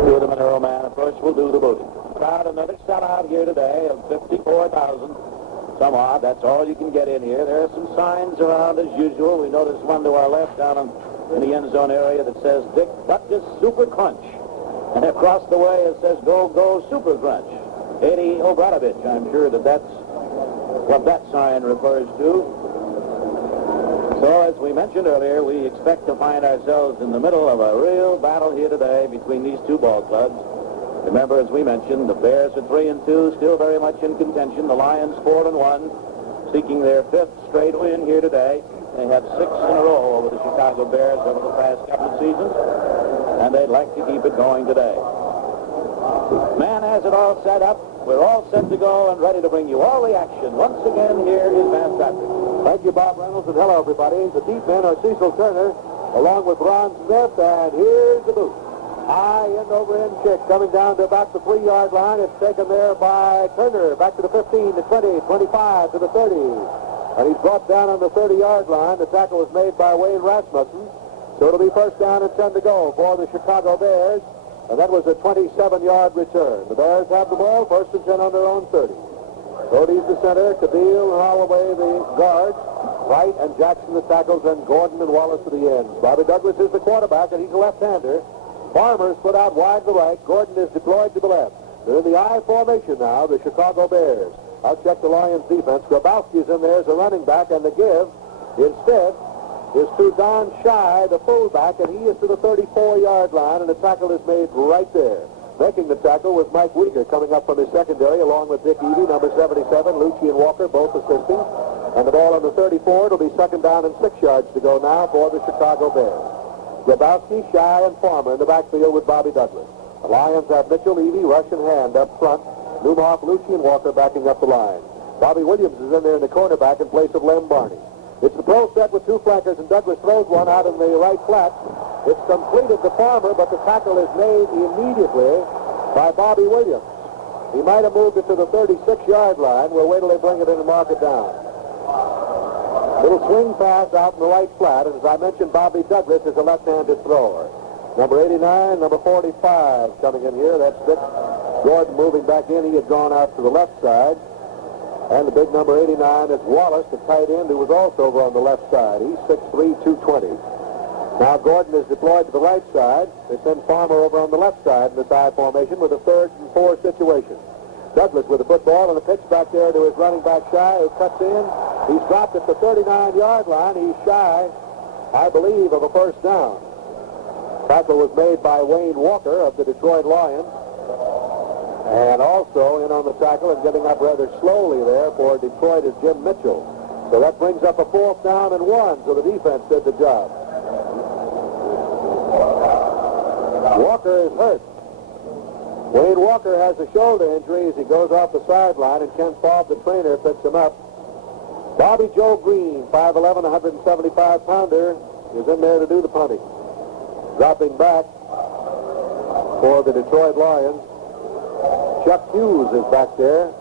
Two of them in a row man approach will do the booty. Crowd, another sellout here today of 54,000. Some odd. That's all you can get in here. There are some signs around as usual. We notice one to our left down in the end zone area that says Dick Butkus Super Crunch. And across the way it says Go Go Super Crunch. Eddie Obradovic. I'm sure that's what that sign refers to. So as we mentioned earlier, we expect to find ourselves in the middle of a real battle here today between these two ball clubs. Remember, as we mentioned, the Bears are 3-2, still very much in contention. The Lions 4-1, seeking their 5th straight win here today. They have 6 in a row over the Chicago Bears over the past couple of seasons, and they'd like to keep it going today. Man has it all set up. We're all set to go and ready to bring you all the action. Once again, here is Van Patrick. Thank you, Bob Reynolds, and hello, everybody. The deep men are Cecil Turner, along with Ron Smith, and here's the boot. High end over end kick coming down to about the 3-yard line. It's taken there by Turner. Back to the 15, the 20, 25 to the 30. And he's brought down on the 30-yard line. The tackle was made by Wayne Rasmussen. So it'll be first down and 10 to go for the Chicago Bears. And that was a 27-yard return. The Bears have the ball, first and 10 on their own 30. Cody's the center, Cabile and Holloway the guards, Wright and Jackson the tackles, and Gordon and Wallace to the ends. Bobby Douglas is the quarterback, and he's a left-hander. Farmer's put out wide to the right. Gordon is deployed to the left. They're in the I formation now, the Chicago Bears. I'll check the Lions defense. Grabowski's in there as a running back, and the give instead is to Don Shy, the fullback, and he is to the 34-yard line, and the tackle is made right there. Making the tackle was Mike Weeger coming up from his secondary, along with Dick Evey, number 77, Lucci and Walker, both assisting. And the ball on the 34, it'll be second down and 6 yards to go now for the Chicago Bears. Grabowski, Shy, and Farmer in the backfield with Bobby Douglas. The Lions have Mitchell, Evey, Rush, and Hand up front. Newmark, Lucci, and Walker backing up the line. Bobby Williams is in there in the cornerback in place of Lem Barney. It's the pro set with 2 flankers, and Douglas throws one out in the right flat. It's completed to Farmer, but the tackle is made immediately by Bobby Williams. He might have moved it to the 36-yard line. We'll wait till they bring it in and mark it down. Little swing pass out in the right flat, and as I mentioned, Bobby Douglas is a left-handed thrower. Number 89, number 45 coming in here. That's Dick Gordon moving back in. He had gone out to the left side. And the big number 89 is Wallace, the tight end, who was also over on the left side. He's 6'3", 220. Now Gordon is deployed to the right side. They send Farmer over on the left side in the I formation with a 3rd and 4 situation. Douglas with the football and a pitch back there to his running back Shy, who cuts in. He's dropped at the 39-yard line. He's shy, I believe, of a first down. Tackle was made by Wayne Walker of the Detroit Lions. And also in on the tackle and getting up rather slowly there for Detroit is Jim Mitchell. So that brings up a 4th down and 1, so the defense did the job. Walker is hurt. Wayne Walker has a shoulder injury as he goes off the sideline, and Ken Favre, the trainer, picks him up. Bobby Joe Green, 5'11", 175-pounder, is in there to do the punting. Dropping back for the Detroit Lions. Chuck Hughes is back there.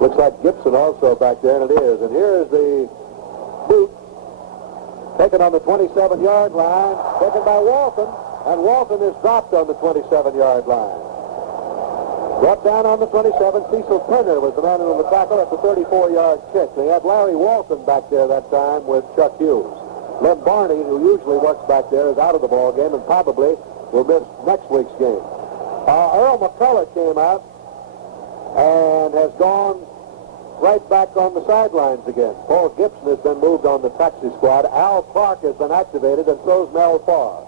Looks like Gibson also back there, and it is. And here is the boot taken on the 27-yard line, taken by Walton, and Walton is dropped on the 27-yard line. Brought down on the 27, Cecil Turner was the man in the tackle at the 34-yard kick. They had Larry Walton back there that time with Chuck Hughes. Lem Barney, who usually works back there, is out of the ball game and probably will miss next week's game. Earl McCullough came out and has gone right back on the sidelines again. Paul Gibson has been moved on the taxi squad. Al Clark has been activated, and so's Mel Farr.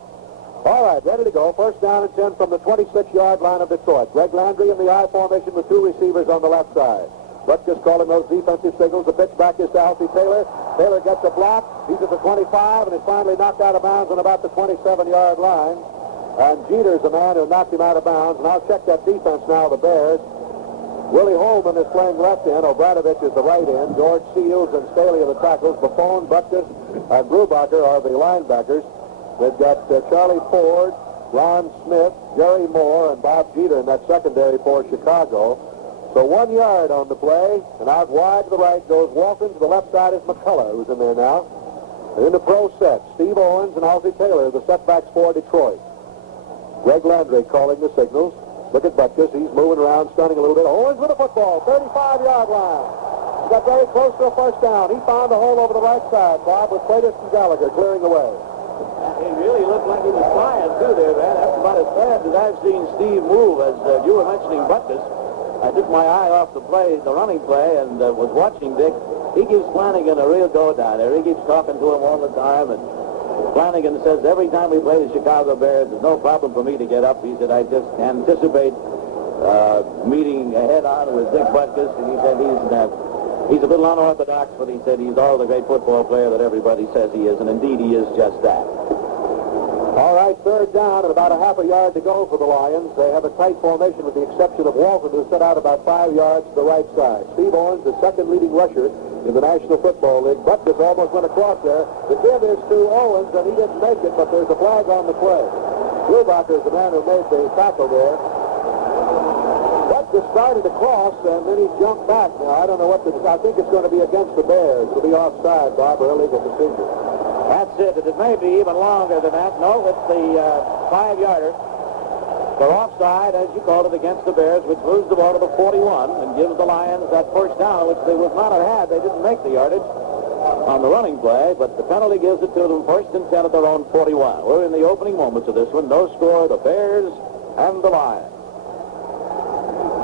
All right, ready to go. First down and 10 from the 26-yard line of Detroit. Greg Landry in the I formation with 2 receivers on the left side. Butkus calling those defensive signals. The pitch back is to Alfie Taylor. Taylor gets a block. He's at the 25 and is finally knocked out of bounds on about the 27-yard line. And Jeter's the man who knocked him out of bounds. And I'll check that defense now, the Bears. Willie Holman is playing left end. Obradovic is the right end. George Seals and Staley are the tackles. Buffon, Butkus, and Brubacher are the linebackers. They've got Charlie Ford, Ron Smith, Jerry Moore, and Bob Jeter in that secondary for Chicago. So 1 yard on the play, and out wide to the right goes Walton. To the left side is McCullough, who's in there now. And in the pro set, Steve Owens and Alfie Taylor, the setbacks for Detroit. Greg Landry calling the signals. Look at Butkus. He's moving around, stunning a little bit. Owens with the football, 35-yard line. He got very close to a first down. He found a hole over the right side, Bob, with Clayton and Gallagher clearing the way. He really looked like he was flying, too, there, man. That's about as fast as I've seen Steve move. As you were mentioning Butkus, I took my eye off the play, the running play, and was watching Dick. He gives Flanagan a real go down there. He keeps talking to him all the time, and Flanagan says every time we play the Chicago Bears, there's no problem for me to get up. He said, I just anticipate meeting head-on with Dick Butkus, and he said he's a little unorthodox, but he said he's all the great football player that everybody says he is, and indeed he is just that. All right, third down and about a half a yard to go for the Lions. They have a tight formation with the exception of Walton, who set out about 5 yards to the right side. Steve Owens, the second leading rusher in the National Football League. Butkus almost went across there. The give is to Owens, and he didn't make it, but there's a flag on the play. Brubacher is the man who made the tackle there. Butkus started to cross, and then he jumped back. Now, I don't know what this is. I think it's going to be against the Bears. It'll be offside, Bob, or illegal procedure. That's it. It may be even longer than that. No, it's the 5-yarder. They're offside, as you called it, against the Bears, which moves the ball to the 41 and gives the Lions that first down, which they would not have had. They didn't make the yardage on the running play, but the penalty gives it to them first and 10 at their own 41. We're in the opening moments of this one. No score, the Bears and the Lions.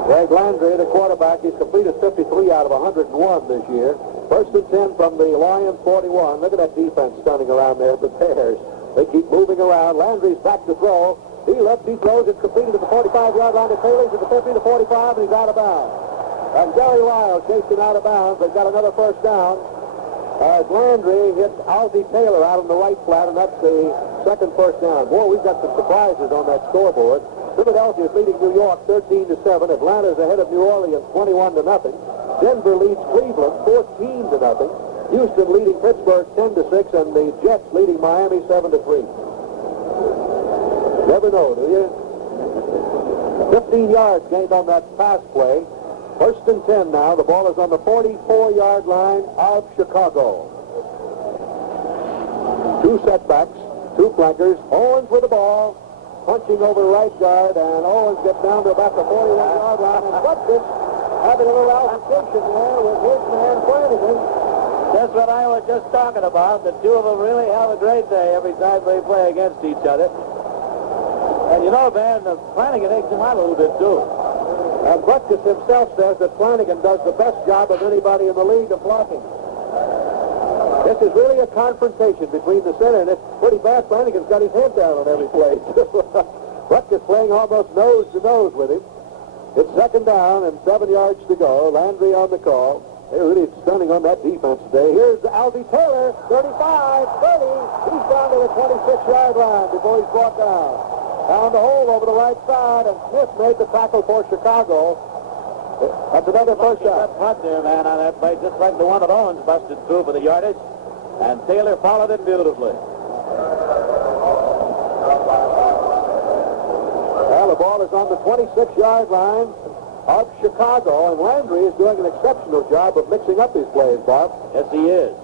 Greg Landry, the quarterback, he's completed 53 out of 101 this year. First and 10 from the Lions 41. Look at that defense stunning around there, the Bears. They keep moving around. Landry's back to throw. He left, he throws. It's completed at the 45-yard line to Taylor. He's at the 50 to 45, and he's out of bounds. And Gary Lyle chased him out of bounds. They've got another first down. As Landry hits Alfie Taylor out on the right flat, and that's the second first down. Boy, we've got some surprises on that scoreboard. Philadelphia is leading New York 13-7. Atlanta's ahead of New Orleans 21-0. Denver leads Cleveland 14-0. Houston leading Pittsburgh 10-6, and the Jets leading Miami 7-3. Never know, do you? 15 yards gained on that pass play. First and 10 now. The ball is on the 44-yard line of Chicago. Two setbacks, two flankers. Owens with the ball. Punching over right guard, and Owens gets down to about the 41-yard line, and Butkus having a little altercation there with his man Flanagan. That's what I was just talking about. The two of them really have a great day every time they play against each other. And you know, man, Flanagan takes him out a little bit, too. And Butkus himself says that Flanagan does the best job of anybody in the league of blocking. This is really a confrontation between the center, and it's pretty bad. Flanagan's got his head down on every play. Butkus playing almost nose to nose with him. It's second down and 7 yards to go. Landry on the call. They're really stunning on that defense today. Here's Alfie Taylor, 35, 30. He's down to the 26-yard line before he's brought down. Found a hole over the right side, and Smith made the tackle for Chicago. That's another first down. That punt there, man, on that play, just like the one that Owens busted through for the yardage. And Taylor followed it beautifully. Well, the ball is on the 26-yard line of Chicago, and Landry is doing an exceptional job of mixing up his plays, Bob. Yes, he is.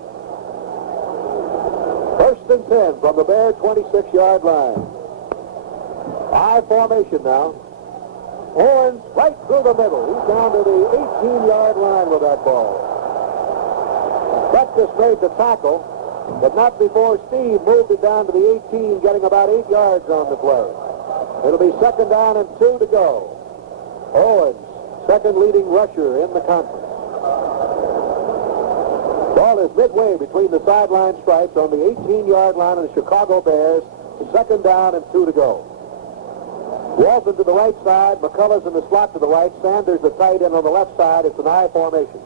First and 10 from the Bear 26-yard line. High formation now. Owens right through the middle. He's down to the 18-yard line with that ball. Butkus made the tackle, but not before Steve moved it down to the 18, getting about 8 yards on the play. It'll be second down and 2 to go. Owens, second leading rusher in the conference. Ball is midway between the sideline stripes on the 18-yard line of the Chicago Bears. Second down and 2 to go. Walton to the right side, McCullough's in the slot to the right, Sanders the tight end on the left side. It's an I formation.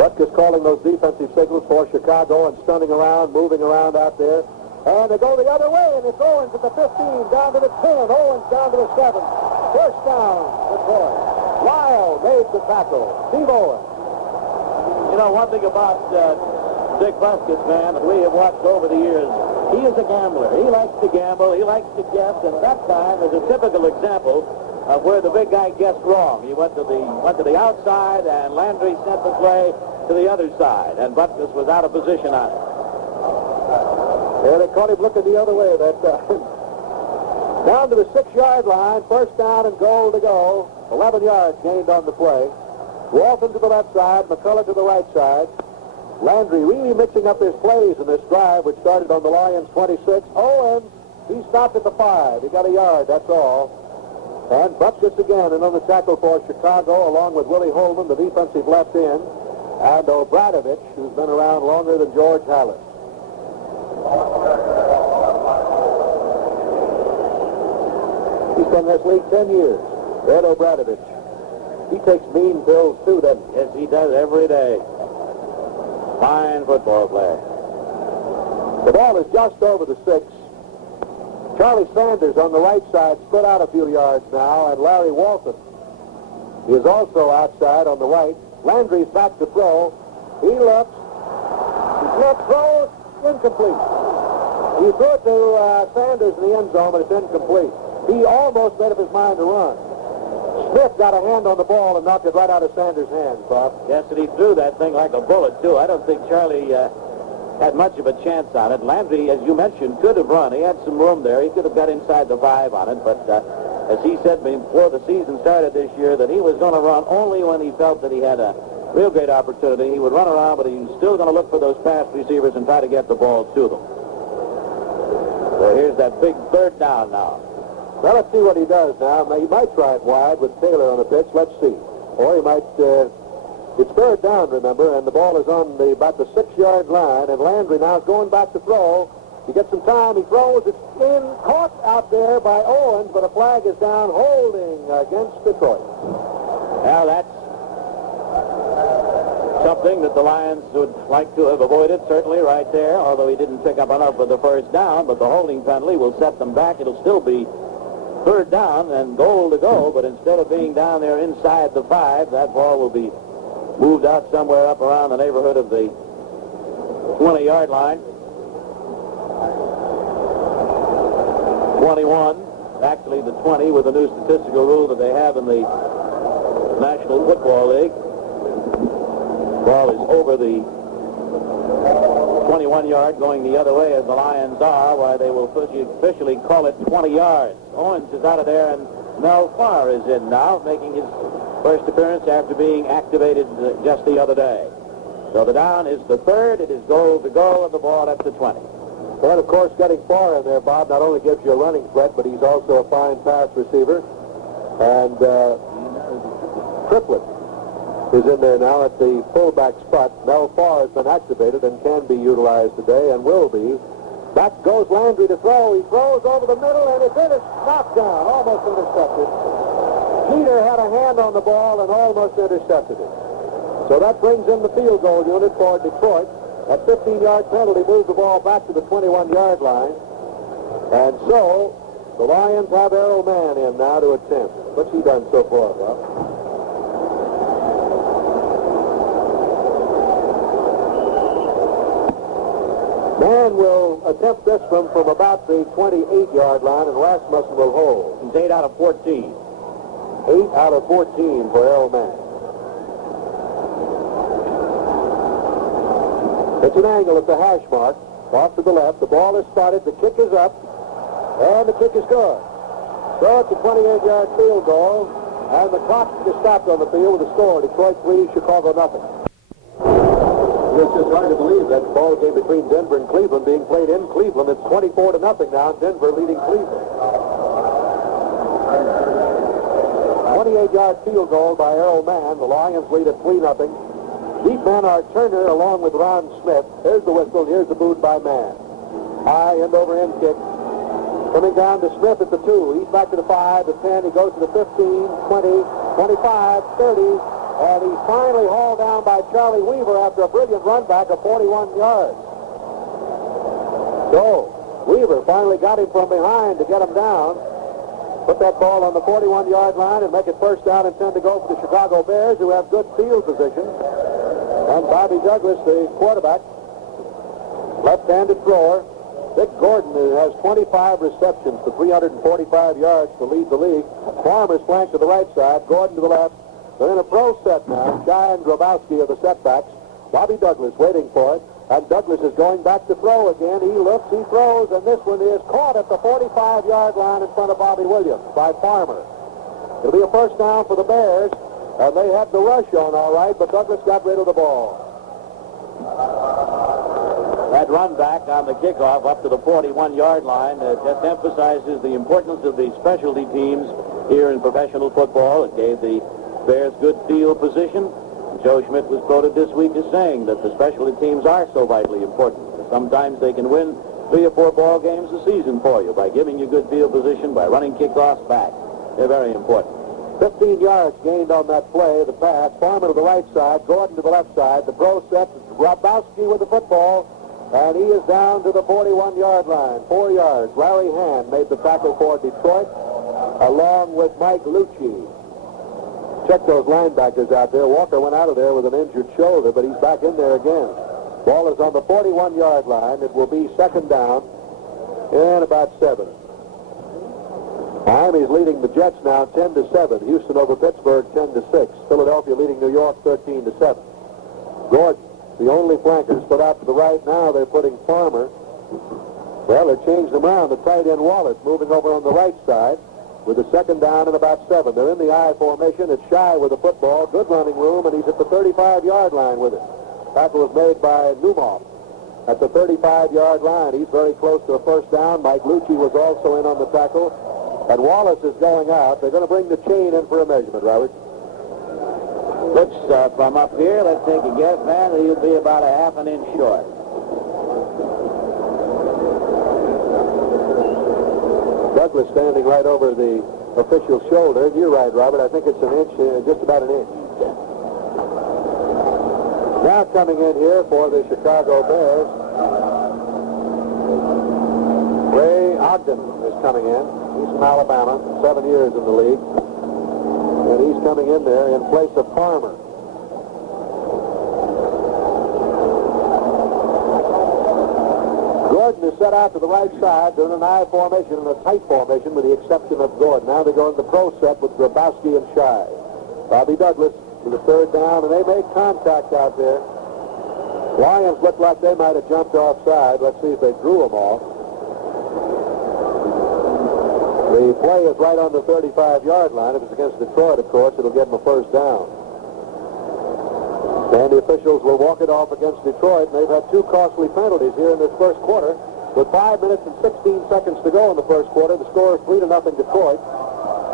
Butkus calling those defensive signals for Chicago and stunning around, moving around out there. And they go the other way, and it's Owens at the 15, down to the 10, Owens down to the 7. First down, Detroit. Lyle made the tackle. Steve Owens. You know, one thing about Dick Butkus, man, that we have watched over the years, he is a gambler. He likes to gamble. He likes to guess. And that time is a typical example of where the big guy guessed wrong. He went to the outside, and Landry sent the play to the other side, and Butkus was out of position on it. Yeah, they caught him looking the other way that time. Down to the 6-yard line, first down and goal to go. 11 yards gained on the play. Walton to the left side, McCullough to the right side. Landry really mixing up his plays in this drive, which started on the Lions' 26. Owens, he stopped at the 5. He got a yard, that's all. And Butkus again, and on the tackle for Chicago, along with Willie Holman, the defensive left end, and Obradovich, who's been around longer than George Halas. He's been in this league 10 years. Ed Obradovich. He takes mean pills, too, doesn't he? Yes, he does every day. Fine football player. The ball is just over the 6. Charlie Sanders on the right side split out a few yards now, and Larry Walton is also outside on the right. Landry's back to throw. He looks. Throws. Incomplete. He threw it to Sanders in the end zone, but it's incomplete. He almost made up his mind to run. Smith got a hand on the ball and knocked it right out of Sanders' hands, Bob. Yes, and he threw that thing like a bullet, too. I don't think Charlie had much of a chance on it. Landry, as you mentioned, could have run. He had some room there. He could have got inside the 5 on it, but as he said before the season started this year, that he was going to run only when he felt that he had a real great opportunity. He would run around, but he was still going to look for those pass receivers and try to get the ball to them. So here's that big third down now. Well, let's see what he does now. He might try it wide with Taylor on the pitch. Let's see. Or he might... it's third down, remember, and the ball is on about the 6-yard line, and Landry now is going back to throw. He gets some time. He throws. It's caught out there by Owens, but a flag is down, holding against Detroit. Well, that's something that the Lions would like to have avoided, certainly, right there, although he didn't pick up enough for the first down, but the holding penalty will set them back. It'll still be third down and goal to go, but instead of being down there inside the 5, that ball will be moved out somewhere up around the neighborhood of the 20-yard line. 21, actually the 20 with the new statistical rule that they have in the National Football League. Ball is over the 21-yard going the other way as the Lions are, why they will officially call it 20 yards. Owens is out of there, and Mel Farr is in now, making his first appearance after being activated just the other day. So the down is the 3rd. It is goal to go, and the ball at the 20. And, of course, getting Farr in there, Bob, not only gives you a running threat, but he's also a fine pass receiver. And Triplett is in there now at the fullback spot. Mel Farr has been activated and can be utilized today and will be. Back goes Landry to throw. He throws over the middle, and it's in. It's knocked down, almost intercepted. Jeter had a hand on the ball and almost intercepted it. So that brings in the field goal unit for Detroit. That 15-yard penalty moves the ball back to the 21-yard line. And so the Lions have Errol Mann in now to attempt. What's he done so far, Bob? Mann will attempt this one from about the 28-yard line, and Rasmussen will hold. He's 8 out of 14. 8 out of 14 for Errol Mann. It's an angle at the hash mark. Off to the left. The ball is spotted. The kick is up. And the kick is good. So it's a 28-yard field goal. And the clock is stopped on the field with a score. Detroit 3, Chicago nothing. It's just hard to believe that ball game between Denver and Cleveland being played in Cleveland. It's 24-0 now. Denver leading Cleveland. 28-yard field goal by Errol Mann. The Lions lead at 3-0. Deep man are Turner along with Ron Smith. Here's the whistle. Here's the boot by Mann. High end over end kick. Coming down to Smith at the 2. He's back to the 5, the 10. He goes to the 15, 20, 25, 30. And he's finally hauled down by Charlie Weaver after a brilliant run back of 41 yards. So, Weaver finally got him from behind to get him down. Put that ball on the 41-yard line and make it first down and 10 to go for the Chicago Bears, who have good field position. And Bobby Douglas, the quarterback, left-handed thrower. Dick Gordon has 25 receptions for 345 yards to lead the league. Farmer's flanked to the right side, Gordon to the left. They're in a pro set now. Guy and Grabowski are the setbacks. Bobby Douglas waiting for it. And Douglas is going back to throw again. He looks, he throws, and this one is caught at the 45-yard line in front of Bobby Williams by Farmer. It'll be a first down for the Bears, and they had the rush on all right, but Douglas got rid of the ball. That run back on the kickoff up to the 41-yard line just emphasizes the importance of the specialty teams here in professional football. It gave the Bears good field position. Joe Schmidt was quoted this week as saying that the specialty teams are so vitally important. Sometimes they can win 3 or 4 ball games a season for you by giving you good field position, by running kickoffs back. They're very important. 15 yards gained on that play, the pass. Farmer to the right side, Gordon to the left side. The pro set, Grabowski with the football, and he is down to the 41-yard line. 4 yards. Larry Hand made the tackle for Detroit, along with Mike Lucci. Check those linebackers out there. Walker went out of there with an injured shoulder, but he's back in there again. Ball is on the 41-yard line. It will be second down and about 7. Miami's leading the Jets now 10-7. Houston over Pittsburgh 10-6. Philadelphia leading New York 13-7. Gordon, the only flankers, put out to the right. Now they're putting Farmer. Well, they changed them around. The tight end Wallace moving over on the right side with a second down and about 7. They're in the I formation. It's Shy with the football. Good running room, and he's at the 35-yard line with it. Tackle was made by Newmoff at the 35-yard line. He's very close to a first down. Mike Lucci was also in on the tackle. And Wallace is going out. They're going to bring the chain in for a measurement, Robert. Looks from up here, let's take a guess, man, he'll be about a half an inch short. Douglas standing right over the official's shoulder. You're right, Robert. I think it's an inch, just about an inch. Now coming in here for the Chicago Bears, Ray Ogden is coming in. He's from Alabama, 7 years in the league. And he's coming in there in place of Farmer. Gordon is set out to the right side. They're in an I formation and a tight formation with the exception of Gordon. Now they go in the pro set with Grabowski and Shy. Bobby Douglas with a third down, and they make contact out there. Lions looked like they might have jumped offside. Let's see if they drew them off. The play is right on the 35-yard line. If it's against Detroit, of course, it'll get them a first down. And the officials will walk it off against Detroit, and they've had 2 costly penalties here in this first quarter. With 5 minutes and 16 seconds to go in the first quarter, the score is 3-0 Detroit.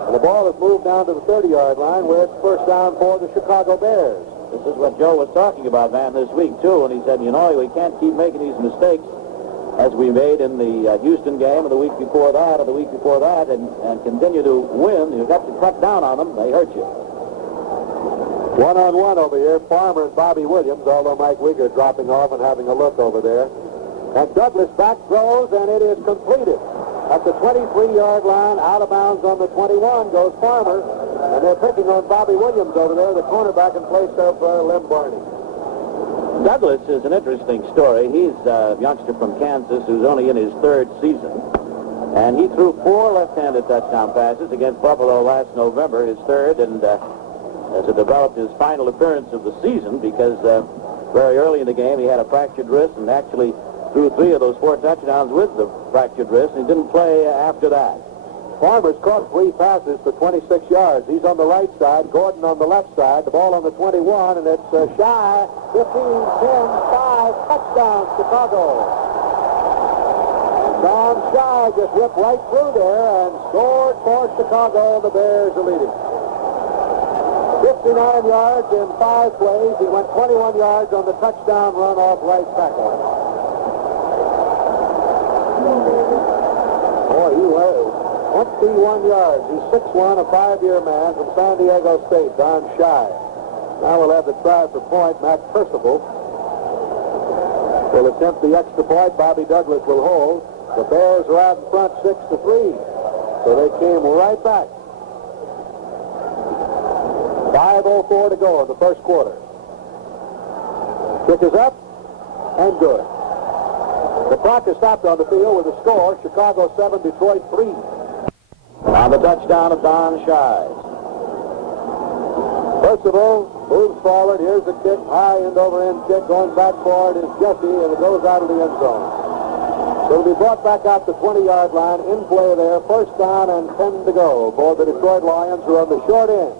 And the ball is moved down to the 30-yard line, where it's first down for the Chicago Bears. This is what Joe was talking about, man, this week, too. And he said, you know, we can't keep making these mistakes as we made in the Houston game or the week before that or the week before that and continue to win. You've got to cut down on them. They hurt you. One-on-one over here, Farmer and Bobby Williams, although Mike Wieger dropping off and having a look over there. And Douglas back throws, and it is completed. At the 23-yard line, out of bounds on the 21 goes Farmer, and they're picking on Bobby Williams over there, the cornerback in place of Lem Barney. Douglas is an interesting story. He's a youngster from Kansas who's only in his 3rd season. And he threw 4 left-handed touchdown passes against Buffalo last November, his 3rd, and as it developed his final appearance of the season because very early in the game he had a fractured wrist and actually threw 3 of those 4 touchdowns with the fractured wrist, and he didn't play after that. Farmer's caught 3 passes for 26 yards. He's on the right side, Gordon on the left side, the ball on the 21, and it's Shy, 15, 10, 5, touchdown, Chicago. Don Shy just ripped right through there and scored for Chicago, and the Bears are leading. 59 yards in 5 plays. He went 21 yards on the touchdown run off right tackle. Boy, he was 21 yards. He's 6'1", a 5-year man from San Diego State, Don Shy. Now we'll have the try for point. Matt Percival will attempt the extra point. Bobby Douglas will hold. The Bears are out in front 6-3. So they came right back. 5:04 to go in the first quarter. Kick is up and good. The clock is stopped on the field with a score. Chicago 7, Detroit 3. Now the touchdown of Don Shies. Percival moves forward. Here's the kick. High end over end kick. Going back forward is Jesse, and it goes out of the end zone. So it'll be brought back out the 20-yard line. In play there. First down and 10 to go for the Detroit Lions, who are on the short end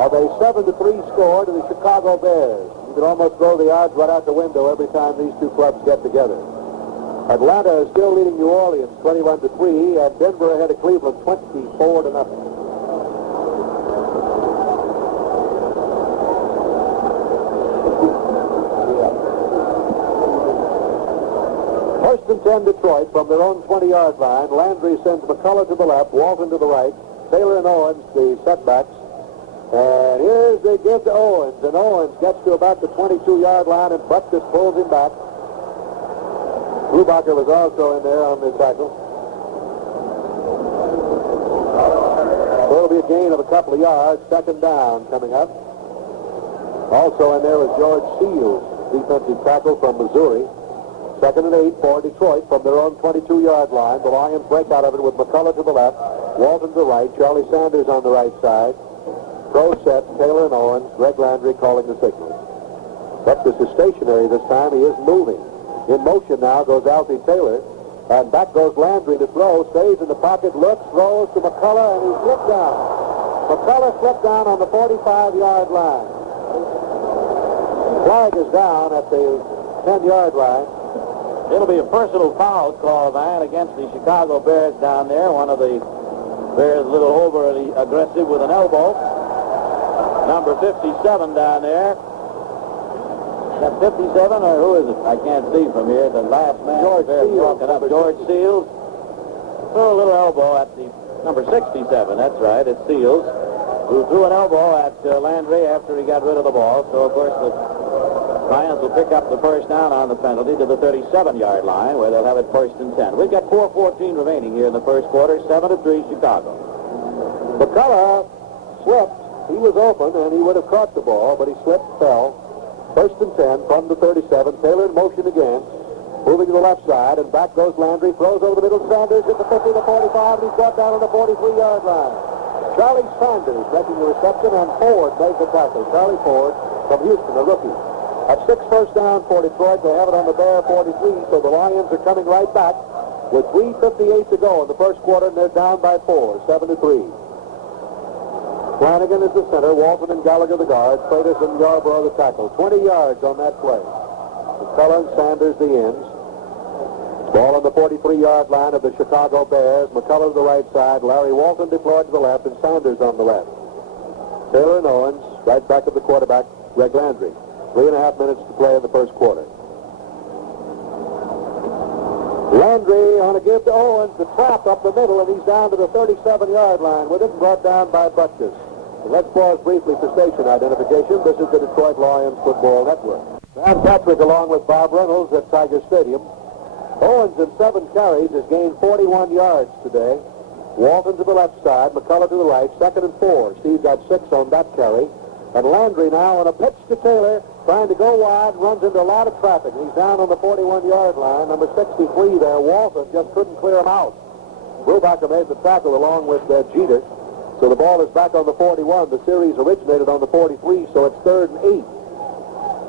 of a 7-3 score to the Chicago Bears. You can almost throw the odds right out the window every time these two clubs get together. Atlanta is still leading New Orleans 21-3, and Denver ahead of Cleveland 24-0. First and 10 Detroit from their own 20-yard line. Landry sends McCullough to the left, Walton to the right, Taylor and Owens the setbacks. And here's the give to Owens, and Owens gets to about the 22-yard line, and Butkus pulls him back. Brubacher was also in there on the tackle. So it'll be a gain of a couple of yards. Second down coming up. Also in there was George Seals, defensive tackle from Missouri. 2nd and 8 for Detroit from their own 22-yard line. The Lions break out of it with McCullough to the left, Walton to the right, Charlie Sanders on the right side. Pro set, Taylor and Owens, Greg Landry calling the signals. Butkus is stationary this time. He isn't moving. In motion now goes Alfie Taylor, and back goes Landry to throw, stays in the pocket, looks, throws to McCullough, and he slipped down. McCullough slipped down on the 45-yard line. Flag is down at the 10-yard line. It'll be a personal foul call, Van, against the Chicago Bears down there. One of the Bears a little overly aggressive with an elbow. Number 57 down there. Is that 57 or who is it? I can't see from here. The last man. George Seals. Walking up. George Seals. Threw a little elbow at the number 67. That's right. It's Seals, who threw an elbow at Landry after he got rid of the ball. So, of course, the Lions will pick up the first down on the penalty to the 37-yard line, where they'll have it first and 10. We've got 4:14 remaining here in the first quarter. 7-3 Chicago. McCullough slipped. He was open, and he would have caught the ball, but he slipped, fell. First and 10 from the 37. Taylor in motion again. Moving to the left side, and back goes Landry. Throws over the middle. Sanders at the 50, the 45, and he's brought down on the 43-yard line. Charlie Sanders making the reception, and Ford made the tackle. Charlie Ford from Houston, a rookie. At 6 first down for Detroit. They have it on the Bear 43, so the Lions are coming right back with 3:58 to go in the first quarter, and they're down by 4, 7-3. Flanagan is the center, Walton and Gallagher the guards, Freitas and Yarborough the tackle. 20 yards on that play. McCullough and Sanders the ends. Ball on the 43-yard line of the Chicago Bears. McCullough to the right side, Larry Walton deployed to the left, and Sanders on the left. Taylor and Owens, right back of the quarterback, Greg Landry. 3.5 minutes to play in the first quarter. Landry on a give to Owens, the trap up the middle, and he's down to the 37-yard line with it, brought down by Butkus. Let's pause briefly for station identification. This is the Detroit Lions Football Network. Van Patrick along with Bob Reynolds at Tiger Stadium. Owens in 7 carries has gained 41 yards today. Walton to the left side, McCullough to the right, 2nd and 4. Steve got 6 on that carry. And Landry now on a pitch to Taylor, trying to go wide, runs into a lot of traffic. He's down on the 41-yard line. Number 63 there, Walton, just couldn't clear him out. Brubacher made the tackle along with Jeter. So the ball is back on the 41. The series originated on the 43, so it's 3rd and 8.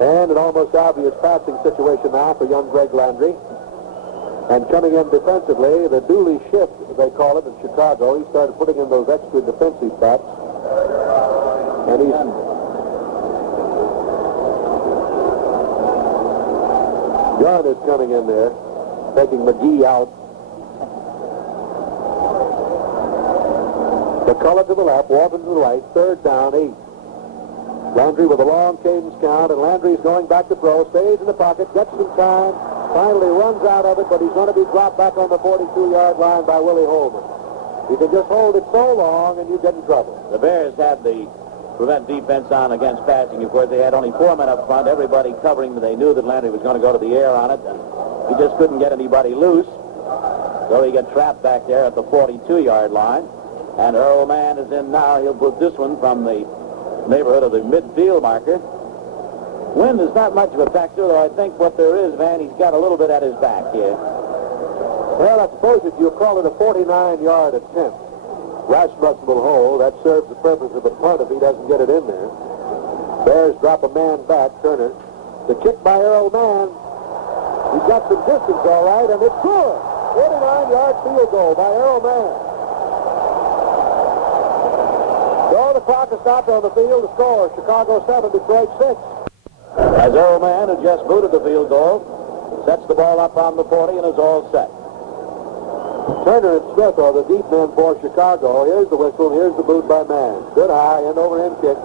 And an almost obvious passing situation now for young Greg Landry. And coming in defensively, the Dooley shift, they call it in Chicago. He started putting in those extra defensive backs. And he's Gunn is coming in there, taking McGee out. McCullough to the left, Walton to the right, 3rd down, 8. Landry with a long cadence count, and Landry's going back to throw, stays in the pocket, gets some time, finally runs out of it, but he's going to be dropped back on the 42-yard line by Willie Holman. You can just hold it so long, and you get in trouble. The Bears had the prevent defense on against passing. Of course, they had only 4 men up front, everybody covering. They knew that Landry was going to go to the air on it, and he just couldn't get anybody loose. So he got trapped back there at the 42-yard line. And Earl Mann is in now. He'll put this one from the neighborhood of the midfield marker. Wind is not much of a factor, though I think what there is, Van, he's got a little bit at his back here. Well, I suppose if you call it a 49-yard attempt, Rasmussen will hold. That serves the purpose of a punt if he doesn't get it in there. Bears drop a man back, Turner. The kick by Earl Mann. He's got some distance, all right, and it's good. 49-yard field goal by Earl Mann. So the clock is stopped on the field. The score, Chicago 7, Detroit 6. As Earl Mann, who just booted the field goal, sets the ball up on the 40 and is all set. Turner and Smith are the deep men for Chicago. Here's the whistle. Here's the boot by Mann. Good high, end-over-end kick.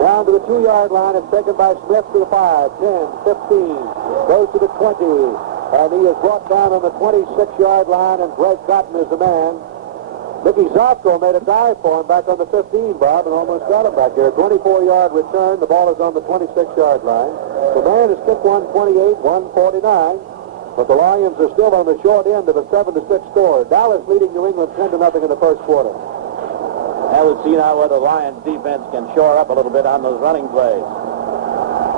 Down to the 2-yard line. It's taken by Smith to the 5, 10, 15. Goes to the 20. And he is brought down on the 26-yard line, and Greg Cotton is the man. Mickey Zofko made a dive for him back on the 15, Bob, and almost got him back there. 24-yard return. The ball is on the 26-yard line. The man has kicked 128, 149. But the Lions are still on the short end of a 7-6 score. Dallas leading New England 10-0 in the first quarter. Now we'll see now whether the Lions defense can shore up a little bit on those running plays.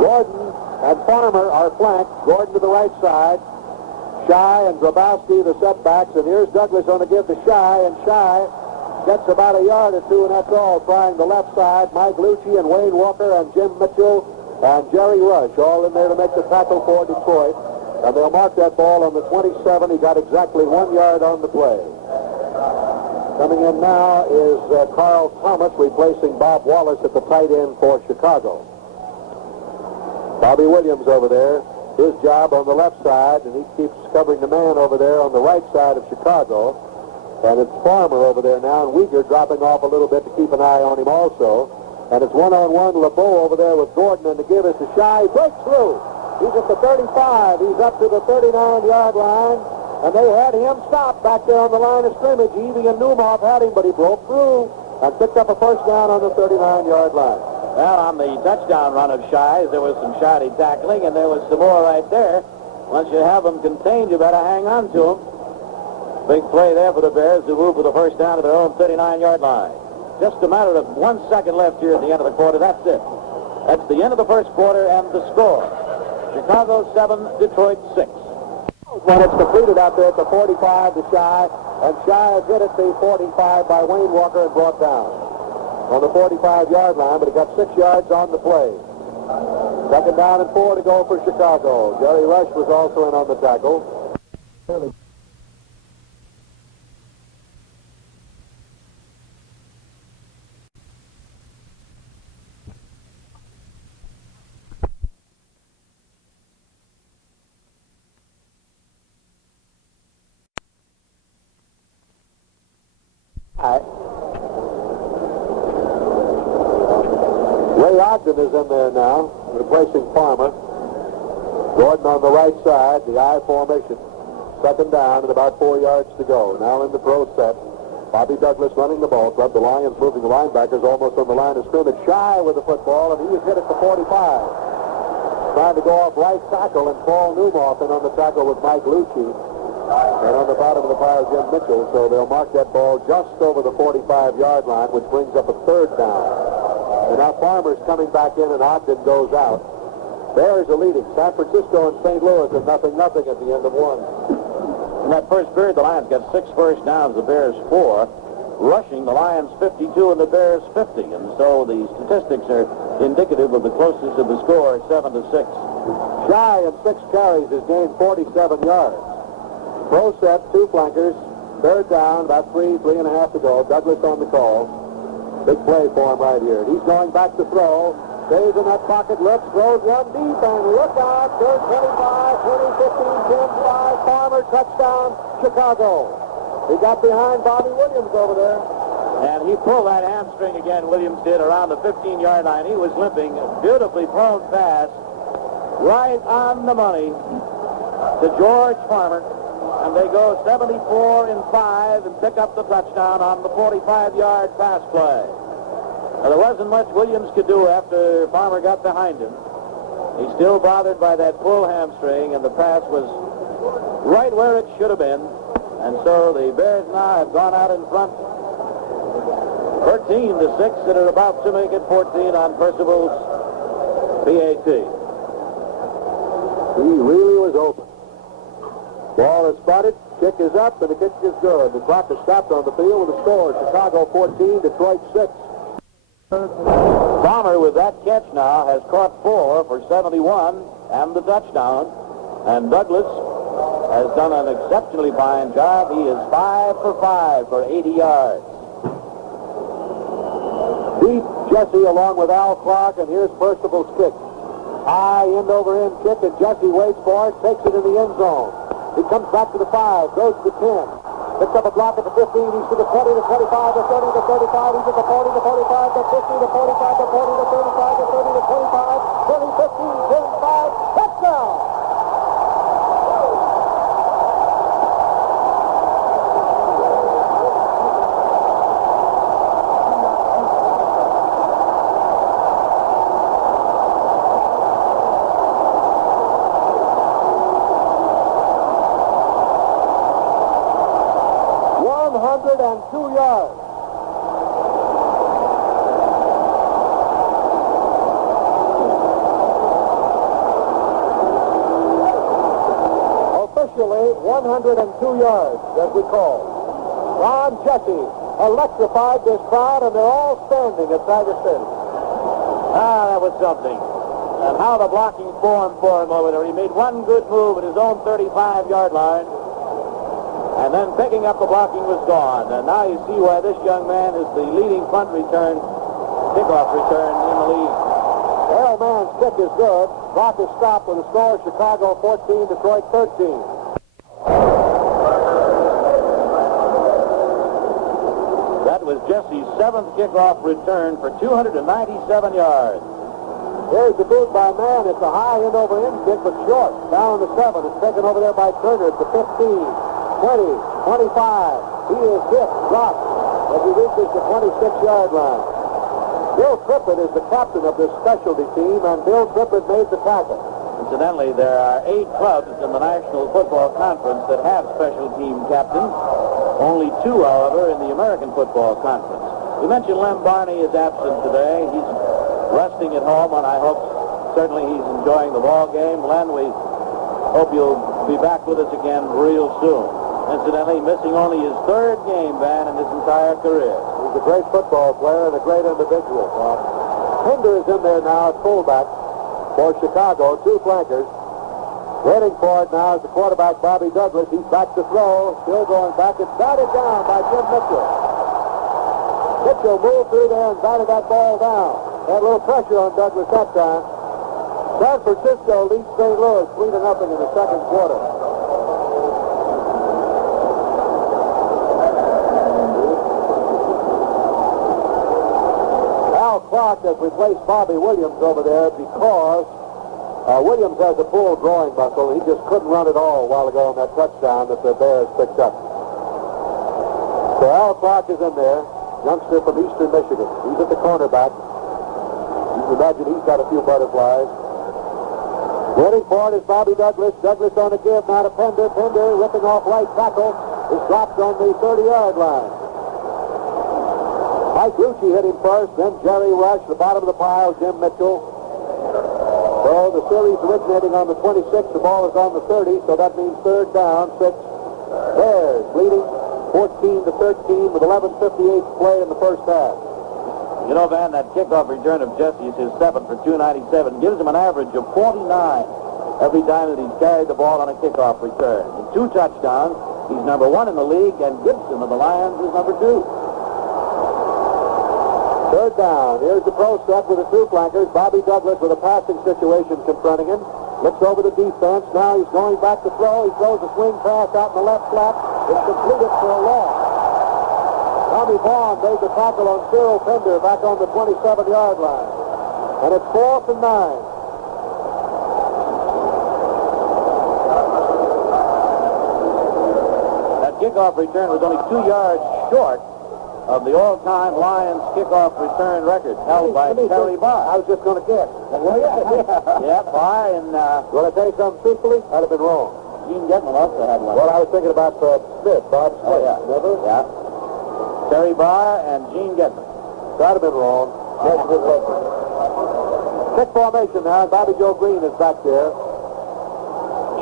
Gordon and Farmer are flanked. Gordon to the right side. Shy and Grabowski the setbacks. And here's Douglas on to give to Shy. And Shy gets about a yard or two, and that's all. Trying the left side. Mike Lucci and Wayne Walker and Jim Mitchell and Jerry Rush all in there to make the tackle for Detroit. And they'll mark that ball on the 27. He got exactly 1 yard on the play. Coming in now is Carl Thomas replacing Bob Wallace at the tight end for Chicago. Bobby Williams over there. His job on the left side, and he keeps covering the man over there on the right side of Chicago. And it's Farmer over there now, and Uyghur dropping off a little bit to keep an eye on him also. And it's one-on-one LeBeau over there with Gordon, and to give it to Shy. He breaks through. He's at the 35. He's up to the 39-yard line. And they had him stopped back there on the line of scrimmage. Evie and Newmoff had him, but he broke through and picked up a first down on the 39-yard line. Well, on the touchdown run of Shies, there was some shoddy tackling, and there was some more right there. Once you have them contained, you better hang on to them. Big play there for the Bears to move for the first down to their own 39-yard line. Just a matter of 1 second left here at the end of the quarter. That's it. That's the end of the first quarter and the score. Chicago 7, Detroit 6. When it's completed out there at the 45 to Shy, and Shy is hit at the 45 by Wayne Walker and brought down on the 45-yard line, but he got 6 yards on the play. Second down and 4 to go for Chicago. Jerry Rush was also in on the tackle. Ray Ogden is in there now, replacing Farmer. Gordon on the right side, the I formation. Second down and about 4 yards to go. Now in the pro set. Bobby Douglas running the ball club. The Lions moving the linebackers almost on the line of scrimmage. Shy with the football, and he was hit at the 45. Trying to go off right tackle, and Paul Newmoff in on the tackle with Mike Lucci. And on the bottom of the pile, Jim Mitchell. So they'll mark that ball just over the 45-yard line, which brings up a third down. And now Farmer's coming back in, and Ogden goes out. Bears are leading. San Francisco and St. Louis are 0-0 at the end of one. In that first period, the Lions got 6 first downs, the Bears 4. Rushing, the Lions 52 and the Bears 50. And so the statistics are indicative of the closeness of the score, 7-6. Shy of 6 carries has gained 47 yards. Pro set, 2 flankers. Third down, about 3.5 to go. Douglas on the call. Big play for him right here. He's going back to throw. Stays in that pocket, looks, throws one deep, and look out. Third 25, 20, 15, 10, 5. Farmer, touchdown, Chicago. He got behind Bobby Williams over there. And he pulled that hamstring again, Williams did, around the 15-yard line. He was limping. Beautifully thrown pass. Right on the money to George Farmer. And they go 74-5 and pick up the touchdown on the 45-yard pass play. Now, there wasn't much Williams could do after Farmer got behind him. He's still bothered by that pull hamstring, and the pass was right where it should have been. And so the Bears now have gone out in front 13-6, and are about to make it 14 on Percival's PAT. He really was open. Ball is spotted. Kick is up, and the kick is good. The clock is stopped on the field with a score. Chicago 14, Detroit 6. Palmer, with that catch now, has caught 4 for 71 and the touchdown. And Douglas has done an exceptionally fine job. He is 5 for 5 for 80 yards. Deep Jesse along with Al Clark, and here's Percival's kick. High end-over-end kick, and Jesse waits for it, takes it in the end zone. He comes back to the 5, goes to the 10. Picks up a block at the 15, he's to the 20, the 25, the 30, the 35, he's at the 40, the 45, the 50, the 45, the 40, the 35, the 30, the 25, 20, 15, 10, 5, touchdown! And 2 yards. Officially, 102 yards, as we call. Ron Jesse electrified this crowd, and they're all standing at Tiger Stadium. That was something. And how the blocking formed for him over there. He made one good move at his own 35-yard line. And then picking up the blocking was gone. And now you see why this young man is the leading kickoff return in the league. Well, man's kick is good. Clock is stopped with a score: Chicago 14, Detroit 13. That was Jesse's 7th kickoff return for 297 yards. Here's the boot by Mann. It's a high end-over-end kick, but short. Down the 7. It's taken over there by Turner at the 15. 20, 25. He is hit, dropped as he reaches the 26-yard line. Bill Trippett is the captain of this specialty team, and Bill Trippett made the tackle. Incidentally, there are 8 clubs in the National Football Conference that have special team captains. Only 2, however, in the American Football Conference. We mentioned Lem Barney is absent today. He's resting at home, and I hope certainly he's enjoying the ball game. Len, we hope you'll be back with us again real soon. Incidentally, missing only his 3rd game ban in his entire career. He's a great football player and a great individual. Hinder is in there now at fullback for Chicago. 2 flankers. Waiting for it now is the quarterback, Bobby Douglas. He's back to throw. Still going back. It's batted down by Jim Mitchell. Mitchell moved through there and batted that ball down. Had a little pressure on Douglas that time. San Francisco leads St. Louis 3-0 in the second quarter. Clark has replaced Bobby Williams over there because Williams has a pulled groin muscle. He just couldn't run at all a while ago on that touchdown that the Bears picked up. So Al Clark is in there, youngster from Eastern Michigan. He's at the cornerback. You can imagine he's got a few butterflies. Waiting for it is Bobby Douglas. Douglas on a give, now to Pender. Pender ripping off right tackle is dropped on the 30-yard line. Mike Rucci hit him first, then Jerry Rush, the bottom of the pile, Jim Mitchell. So the series originating on the 26, the ball is on the 30, so that means 3rd down, 6. Bears leading 14-13 with 11:58 to play in the first half. You know, Van, that kickoff return of Jesse's, his 7th for 297, gives him an average of 49 every time that he's carried the ball on a kickoff return. In 2 touchdowns, he's number 1 in the league, and Gibson of the Lions is number 2. 3rd down. Here's the pro set with the 2 flankers. Bobby Douglas with a passing situation confronting him. Looks over the defense. Now he's going back to throw. He throws a swing pass out in the left flat. It's completed for a loss. Tommy Vaughn made the tackle on Cyril Pender back on the 27-yard line. And it's 4th and 9. That kickoff return was only 2 yards short of the all-time Lions kickoff return record held by Terry Barr. I was just going to guess. Well, yeah, Barr and... Will I tell you something truthfully? I'd have been wrong. Gene Getman also had one. Well, I was thinking about Smith, Bob Smith. Oh, yeah. Remember? Yeah. Terry Barr and Gene Getman. So I'd have been wrong. Kick formation now, and Bobby Joe Green is back there.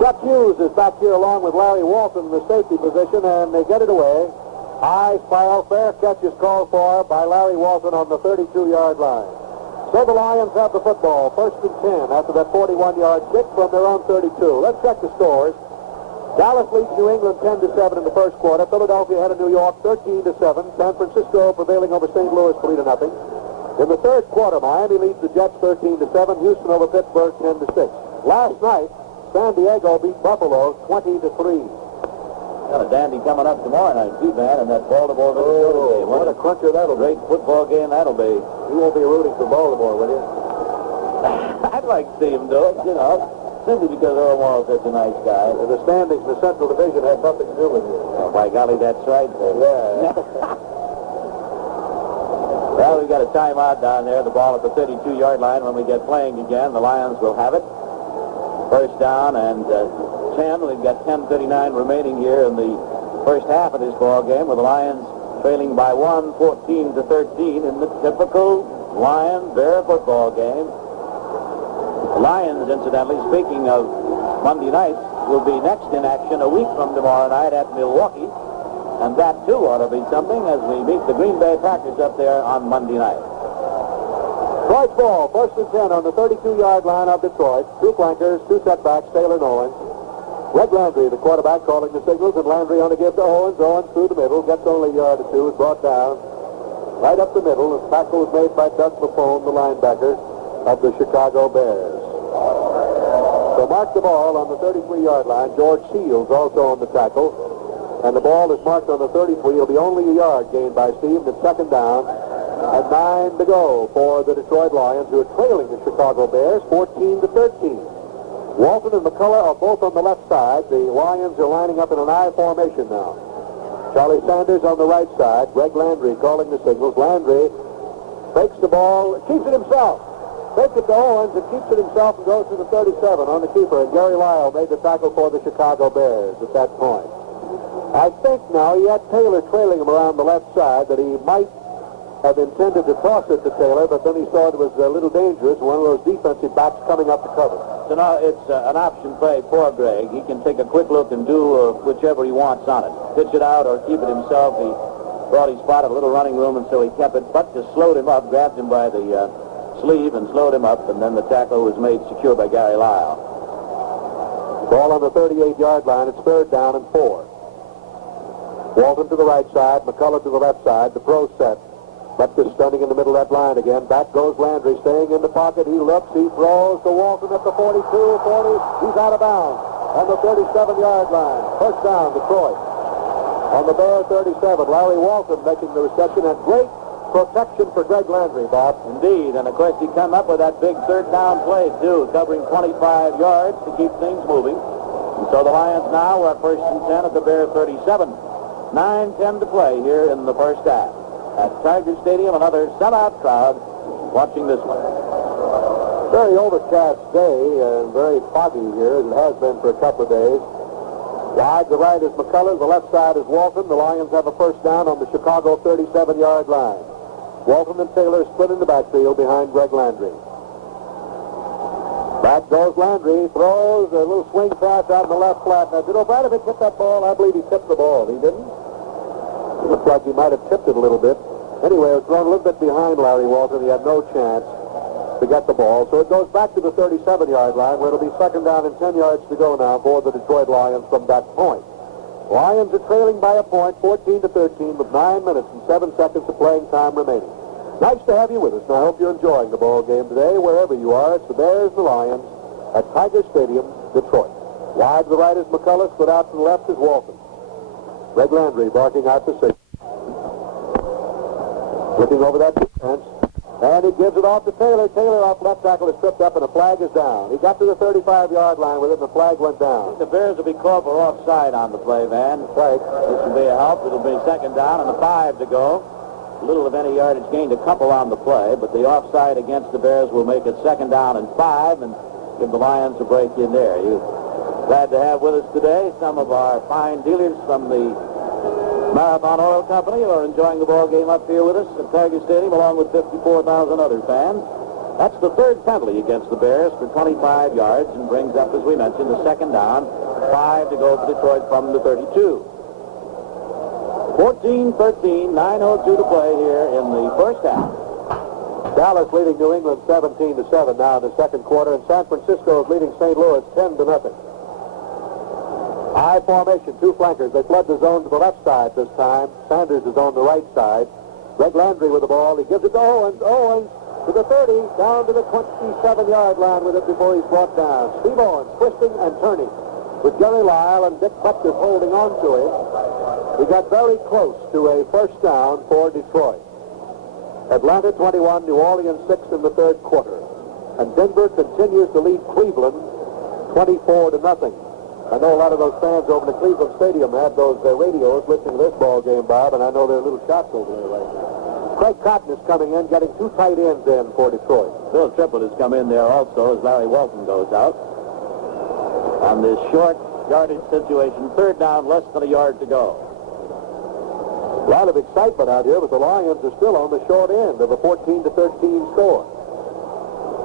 Chuck Hughes is back here along with Larry Walton in the safety position, and they get it away. High spiral, fair catch is called for by Larry Walton on the 32-yard line. So the Lions have the football, 1st and 10 after that 41-yard kick from their own 32. Let's check the scores. Dallas leads New England 10-7 in the first quarter. Philadelphia ahead of New York 13-7. San Francisco prevailing over St. Louis 3-0. In the third quarter, Miami leads the Jets 13-7. Houston over Pittsburgh 10-6. Last night, San Diego beat Buffalo 20-3. Got a dandy coming up tomorrow night, too, man, and that Baltimore Minnesota game. What a cruncher that'll be. Great football game that'll be. You won't be rooting for Baltimore, will you? I'd like to see him do it, simply because Earl Morrill's such a nice guy. The standings in the Central Division have nothing to do with you. Oh, by golly, that's right. Yeah. Well, we've got a timeout down there. The ball at the 32-yard line. When we get playing again, the Lions will have it. First down and 10. We've got 10:39 remaining here in the first half of this ball game, with the Lions trailing by 1, 14-13 in the typical Lion-Bear football game. The Lions, incidentally, speaking of Monday night, will be next in action a week from tomorrow night at Milwaukee, and that too ought to be something as we meet the Green Bay Packers up there on Monday night. Detroit ball, 1st and 10 on the 32-yard line of Detroit. 2 flankers, 2 setbacks, Taylor and Owens. Greg Landry, the quarterback, calling the signals, and Landry on to give to Owens. Owens through the middle, gets only a yard or two, is brought down. Right up the middle, the tackle was made by Doug Buffone, the linebacker of the Chicago Bears. So mark the ball on the 33-yard line. George Seals also on the tackle. And the ball is marked on the 33. It'll be only a yard gained by Steve. And second down. And 9 to go for the Detroit Lions, who are trailing the Chicago Bears 14-13. Walton and McCullough are both on the left side. The Lions are lining up in an I formation now. Charlie Sanders on the right side. Greg Landry calling the signals. Landry fakes the ball, keeps it himself. Fakes it to Owens and keeps it himself and goes to the 37 on the keeper. And Gary Lyle made the tackle for the Chicago Bears at that point. I think now he had Taylor trailing him around the left side, that he might have intended to toss it to Taylor, but then he saw it was a little dangerous. One of those defensive backs coming up to cover. So now it's an option play for Greg. He can take a quick look and do whichever he wants on it. Pitch it out or keep it himself. He thought he spotted a little running room, and so he kept it. Butkus slowed him up, grabbed him by the sleeve and slowed him up, and then the tackle was made secure by Gary Lyle. Ball on the 38-yard line. It's 3rd down and 4. Walton to the right side, McCullough to the left side. The pro set. Butkus standing in the middle of that line again. Back goes Landry, staying in the pocket. He looks, he throws to Walton at the 42, 40. He's out of bounds on the 37-yard line. First down, Detroit. On the Bear 37, Larry Walton making the reception, and great protection for Greg Landry, Bob. Indeed, and of course he come up with that big 3rd down play, too, covering 25 yards to keep things moving. And so the Lions now are 1st and 10 at the Bear 37. 9:10 to play here in the first half. At Tiger Stadium, another sellout crowd watching this one. Very overcast day and very foggy here, as it has been for a couple of days. Wide to the right is McCullough, the left side is Walton. The Lions have a first down on the Chicago 37-yard line. Walton and Taylor split in the backfield behind Greg Landry. Back goes Landry, throws a little swing pass out in the left flat. Now, did O'Brien hit that ball? I believe he tipped the ball. He didn't? It looks like he might have tipped it a little bit. Anyway, it was thrown a little bit behind Larry Walton. He had no chance to get the ball. So it goes back to the 37-yard line, where it'll be second down and 10 yards to go now for the Detroit Lions from that point. Lions are trailing by a point, 14-13, with 9 minutes and 7 seconds of playing time remaining. Nice to have you with us, and I hope you're enjoying the ball game today, wherever you are. It's the Bears, the Lions, at Tiger Stadium, Detroit. Wide to the right is McCullough, split out to the left is Walton. Greg Landry barking out the signal. Looking over that defense. And he gives it off to Taylor. Taylor off left tackle is tripped up, and a flag is down. He got to the 35-yard line with it, and the flag went down. The Bears will be called for offside on the play, Van. Right. This will be a help. It'll be second down and a 5 to go. Little of any yardage gained, a couple on the play, but the offside against the Bears will make it second down and 5 and give the Lions a break in there. You're glad to have with us today some of our fine dealers from the Marathon Oil Company who are enjoying the ball game up here with us at Tiger Stadium, along with 54,000 other fans. That's the third penalty against the Bears for 25 yards and brings up, as we mentioned, the second down. 5 to go for Detroit from the 32. 14-13, 9:02 to play here in the first half. Dallas leading New England 17-7 now in the second quarter, and San Francisco is leading St. Louis 10-0. I formation, two flankers. They flood the zone to the left side this time. Sanders is on the right side. Greg Landry with the ball. He gives it to Owens. Owens to the 30, down to the 27-yard line with it before he's brought down. Steve Owens twisting and turning with Gary Lyle and Dick Butkus holding on to him. He got very close to a first down for Detroit. Atlanta 21, New Orleans 6 in the third quarter. And Denver continues to lead Cleveland 24-0. I know a lot of those fans over in the Cleveland Stadium had those radios listening to this ball game, Bob, and I know there are little shots over there right now. Craig Cotton is coming in, getting two tight ends in for Detroit. Bill Triplett has come in there also as Larry Walton goes out. On this short yardage situation, third down, less than a yard to go. A lot of excitement out here, but the Lions are still on the short end of a 14-13 score.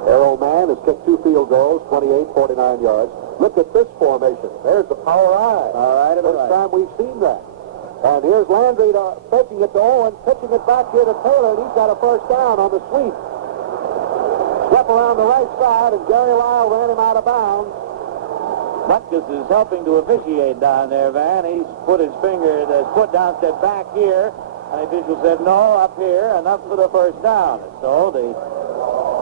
Errol Mann has kicked two field goals, 28, 49 yards. Look at this formation. There's the power eye. First time we've seen that. And here's Landry taking it to Owens, pitching it back here to Taylor, and he's got a first down on the sweep. Swept around the right side, and Gary Lyle ran him out of bounds. Butkus is helping to officiate down there, Van. He's put his foot down, said back here, and the official said no, up here, enough for the first down. So the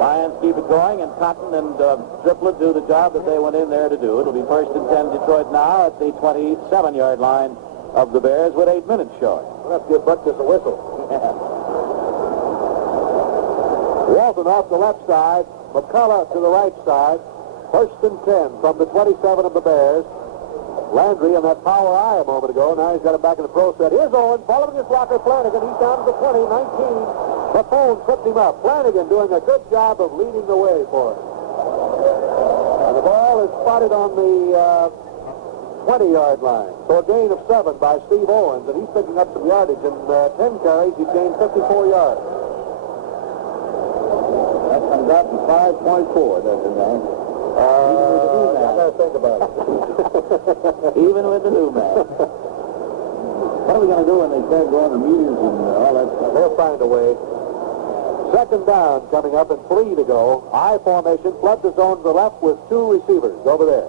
Lions keep it going, and Cotton and Triplett do the job that they went in there to do. It'll be first and 10 Detroit now at the 27-yard line of the Bears with 8 minutes short. We'll have to give Butkus a whistle. Walton off the left side, McCullough to the right side. First and 10 from the 27 of the Bears. Landry and that power eye a moment ago. Now he's got it back in the pro set. Here's Owens following his blocker, Flanagan. He's down to the 20, 19. Buffon tripped him up. Flanagan doing a good job of leading the way for him. And the ball is spotted on the 20-yard line. So a gain of 7 by Steve Owens, and he's picking up some yardage. In 10 carries, he's gained 54 yards. That comes out to 5.4, doesn't it? I got to think about it. Even with the new man. What are we going to do when they start going to meters and all that stuff? They'll find a way. Second down coming up and 3 to go. I formation, flood the zone to the left with two receivers over there.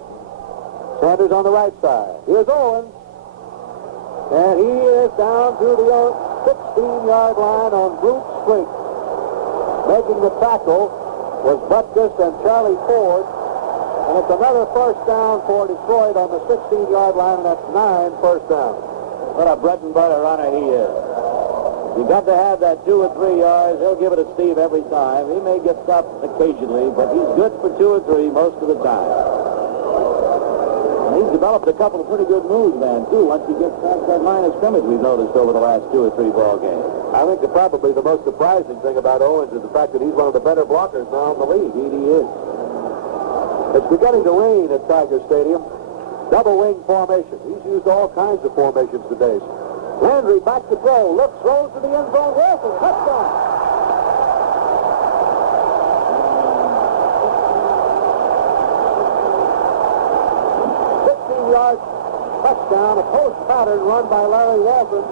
Sanders on the right side. Here's Owens. And he is down to the 16-yard line on brute strength. Making the tackle was Butkus and Charlie Ford. And it's another first down for Detroit on the 16-yard line, and that's 9 first downs. What a bread and butter runner he is. You got to have that 2 or 3 yards. He'll give it to Steve every time. He may get stopped occasionally, but he's good for 2 or 3 most of the time. And he's developed a couple of pretty good moves, man, too, once he gets past that line of scrimmage we've noticed over the last 2 or 3 ball games. I think probably the most surprising thing about Owens is the fact that he's one of the better blockers now in the league. He is. It's beginning to rain at Tiger Stadium. Double wing formation. He's used all kinds of formations today. Landry back to throw. Looks, throws to the end zone. Wilson, touchdown. 16-yard touchdown, a post pattern run by Larry Walton.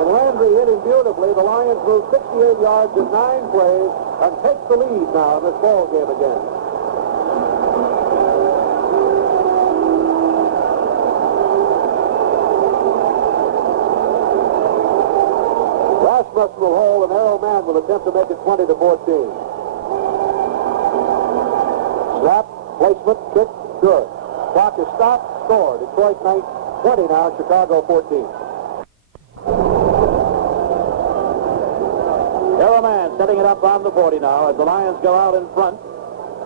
And Landry hit him beautifully. The Lions move 68 yards in 9 plays and take the lead now in this ball game again. Rasmussen will hold, and Errol Mann will attempt to make it 20-14. Snap, placement, kick, good. Clock is stopped, score. Detroit 20 now, Chicago 14. Errol Mann setting it up on the 40 now as the Lions go out in front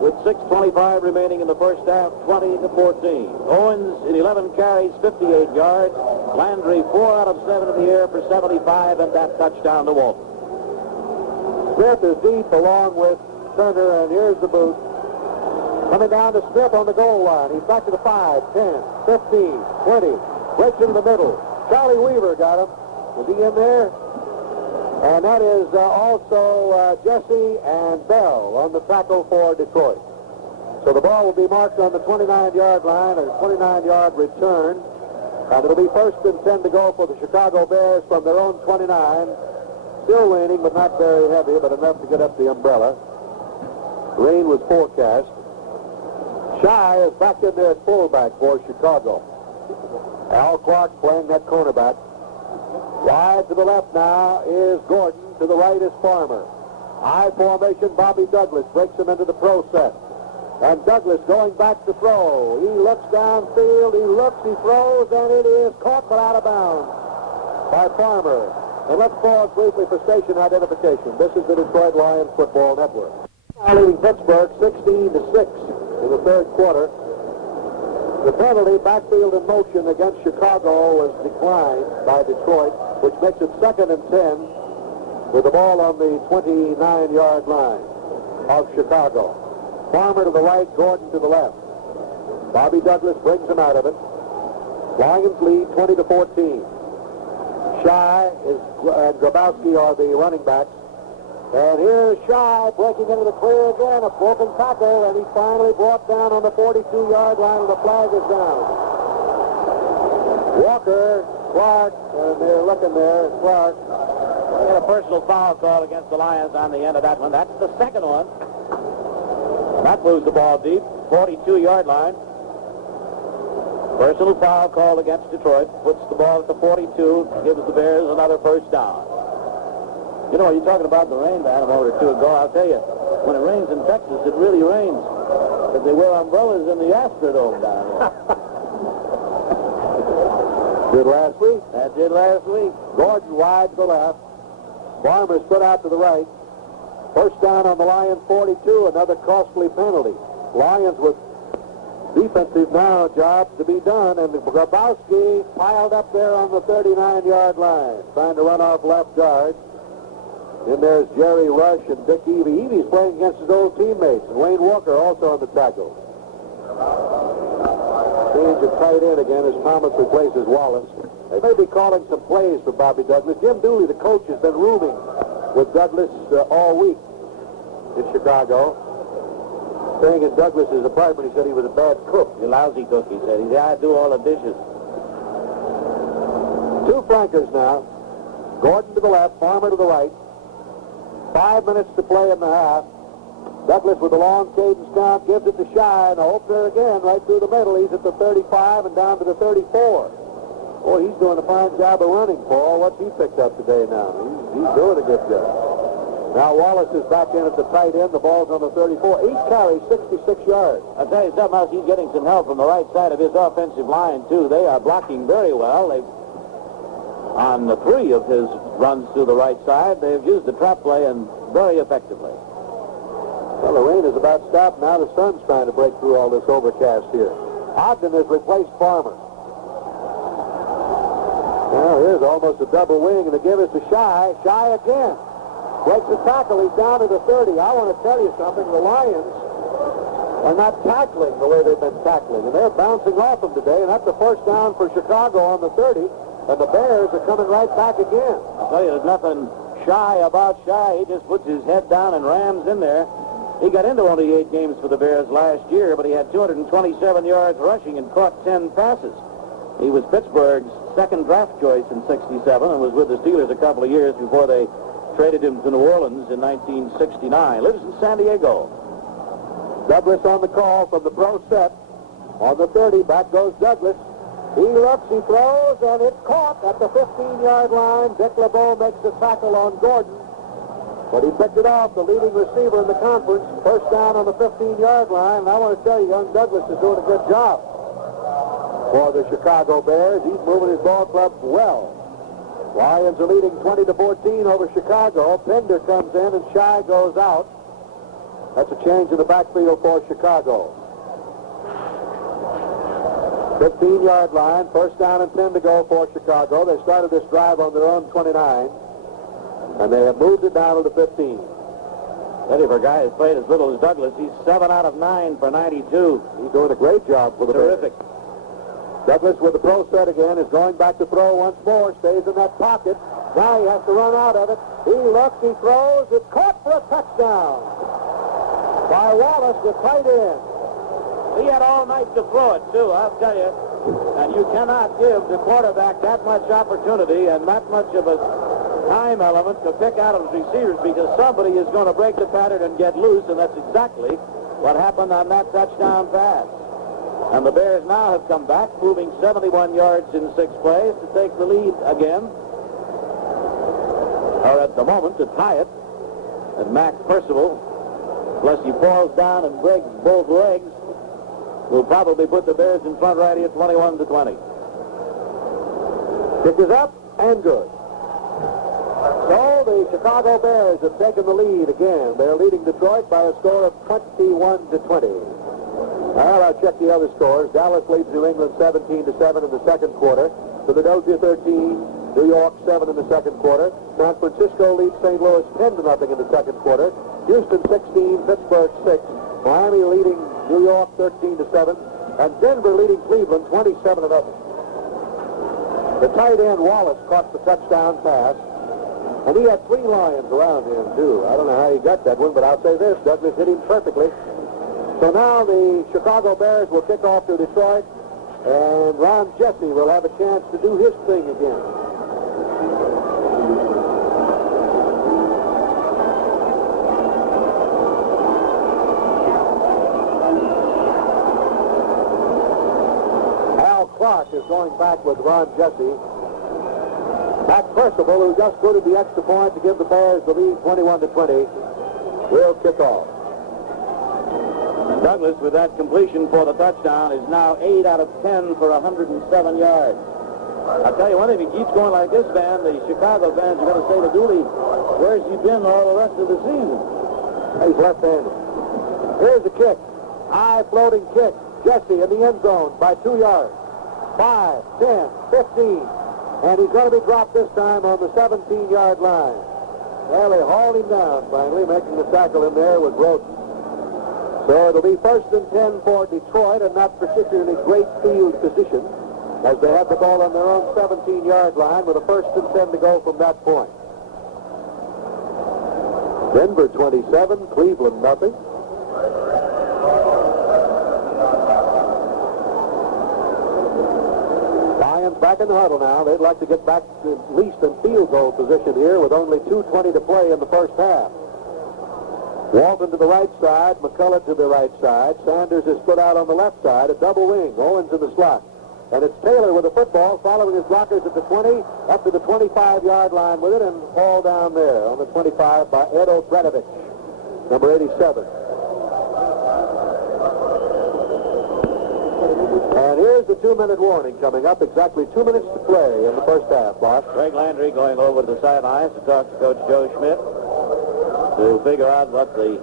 with 6:25 remaining in the first half, 20-14. Owens in 11 carries, 58 yards. Landry 4 out of 7 in the air for 75, and that touchdown to Walton. Smith is deep along with Turner, and here's the boot. Coming down to Smith on the goal line. He's back to the 5, 10, 15, 20. Breaks into the middle. Charlie Weaver got him. Was he in there? And that is also Jesse and Bell on the tackle for Detroit. So the ball will be marked on the 29-yard line, a 29-yard return. And it'll be 1st and 10 to go for the Chicago Bears from their own 29. Still raining, but not very heavy, but enough to get up the umbrella. Rain was forecast. Shy is back in there at fullback for Chicago. Al Clark playing that cornerback. Wide to the left now is Gordon. To the right is Farmer. High formation, Bobby Douglas breaks him into the pro set. And Douglas going back to throw. He looks downfield, he looks, he throws, and it is caught but out of bounds by Farmer. And let's pause briefly for station identification. This is the Detroit Lions Football Network. Now leading Pittsburgh 16-6 in the third quarter. The penalty, backfield in motion against Chicago, was declined by Detroit, which makes it 2nd and 10 with the ball on the 29-yard line of Chicago. Farmer to the right, Gordon to the left. Bobby Douglas brings him out of it. Lions lead 20-14. Shy and Grabowski are the running backs. And here's Shy breaking into the clear again, a broken tackle, and he's finally brought down on the 42-yard line, and the flag is down. Walker, Clark, and they're looking there. Clark. We had a personal foul call against the Lions on the end of that one. That's the second one. That moves the ball deep, 42-yard line. Personal foul called against Detroit, puts the ball at the 42, gives the Bears another first down. You know, you're talking about the rain, man, a moment or two ago. I'll tell you, when it rains in Texas, it really rains. But they wear umbrellas in the Astrodome down here. Did last week? That did last week. Gordon wide to the left. Farmer spread out to the right. First down on the Lions 42, another costly penalty. Lions with defensive now jobs to be done, and Grabowski piled up there on the 39-yard line, trying to run off left guard. Then there's Jerry Rush and Dick Evey. Evey's playing against his old teammates, and Wayne Walker also on the tackle. Change of tight end again as Thomas replaces Wallace. They may be calling some plays for Bobby Douglas. Jim Dooley, the coach, has been rooming with Douglas all week in Chicago. Staying in Douglas's apartment, he said he was a bad cook. A lousy cook, he said. He said, I do all the dishes. Two flankers now. Gordon to the left, Farmer to the right. 5 minutes to play in the half. Douglas with a long cadence count gives it to Shy, and a opener again right through the middle. He's at the 35 and down to the 34. Boy, he's doing a fine job of running, Paul. What's he picked up today now? He's doing a good job. Now Wallace is back in at the tight end. The ball's on the 34. 8 carries, 66 yards. I'll tell you something else. He's getting some help from the right side of his offensive line, too. They are blocking very well. On the 3 of his runs to the right side, they've used the trap play and very effectively. Well, the rain is about stopped. Now the sun's trying to break through all this overcast here. Ogden has replaced Farmer. Now here's almost a double wing, and the give is to Shy. Shy again. Breaks the tackle. He's down to the 30. I want to tell you something. The Lions are not tackling the way they've been tackling, and they're bouncing off them today, and that's the first down for Chicago on the 30, and the Bears are coming right back again. I'll tell you, there's nothing shy about Shy. He just puts his head down and rams in there. He got into only 8 games for the Bears last year, but he had 227 yards rushing and caught 10 passes. He was Pittsburgh's second draft choice in '67 and was with the Steelers a couple of years before they traded him to New Orleans in 1969. Lives in San Diego. Douglas on the call from the pro set. On the 30, back goes Douglas. He looks, he throws, and it's caught at the 15-yard line. Dick LeBeau makes the tackle on Gordon. But he picked it off, the leading receiver in the conference. First down on the 15-yard line. And I want to tell you, young Douglas is doing a good job for the Chicago Bears. He's moving his ball club well. Lions are leading 20-14 over Chicago. Pender comes in and Shy goes out. That's a change in the backfield for Chicago. 15-yard line, first down and 10 to go for Chicago. They started this drive on their own 29, and they have moved it down to the 15. Ready for a guy who's played as little as Douglas. He's 7 out of 9 for 92. He's doing a great job for the Terrific. Bears. Douglas with the pro set again is going back to throw once more. Stays in that pocket. Now he has to run out of it. He looks, he throws, it's caught for a touchdown by Wallace, the tight end. He had all night to throw it, too, I'll tell you. And you cannot give the quarterback that much opportunity and that much of a time element to pick out of his receivers, because somebody is going to break the pattern and get loose, and that's exactly what happened on that touchdown pass. And the Bears now have come back, moving 71 yards in 6 plays to take the lead again. Or at the moment to tie it. And Mac Percival, unless he falls down and breaks both legs, will probably put the Bears in front right here, 21-20. Kick is up and good. So the Chicago Bears have taken the lead again. They're leading Detroit by a score of 21-20. Well, I'll check the other scores. Dallas leads New England 17-7 in the second quarter. Philadelphia 13, New York 7 in the second quarter. San Francisco leads St. Louis 10-0 in the second quarter. Houston 16, Pittsburgh 6. Miami leading New York 13-7. And Denver leading Cleveland 27-0. The tight end Wallace caught the touchdown pass. And he had 3 Lions around him, too. I don't know how he got that one, but I'll say this. Douglas hit him perfectly. So now the Chicago Bears will kick off to Detroit, and Ron Jesse will have a chance to do his thing again. Al Clark is going back with Ron Jesse. Mac Percival, who just put in the extra point to give the Bears the lead 21-20, will kick off. Douglas, with that completion for the touchdown, is now 8 out of 10 for 107 yards. I'll tell you one thing, if he keeps going like this, Van, the Chicago fans are going to say to Dooley, where's he been all the rest of the season? He's left-handed. Here's the kick. High floating kick. Jesse in the end zone by 2 yards. 5, 10, 15. And he's going to be dropped this time on the 17-yard line. Well, they hauled him down finally, making the tackle in there with Roden. So it'll be 1st and 10 for Detroit, and not particularly great field position, as they have the ball on their own 17-yard line with a 1st and 10 to go from that point. Denver 27, Cleveland nothing. Lions back in the huddle now. They'd like to get back to at least in field goal position here with only 2:20 to play in the first half. Walton to the right side, McCullough to the right side. Sanders is put out on the left side, a double wing. Owens in the slot. And it's Taylor with the football, following his blockers at the 20, up to the 25-yard line with it, and all down there on the 25 by Ed Obranovich, number 87. And here's the 2-minute warning coming up. Exactly 2 minutes to play in the first half, Boss. Greg Landry going over to the sidelines to talk to Coach Joe Schmidt to figure out what the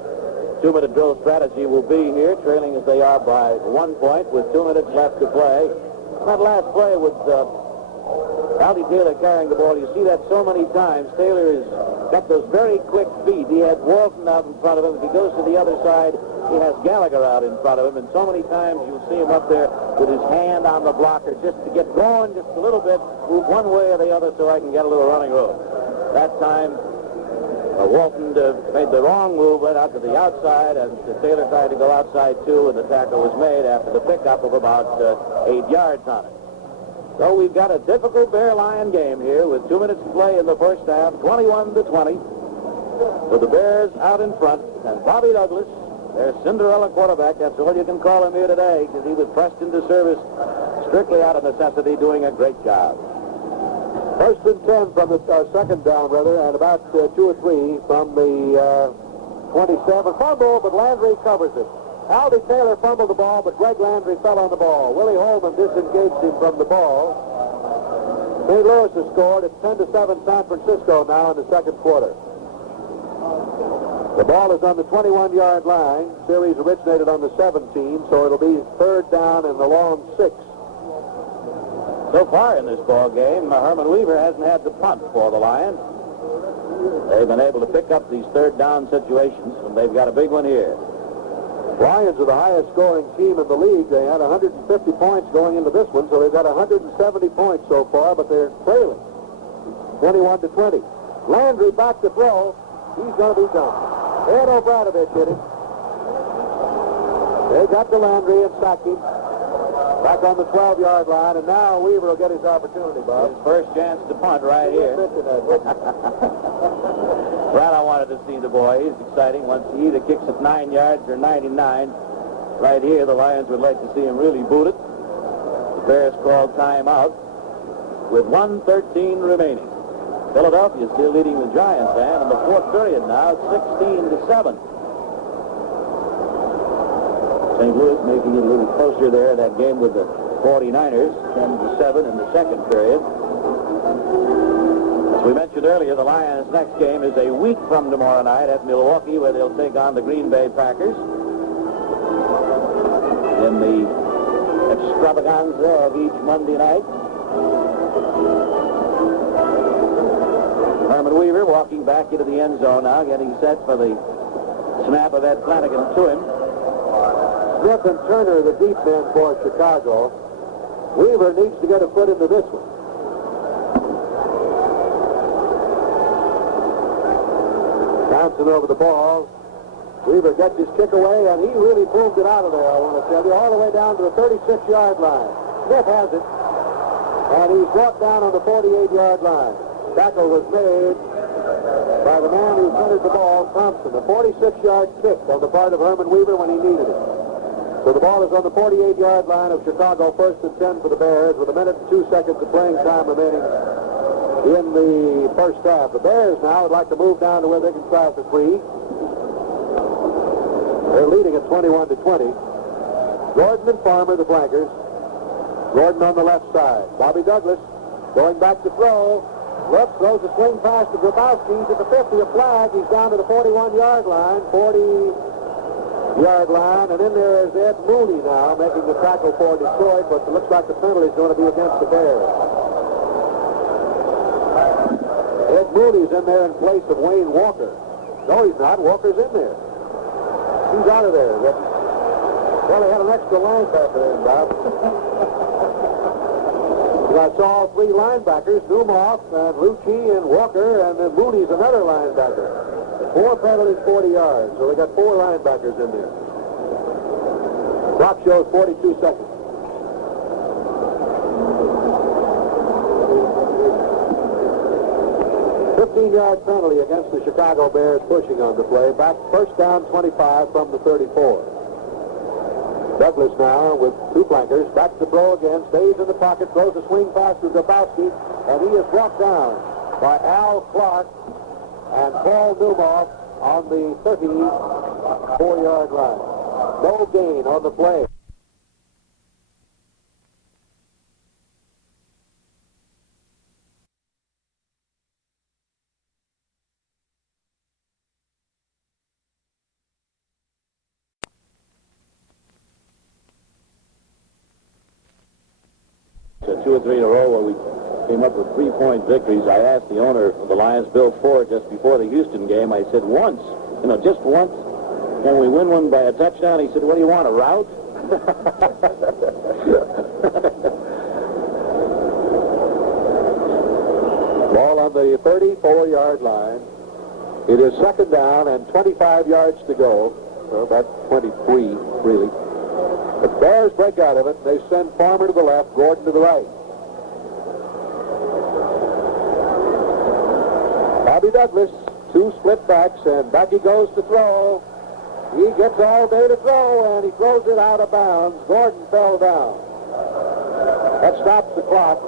2-minute drill strategy will be here, trailing as they are by 1 point with 2 minutes left to play. That last play with Aldy Taylor carrying the ball, you see that so many times. Taylor has got those very quick feet. He had Walton out in front of him. If he goes to the other side, he has Gallagher out in front of him. And so many times you'll see him up there with his hand on the blocker just to get going just a little bit, move one way or the other so I can get a little running room. That time, Walton made the wrong move, went out to the outside, and Taylor tried to go outside too, and the tackle was made after the pickup of about 8 yards on it. So we've got a difficult Bear Lion game here with 2 minutes to play in the first half, 21-20. With the Bears out in front, and Bobby Douglas, their Cinderella quarterback, that's all you can call him here today, because he was pressed into service strictly out of necessity, doing a great job. 1st and 10 from the second down, rather, and about 2 or 3 from the 27. Fumble, but Landry covers it. Aldy Taylor fumbled the ball, but Greg Landry fell on the ball. Willie Holman disengaged him from the ball. St. Louis has scored. It's 10-7 San Francisco now in the second quarter. The ball is on the 21-yard line. Series originated on the 17, so it'll be 3rd down and a long 6. So far in this ball game, Herman Weaver hasn't had to punt for the Lions. They've been able to pick up these 3rd down situations, and they've got a big one here. Lions are the highest scoring team in the league. They had 150 points going into this one, so they've got 170 points so far, but they're trailing. 21-20. Landry back to throw. He's going to be done. Ed O'Bradovich hit it. They got to Landry and sacked him. Back on the 12-yard line, and now Weaver will get his opportunity, Bob. His first chance to punt right here. Well, I wanted to see the boy. He's exciting. Once he either kicks it 9 yards or 99. Right here, the Lions would like to see him really boot it. The Bears called timeout with 1:13 remaining. Philadelphia still leading the Giants, and in the fourth period now, 16-7. St. Louis making it a little closer there, that game with the 49ers, 10-7 in the second period. As we mentioned earlier, the Lions' next game is a week from tomorrow night at Milwaukee, where they'll take on the Green Bay Packers in the extravaganza of each Monday night. Herman Weaver walking back into the end zone now, getting set for the snap of Ed Flanagan to him. Smith and Turner, the deep men for Chicago. Weaver needs to get a foot into this one. Johnson over the ball. Weaver gets his kick away, and he really boomed it out of there, I want to tell you, all the way down to the 36-yard line. Smith has it, and he's brought down on the 48-yard line. Tackle was made by the man who centered the ball, Thompson. A 46-yard kick on the part of Herman Weaver when he needed it. So the ball is on the 48-yard line of Chicago, 1st and 10 for the Bears, with 1 minute and 2 seconds of playing time remaining in the first half. The Bears now would like to move down to where they can try for 3. They're leading at 21-20. Gordon and Farmer, the flankers. Gordon on the left side. Bobby Douglas going back to throw. Looks, throws a swing pass to Grabowski. He's at the 50, a flag. He's down to the 41-yard line, 40-yard line, and in there is Ed Mooney now making the tackle for Detroit, but it looks like the penalty is going to be against the Bears. Ed Mooney's in there in place of Wayne Walker. No, he's not. Walker's in there. He's out of there. Well, they had an extra linebacker in, Bob. That's all 3 linebackers, Dumoff and Lucci and Walker, and then Mooney's another linebacker. 4 penalties, 40 yards. So they got 4 linebackers in there. Clock shows 42 seconds. $15-yard penalty against the Chicago Bears pushing on the play. Back first down 25 from the 34. Douglas now with 2 flankers, back to throw again, stays in the pocket, throws a swing pass to Grabowski, and he is brought down by Al Clark and Paul Dumoff on the 34-yard line. No gain on the play. So 2 or 3 in a row where we came up with 3-point victories. I asked the owner of the Lions, Bill Ford, just before the Houston game, I said, once, just once, can we win one by a touchdown? He said, what do you want, a rout? Ball on the 34-yard line. It is second down and 25 yards to go. So about 23, really. The Bears break out of it. They send Farmer to the left, Gordon to the right. Bobby Douglas, 2 split backs, and back he goes to throw. He gets all day to throw, and he throws it out of bounds. Gordon fell down. That stops the clock.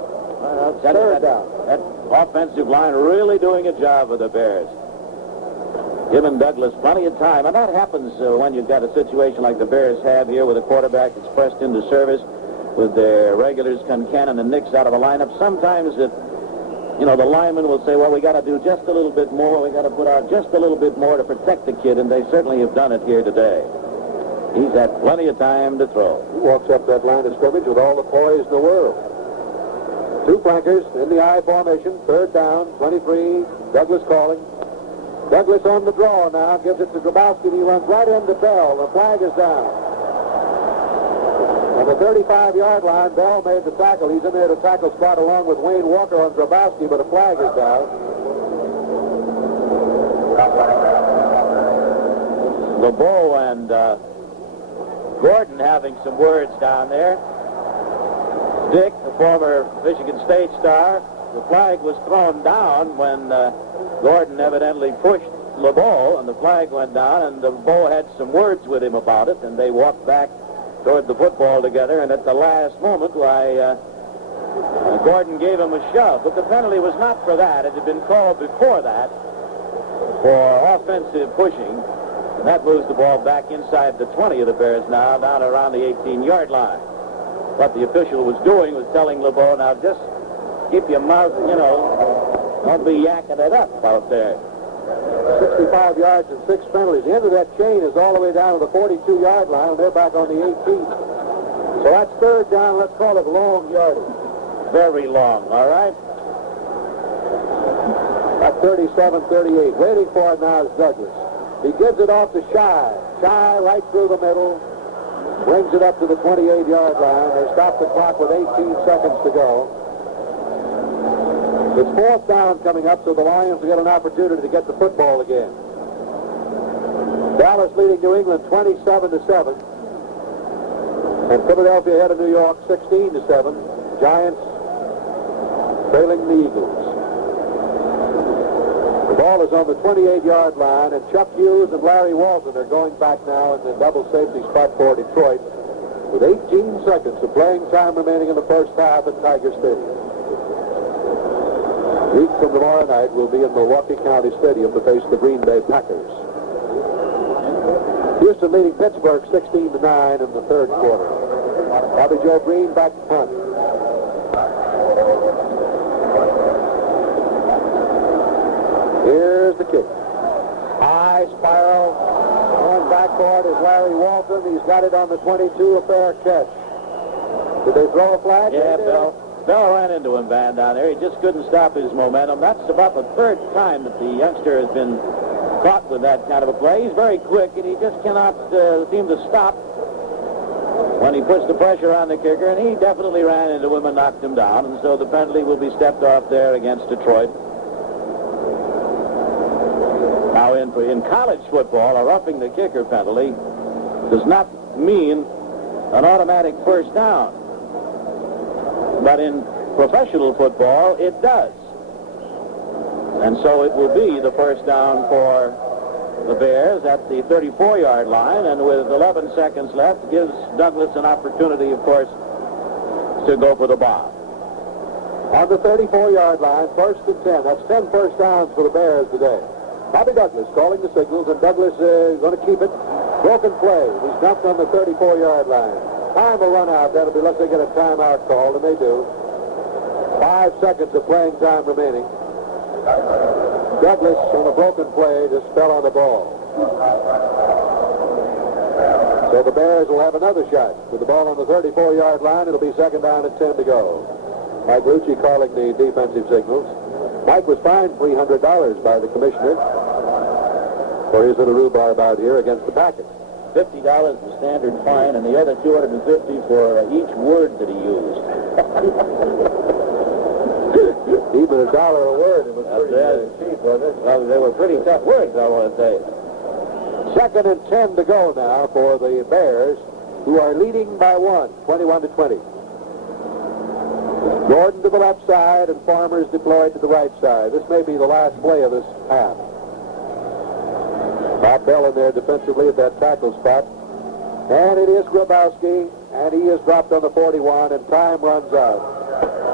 Third down. That offensive line really doing a job with the Bears. Giving Douglas plenty of time. And that happens when you've got a situation like the Bears have here with a quarterback that's pressed into service with their regulars, Concannon and Nix, out of the lineup. Sometimes the linemen will say, well, we got to do just a little bit more. We got to put out just a little bit more to protect the kid, and they certainly have done it here today. He's had plenty of time to throw. He walks up that line of scrimmage with all the poise in the world. 2 flankers in the I formation. Third down, 23. Douglas calling. Douglas on the draw now, gives it to Grabowski, and he runs right into Bell. The flag is down. And On the 35-yard line, Bell made the tackle. He's in there to tackle spot along with Wayne Walker on Grabowski, but a flag is down. LeBeau and Gordon having some words down there. Dick, the former Michigan State star, the flag was thrown down when Gordon evidently pushed LeBeau, and the flag went down, and LeBeau had some words with him about it, and they walked back toward the football together, and at the last moment, Gordon gave him a shove. But the penalty was not for that. It had been called before that for offensive pushing, and that moves the ball back inside the 20 of the Bears now, down around the 18-yard line. What the official was doing was telling LeBeau, now just keep your mouth, don't be yakking it up out there. 65 yards and 6 penalties. The end of that chain is all the way down to the 42-yard line, and they're back on the 18. So that's third down. Let's call it long yardage. Very long, all right? At 37-38. Waiting for it now is Douglas. He gives it off to Shy. Shy right through the middle. Brings it up to the 28-yard line. They stop the clock with 18 seconds to go. It's fourth down coming up, so the Lions will get an opportunity to get the football again. Dallas leading New England 27-7. And Philadelphia ahead of New York 16-7. Giants trailing the Eagles. The ball is on the 28-yard line, and Chuck Hughes and Larry Walton are going back now in the double safety spot for Detroit with 18 seconds of playing time remaining in the first half at Tiger Stadium. A week from tomorrow night, we'll be in Milwaukee County Stadium to face the Green Bay Packers. Houston leading Pittsburgh 16-9 in the third quarter. Bobby Joe Green back to punt. Here's the kick. High spiral. Going backboard is Larry Walton. He's got it on the 22, a fair catch. Did they throw a flag? Yeah, Bell ran into him, Van, down there. He just couldn't stop his momentum. That's about the third time that the youngster has been caught with that kind of a play. He's very quick, and he just cannot seem to stop when he puts the pressure on the kicker, and he definitely ran into him and knocked him down, and so the penalty will be stepped off there against Detroit. Now, in college football, a roughing the kicker penalty does not mean an automatic first down. But in professional football, it does. And so it will be the first down for the Bears at the 34-yard line, and with 11 seconds left, gives Douglas an opportunity, of course, to go for the bomb. On the 34-yard line, first and 10. That's 10 first downs for the Bears today. Bobby Douglas calling the signals, and Douglas is going to keep it. Broken play. He's dumped on the 34-yard line. Time will run out. That'll be unless they get a timeout called, and they do. 5 seconds of playing time remaining. Douglas on a broken play just fell on the ball. So the Bears will have another shot. With the ball on the 34-yard line, it'll be second down and 10 to go. Mike Lucci calling the defensive signals. Mike was fined $300 by the commissioner for his little rhubarb out here against the Packers. $50 the standard fine, and the other $250 for each word that he used. Even $1 a word. It was pretty cheap, wasn't it? Well, they were pretty tough words, I want to say. Second and 10 to go now for the Bears, who are leading by 1, 21-20. Gordon to the left side and Farmers deployed to the right side. This may be the last play of this half. Bob Bell in there defensively at that tackle spot. And it is Grabowski, and he is dropped on the 41, and time runs out.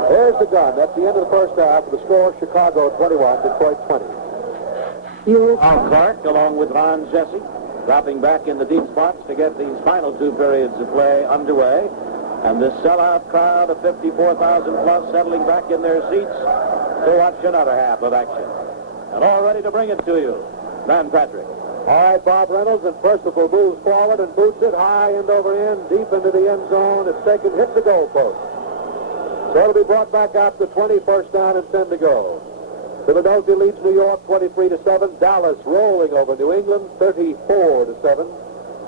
There's the gun. That's the end of the first half. The score, Chicago 21, Detroit 20. Al Clark, along with Ron Jesse, dropping back in the deep spots to get these final 2 periods of play underway. And this sellout crowd of 54,000 plus settling back in their seats to watch another half of action. And all ready to bring it to you, Van Patrick. All right, Bob Reynolds, and Percival moves forward and boots it high end over end, deep into the end zone. It's taken, hits the goal post. So it'll be brought back out to 20, first down and 10 to go. Philadelphia leads New York 23-7. Dallas rolling over New England 34-7.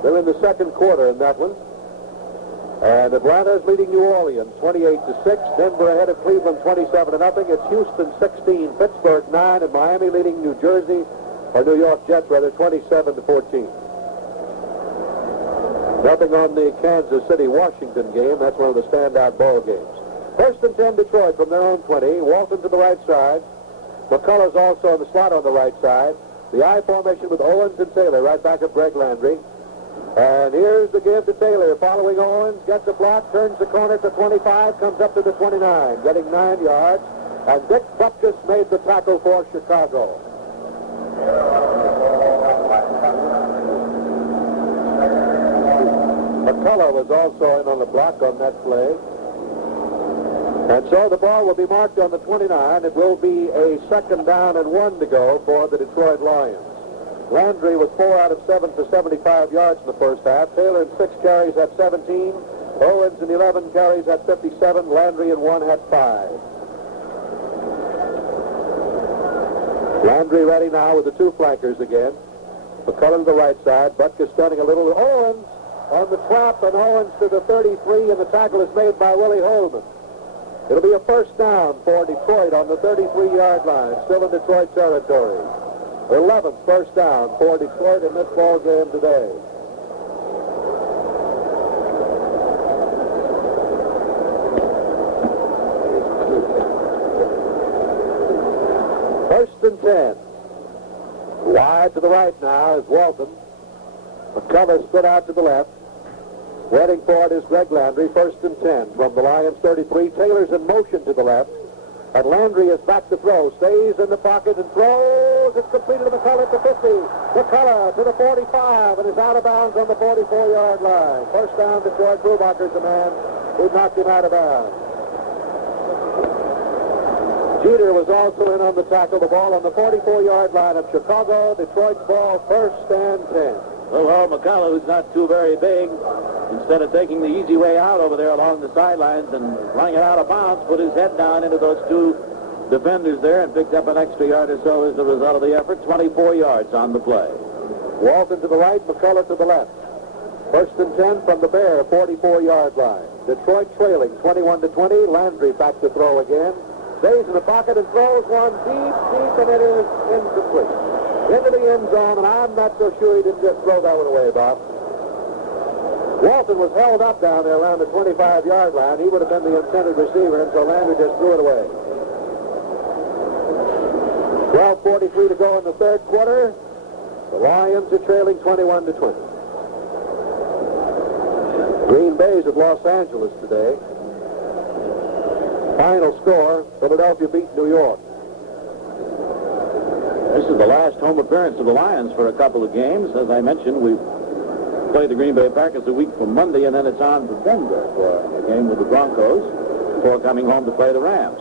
They're in the second quarter in that one. And Atlanta is leading New Orleans 28-6. Denver ahead of Cleveland 27-0. It's Houston 16, Pittsburgh 9, and Miami leading New York Jets 27-14. Nothing on the Kansas City-Washington game. That's one of the standout ball games. 1st and 10 Detroit from their own 20. Walton to the right side. McCullough's also in the slot on the right side. The I formation with Owens and Taylor right back of Greg Landry. And here's the give to Taylor. Following Owens, gets a block, turns the corner to 25, comes up to the 29, getting 9 yards. And Dick Butkus made the tackle for Chicago. McCullough was also in on the block on that play. And so the ball will be marked on the 29. It will be a 2nd down and 1 to go for the Detroit Lions. Landry was 4 out of 7 for 75 yards in the first half. Taylor in 6 carries at 17. Owens in 11 carries at 57. Landry in 1 had 5. Landry ready now with the 2 flankers again. McCullough to the right side. Butkus stunning a little. Owens on the trap, and Owens to the 33, and the tackle is made by Willie Holman. It'll be a 1st down for Detroit on the 33-yard line, still in Detroit territory. 11th 1st down for Detroit in this ball game today. First and 10. Wide to the right now is Walton. McCullough split out to the left. Waiting for it is Greg Landry. 1st and 10 from the Lions 33. Taylor's in motion to the left. And Landry is back to throw. Stays in the pocket and throws. It's completed to McCullough at the 50. McCullough to the 45 and is out of bounds on the 44-yard line. 1st down, Detroit. Brubacher's the man who knocked him out of bounds. Jeter was also in on the tackle. The ball on the 44-yard line of Chicago. Detroit's ball, 1st and 10. Well, McCullough, who's not too very big, instead of taking the easy way out over there along the sidelines and running it out of bounds, put his head down into those 2 defenders there and picked up an extra yard or so as a result of the effort. 24 yards on the play. Walton to the right, McCullough to the left. 1st and 10 from the Bear 44-yard line. Detroit trailing 21-20. Landry back to throw again. Stays in the pocket and throws one deep, and it is incomplete. Into the end zone, and I'm not so sure he didn't just throw that one away, Bob. Walton was held up down there around the 25-yard line. He would have been the intended receiver, and so Landry just threw it away. 12:43 to go in the 3rd quarter. The Lions are trailing 21-20. Green Bay's at Los Angeles today. Final score, Philadelphia beat New York. This is the last home appearance of the Lions for a couple of games. As I mentioned, we play the Green Bay Packers a week from Monday, and then it's on to Denver for a game with the Broncos before coming home to play the Rams.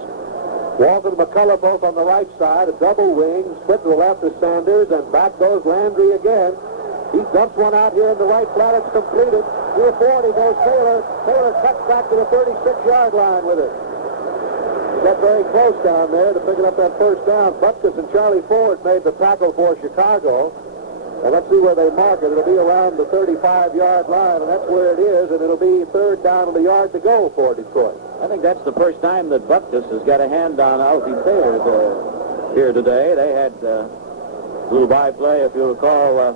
Walton and McCullough both on the right side, a double wing, split to the left of Sanders, and back goes Landry again. He dumps one out here in the right flat. It's completed. Near 40 goes Taylor. Taylor cuts back to the 36-yard line with it. Got very close down there to picking up that 1st down. Butkus and Charlie Ford made the tackle for Chicago. And let's see where they mark it. It'll be around the 35-yard line, and that's where it is, and it'll be 3rd down and a yard to go for Detroit. I think that's the first time that Butkus has got a hand on Alfie Taylor here today. They had a little by-play, if you recall,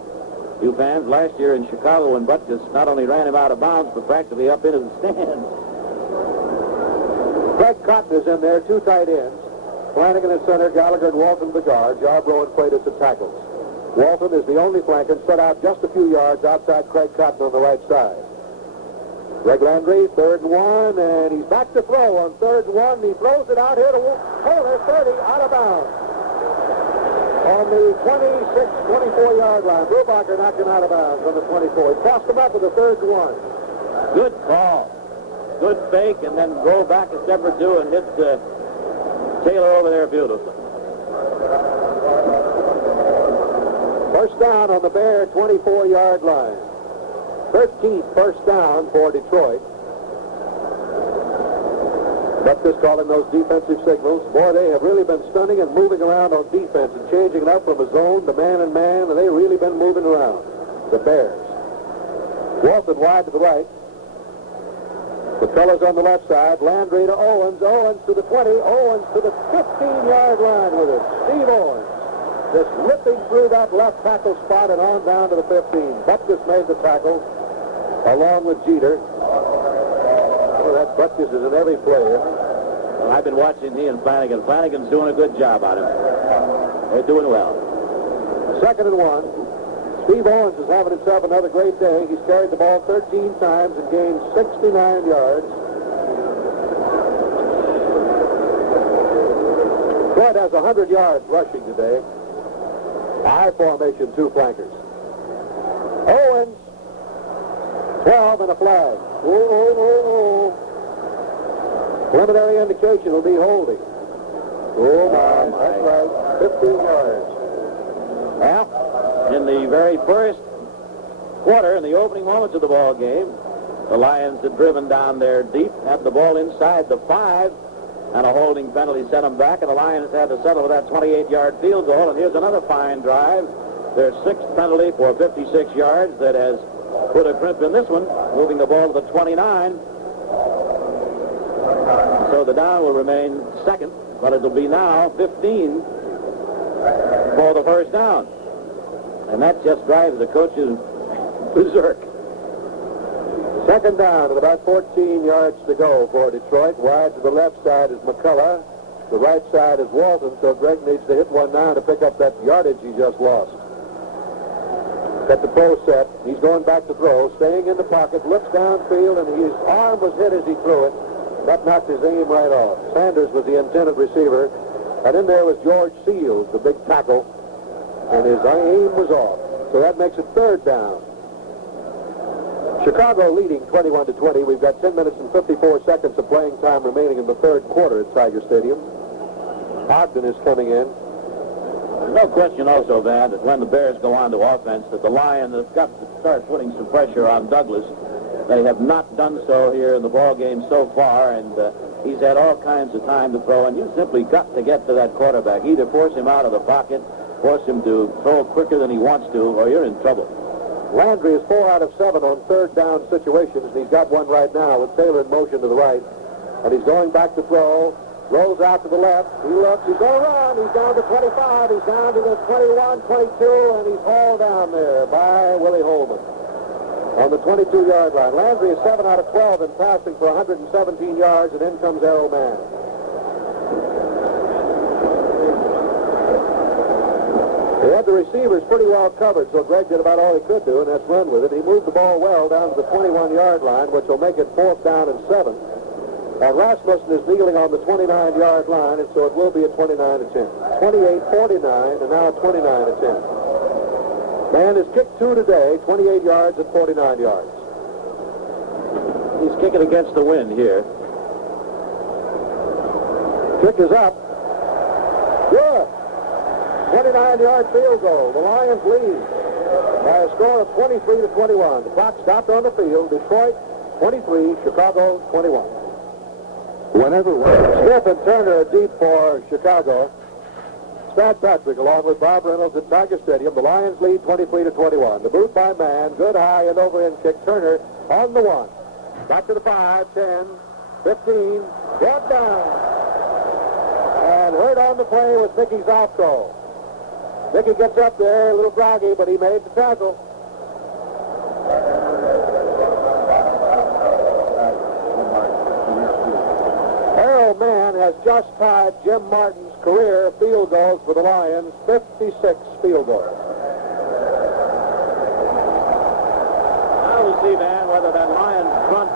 you fans, last year in Chicago when Butkus not only ran him out of bounds, but practically up into the stands. Greg Cotton is in there, 2 tight ends. Flanagan at center, Gallagher and Walton the guard, Yarbrough and Quaid at the tackles. Walton is the only flanker, spread out just a few yards outside Craig Cotton on the right side. Greg Landry, 3rd and 1, and he's back to throw on 3rd and 1. He throws it out here to Taylor, 30, out of bounds. On the 26, 24-yard line. Brubacher knocked him out of bounds on the 24. He crossed him up with a 3rd and 1. Good call. Good fake, and then go back a step or 2 and hit Taylor over there beautifully. 1st down on the Bear 24-yard line. 13th 1st down for Detroit. Butkus calling those defensive signals. Boy, they have really been stunning and moving around on defense and changing it up from a zone to man and man, and they've really been moving around. The Bears. Walton wide to the right. The fellas on the left side, Landry to Owens, Owens to the 20, Owens to the 15-yard line with it. Steve Owens just ripping through that left tackle spot and on down to the 15. Butkus made the tackle along with Jeter. Well, that Butkus is in every play. Well, I've been watching he and Flanagan. Flanagan's doing a good job on him. They're doing well. 2nd and 1. Steve Owens is having himself another great day. He's carried the ball 13 times and gained 69 yards. Fred has 100 yards rushing today. I formation, 2 flankers. Owens, 12 and a flag. Preliminary indication will be holding. Oh, my. That's right. 15 yards. Well, in the very first quarter, in the opening moments of the ball game, the Lions had driven down there deep, had the ball inside the 5, and a holding penalty sent them back, and the Lions had to settle with that 28-yard field goal. And here's another fine drive. Their 6th penalty for 56 yards that has put a crimp in this one, moving the ball to the 29. So the down will remain 2nd, but it'll be now 15 for the first down. And that just drives the coaches berserk. 2nd down with about 14 yards to go for Detroit. Wide to the left side is McCullough. The right side is Walton, so Greg needs to hit one now to pick up that yardage he just lost. Got the pro set. He's going back to throw, staying in the pocket, looks downfield, and his arm was hit as he threw it. That knocked his aim right off. Sanders was the intended receiver, and in there was George Seals, the big tackle, and his aim was off. So that makes it 3rd down. Chicago leading 21-20. We've got 10 minutes and 54 seconds of playing time remaining in the 3rd quarter at Tiger Stadium. Ogden is coming in. No question also, Van, that when the Bears go on to offense, that the Lions have got to start putting some pressure on Douglas. They have not done so here in the ball game so far, and he's had all kinds of time to throw, and you simply got to get to that quarterback. Either force him out of the pocket, force him to throw quicker than he wants to, or you're in trouble. Landry is 4 out of 7 on 3rd down situations, and he's got one right now with Taylor in motion to the right, and he's going back to throw. Rolls out to the left. He looks. He's going to run. He's down to 25. He's down to the 21, 22, and he's hauled down there by Willie Holman on the 22-yard line. Landry is 7 out of 12 in passing for 117 yards, and in comes Errol Mann. He had the receivers pretty well covered, so Greg did about all he could do, and that's run with it. He moved the ball well down to the 21-yard line, which will make it 4th down and 7. And Rasmussen is kneeling on the 29-yard line, and so it will be a 29-10. 28-49, and now 29-10. Man has kicked 2 today, 28 yards and 49 yards. He's kicking against the wind here. Kick is up. Good. 29-yard field goal. The Lions lead by a score of 23-21. The clock stopped on the field. Detroit 23, Chicago 21. Whenever Smith and Turner are deep for Chicago. Stat Patrick along with Bob Reynolds at Tiger Stadium. The Lions lead 23-21. The boot by Mann. Good high and over end kick. Turner on the 1. Back to the 5, 10, 15. Brought down. And hurt on the play was Mickey's off throw. Mickey gets up there, a little groggy, but he made the tackle. Errol Mann has just tied Jim Martin's career field goals for the Lions, 56 field goals. Now we'll see, Van, whether that Lions front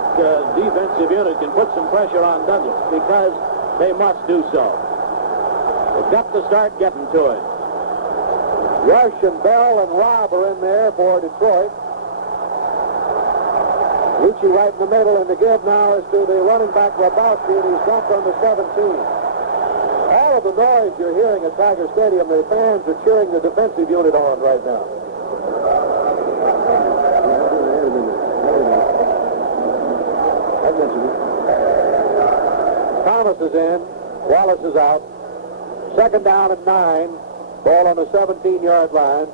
defensive unit can put some pressure on Douglas, because they must do so. They've got to start getting to it. Rush and Bell and Robb are in there for Detroit. Lucci right in the middle, and the give now is to the running back Rabowski, and he's dumped on the 17. All of the noise you're hearing at Tiger Stadium, the fans are cheering the defensive unit on right now. Thomas is in. Wallace is out. 2nd down and 9. Ball on the 17-yard line.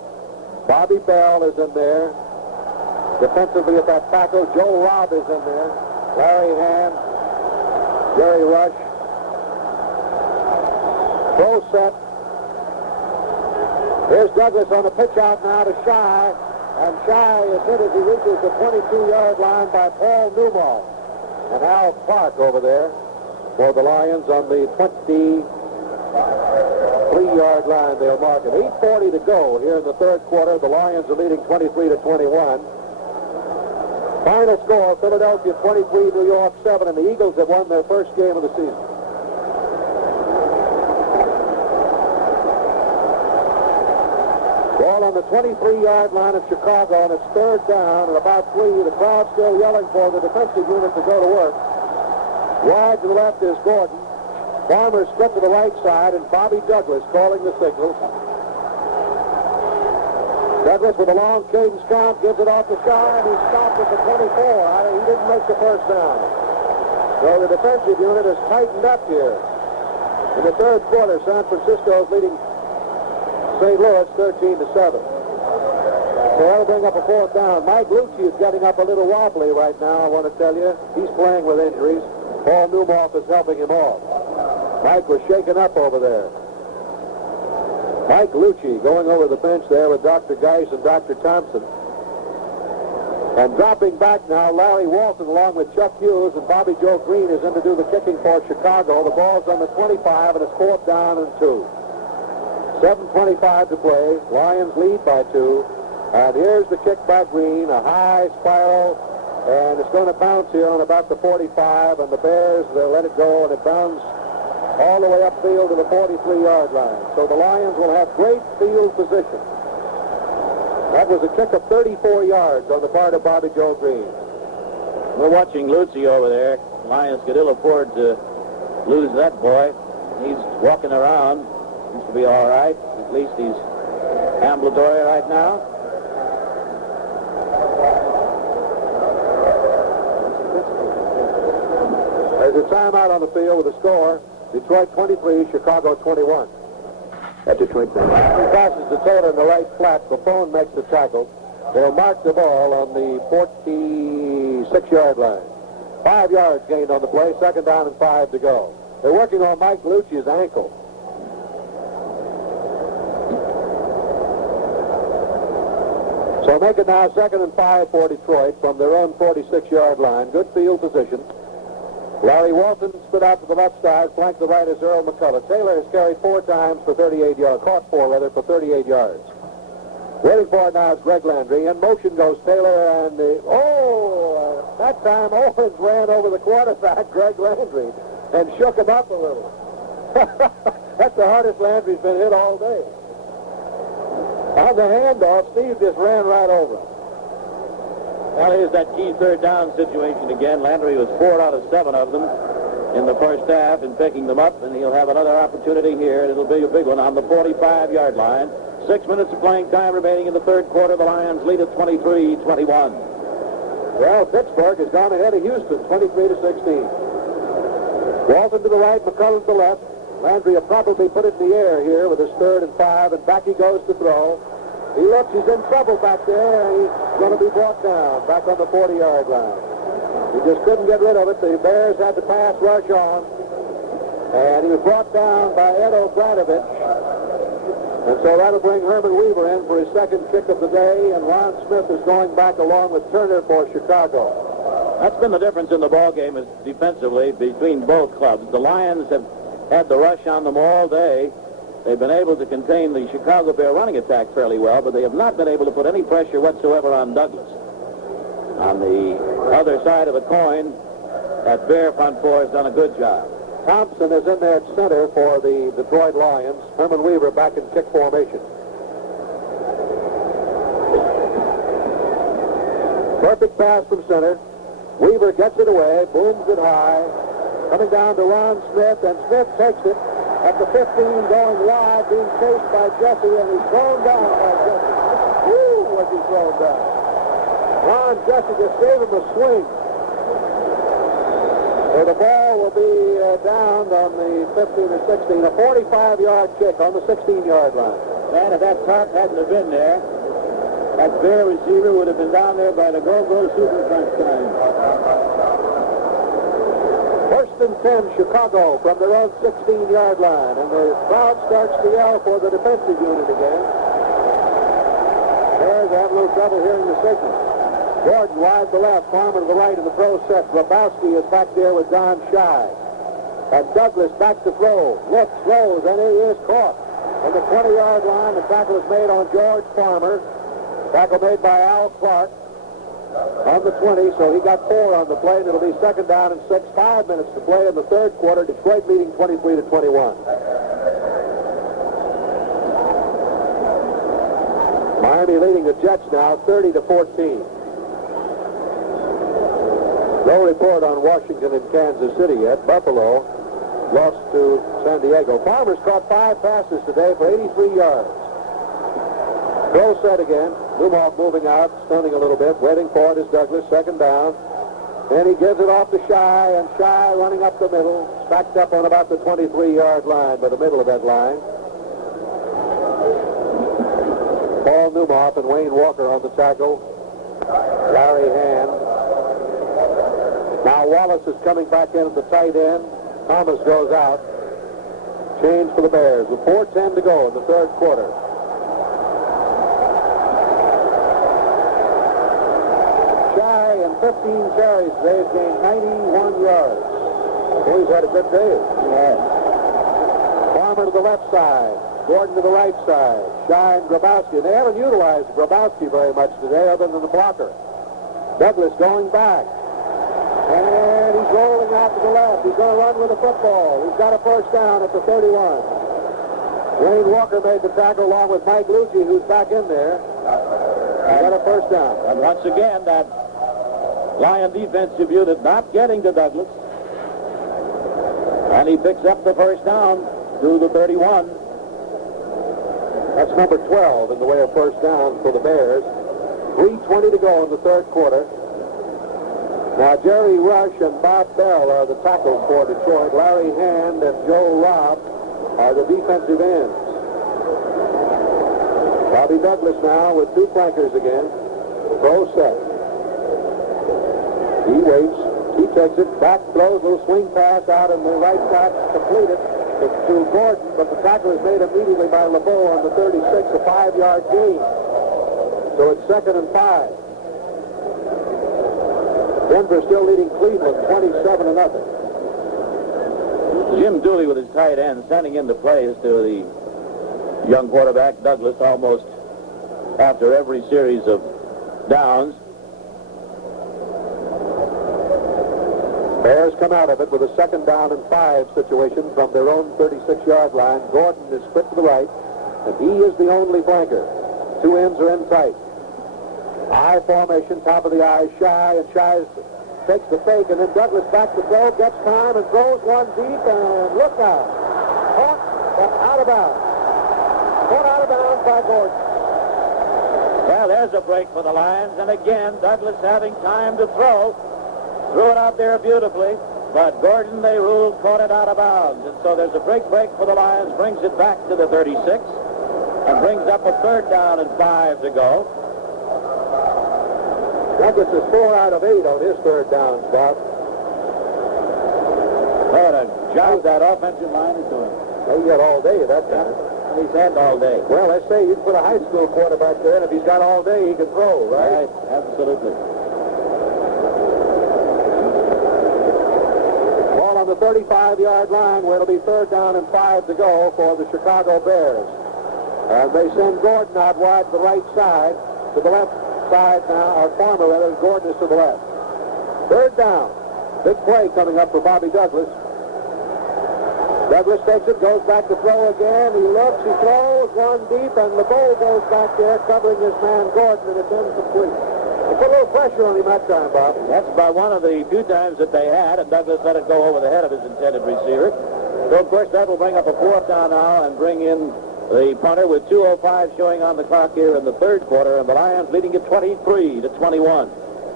Bobby Bell is in there. Defensively at that tackle, Joe Robb is in there. Larry Hand, Jerry Rush. Full set. Here's Douglas on the pitch out now to Shy. And Shy is hit as he reaches the 22-yard line by Paul Newmall. And Al Clark over there for the Lions on the 23-yard line. They'll mark it. 8:40 to go here in the third quarter. The Lions are leading 23-21. Final score, Philadelphia 23, New York 7, and the Eagles have won their first game of the season. Ball on the 23-yard line of Chicago, and it's third down and about 3. The crowd still yelling for the defensive unit to go to work. Wide to the left is Gordon. Farmer split to the right side, and Bobby Douglas calling the signals. Douglas with a long cadence count gives it off to Shaw, and he's stopped at the 24. He didn't make the first down. So the defensive unit has tightened up here. In the third quarter, San Francisco is leading St. Louis 13-7. So that'll bring up a fourth down. Mike Lucci is getting up a little wobbly right now, I want to tell you. He's playing with injuries. Paul Newmoff is helping him off. Mike was shaken up over there. Mike Lucci going over the bench there with Dr. Geis and Dr. Thompson. And dropping back now, Larry Walton along with Chuck Hughes, and Bobby Joe Green is in to do the kicking for Chicago. The ball's on the 25, and it's fourth down and 2. 7:25 to play. Lions lead by 2. And here's the kick by Green, a high spiral, and it's going to bounce here on about the 45, and the Bears, they'll let it go, and it bounces all the way upfield to the 43-yard line. So the Lions will have great field position. That was a kick of 34 yards on the part of Bobby Joe Green. We're watching Lucci over there. Lions could ill afford to lose that boy. He's walking around. Seems to be all right. At least he's ambulatory right now. There's a timeout on the field with a score. Detroit 23, Chicago 21. At Detroit, He passes to Taylor in the right flat. Buffon makes the tackle. They'll mark the ball on the 46-yard line. 5 yards gained on the play. Second down and 5 to go. They're working on Mike Lucci's ankle. So make it now 2nd and 5 for Detroit from their own 46-yard line. Good field position. Larry Walton split out to the left side. Flank the right is Earl McCullough. Taylor has carried 4 times for 38 yards. Caught 4, rather, for 38 yards. Waiting for it now is Greg Landry. In motion goes Taylor, and that time Owens ran over the quarterback, Greg Landry, and shook him up a little. That's the hardest Landry's been hit all day. On the handoff, Steve just ran right over him. Well, here's that key third down situation again. Landry was 4 out of 7 of them in the first half in picking them up, and he'll have another opportunity here, and it'll be a big one on the 45-yard line. 6 minutes of playing time remaining in the third quarter. The Lions lead at 23-21. Well, Pittsburgh has gone ahead of Houston, 23-16. Walton to the right, McCullough to the left. Landry will probably put it in the air here with his 3rd and 5, and back he goes to throw. He looks, he's in trouble back there, and he's going to be brought down back on the 40-yard line. He just couldn't get rid of it. The Bears had the pass rush on, and he was brought down by Ed O'Branovich. And so that'll bring Herman Weaver in for his second kick of the day, and Ron Smith is going back along with Turner for Chicago. That's been the difference in the ball game defensively between both clubs. The Lions have had the rush on them all day. They've been able to contain the Chicago Bear running attack fairly well, but they have not been able to put any pressure whatsoever on Douglas. On the other side of the coin, that Bear front four has done a good job. Thompson is in there at center for the Detroit Lions. Herman Weaver back in kick formation. Perfect pass from center. Weaver gets it away, booms it high. Coming down to Ron Smith, and Smith takes it at the 15, going wide, being chased by Jesse, and he's thrown down by Jesse. Woo, was he thrown down. Ron Jesse just gave him a swing. So the ball will be down on the 15 or 16, a 45-yard kick on the 16-yard line. Man, if that tarp hadn't have been there, that Bear receiver would have been down there by the go-go super crunch time. First and 10, Chicago from their own 16-yard line. And the crowd starts to yell for the defensive unit again. Bears have a little trouble hearing the signal. Gordon wide to left, Farmer to the right in the throw set. Grabowski is back there with Don Shy. And Douglas back to throw. Looks, throws, and he is caught. On the 20-yard line, the tackle is made on George Farmer. Tackle made by Al Clark on the 20, so he got 4 on the play, and it'll be second down and 6. 5 minutes to play in the third quarter. Detroit leading 23-21. Miami leading the Jets now 30-14. No report on Washington and Kansas City yet. Buffalo lost to San Diego. Farmer's caught 5 passes today for 83 yards. Throw set again. Lumoff moving out, stunning a little bit. Waiting for it is Douglas, second down. And he gives it off to Shy, and Shy running up the middle. Backed up on about the 23-yard line, by the middle of that line. Paul Newmoff and Wayne Walker on the tackle. Larry Hand. Now Wallace is coming back in at the tight end. Thomas goes out. Change for the Bears with 4:10 to go in the third quarter. Shy in 15 carries today has gained 91 yards. Boy, he's had a good day. Yeah. Farmer to the left side. Gordon to the right side. Shy and Grabowski. They haven't utilized Grabowski very much today other than the blocker. Douglas going back. And he's rolling out to the left. He's going to run with the football. He's got a first down at the 31. Wayne Walker made the tackle along with Mike Lucci, who's back in there. He got a first down. And once again, that Lion defensive unit not getting to Douglas. And he picks up the first down to the 31. That's number 12 in the way of first down for the Bears. 3:20 to go in the third quarter. Now, Jerry Rush and Bob Bell are the tackles for Detroit. Larry Hand and Joe Robb are the defensive ends. Bobby Douglas now with 2 flankers again. Throw set. He waits. He takes it. Back throws. Little swing pass out in the right side. Completed to Gordon, but the tackle is made immediately by LeBeau on the 36, a 5-yard gain. So it's 2nd and 5. Denver still leading Cleveland 27-0. Jim Dooley with his tight end sending in the plays to the young quarterback Douglas almost after every series of downs. Bears come out of it with a 2nd down and 5 situation from their own 36-yard line. Gordon is split to the right, and he is the only flanker. 2 ends are in tight. I formation, top of the eye, Shy, and Shy takes the fake, and then Douglas back to throw, gets time, and throws one deep, and look out. Caught, but out of bounds. Caught out of bounds by Gordon. Well, there's a break for the Lions, and again, Douglas having time to throw. Threw it out there beautifully, but Gordon, they ruled, caught it out of bounds. And so there's a break for the Lions, brings it back to the 36, and brings up a 3rd down and 5 to go. Douglas is 4 out of 8 on his 3rd down spot. What a job that offensive line is doing. He got all day at that time. He's had all day. Well, I say you can put a high school quarterback there, and if he's got all day, he can throw, right? Right, absolutely. Ball on the 35-yard line, where it'll be 3rd down and 5 to go for the Chicago Bears. They send Gordon out wide to the right side, to the left side now, or Farmer rather, Gordon is to the left. 3rd down. Big play coming up for Bobby Douglas. Douglas takes it, goes back to throw again. He looks, he throws, one deep, and LeBeau goes back there covering his man Gordon, and it's incomplete. They put a little pressure on him that time, Bob. That's about one of the few times that they had, and Douglas let it go over the head of his intended receiver. So, of course, that will bring up a 4th down now and bring in the punter with 2:05 showing on the clock here in the third quarter, and the Lions leading it 23-21.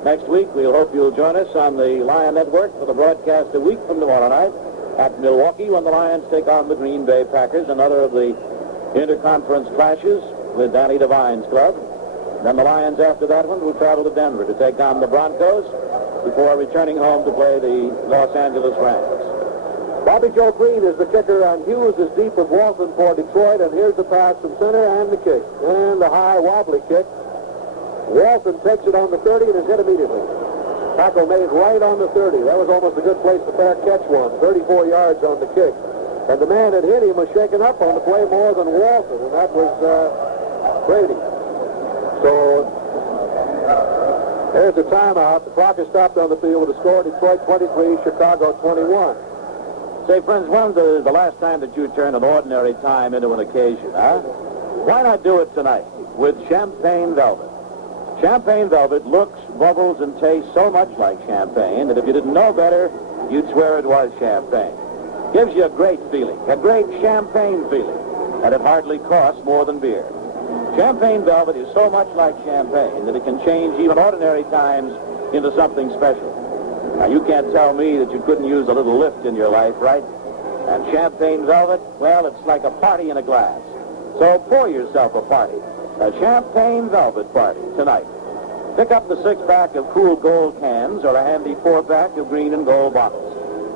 Next week, we'll hope you'll join us on the Lion Network for the broadcast a week from tomorrow night at Milwaukee when the Lions take on the Green Bay Packers, another of the interconference clashes with Danny Devine's club. Then the Lions, after that one, will travel to Denver to take on the Broncos before returning home to play the Los Angeles Rams. Bobby Joe Green is the kicker, and Hughes is deep with Walton for Detroit, and here's the pass from center and the kick. And the high wobbly kick. Walton takes it on the 30 and is hit immediately. Tackle made right on the 30. That was almost a good place to fair catch one. 34 yards on the kick. And the man that hit him was shaken up on the play more than Walton, and that was Brady. So there's a timeout. The clock is stopped on the field with a score: Detroit 23, Chicago 21. Say, friends, when's the last time that you turned an ordinary time into an occasion, huh? Why not do it tonight with Champagne Velvet? Champagne Velvet looks, bubbles, and tastes so much like champagne that if you didn't know better, you'd swear it was champagne. Gives you a great feeling, a great champagne feeling, and it hardly costs more than beer. Champagne Velvet is so much like champagne that it can change even ordinary times into something special. Now, you can't tell me that you couldn't use a little lift in your life, right? And Champagne Velvet, well, it's like a party in a glass. So pour yourself a party, a Champagne Velvet party tonight. Pick up the 6-pack of cool gold cans or a handy 4-pack of green and gold bottles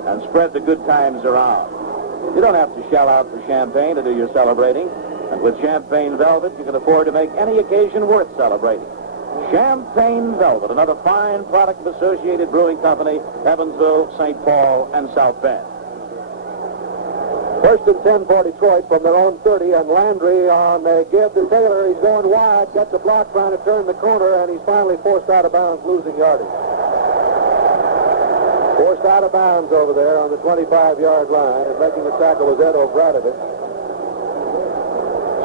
and spread the good times around. You don't have to shell out for champagne to do your celebrating. And with Champagne Velvet, you can afford to make any occasion worth celebrating. Champagne Velvet, another fine product of Associated Brewing Company, Evansville, St. Paul, and South Bend. First and 10 for Detroit from their own 30, and Landry on a give to Taylor. He's going wide, gets a block trying to turn the corner, and he's finally forced out of bounds, losing yardage. Forced out of bounds over there on the 25-yard line, and making the tackle was Ed O'Bradovich.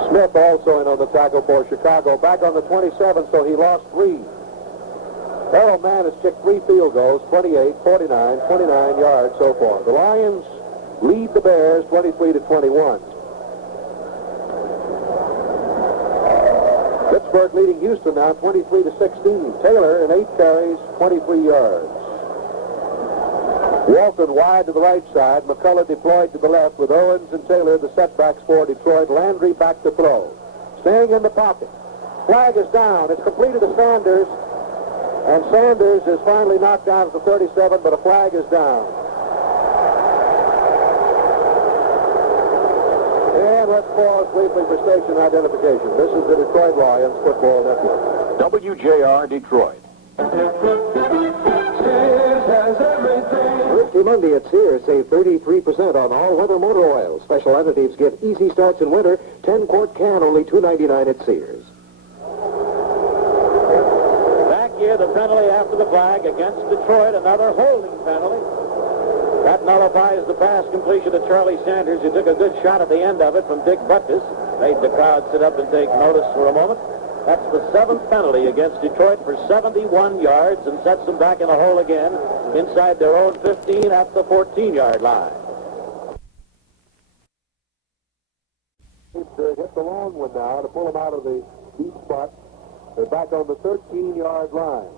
Smith also in on the tackle for Chicago. Back on the 27, so he lost 3. Harold Mann has kicked 3 field goals, 28, 49, 29 yards so far. The Lions lead the Bears 23-21. Pittsburgh leading Houston now 23-16. Taylor in 8 carries, 23 yards. Walton wide to the right side. McCullough deployed to the left with Owens and Taylor, the setbacks for Detroit. Landry back to throw. Staying in the pocket. Flag is down. It's completed to Sanders. And Sanders is finally knocked down at the 37, but a flag is down. And let's pause briefly for station identification. This is the Detroit Lions Football Network. WJR Detroit. Thrifty Monday at Sears. Save 33% on all weather motor oil. Special additives give easy starts in winter. 10-quart can, only $2.99 at Sears. Back here, the penalty after the flag against Detroit, another holding penalty. That nullifies the pass completion to Charlie Sanders, who took a good shot at the end of it from Dick Butkus. Made the crowd sit up and take notice for a moment. That's the 7th penalty against Detroit for 71 yards and sets them back in the hole again inside their own 15 at the 14-yard line. Hit the long one now to pull them out of the deep spot. They're back on the 13-yard line.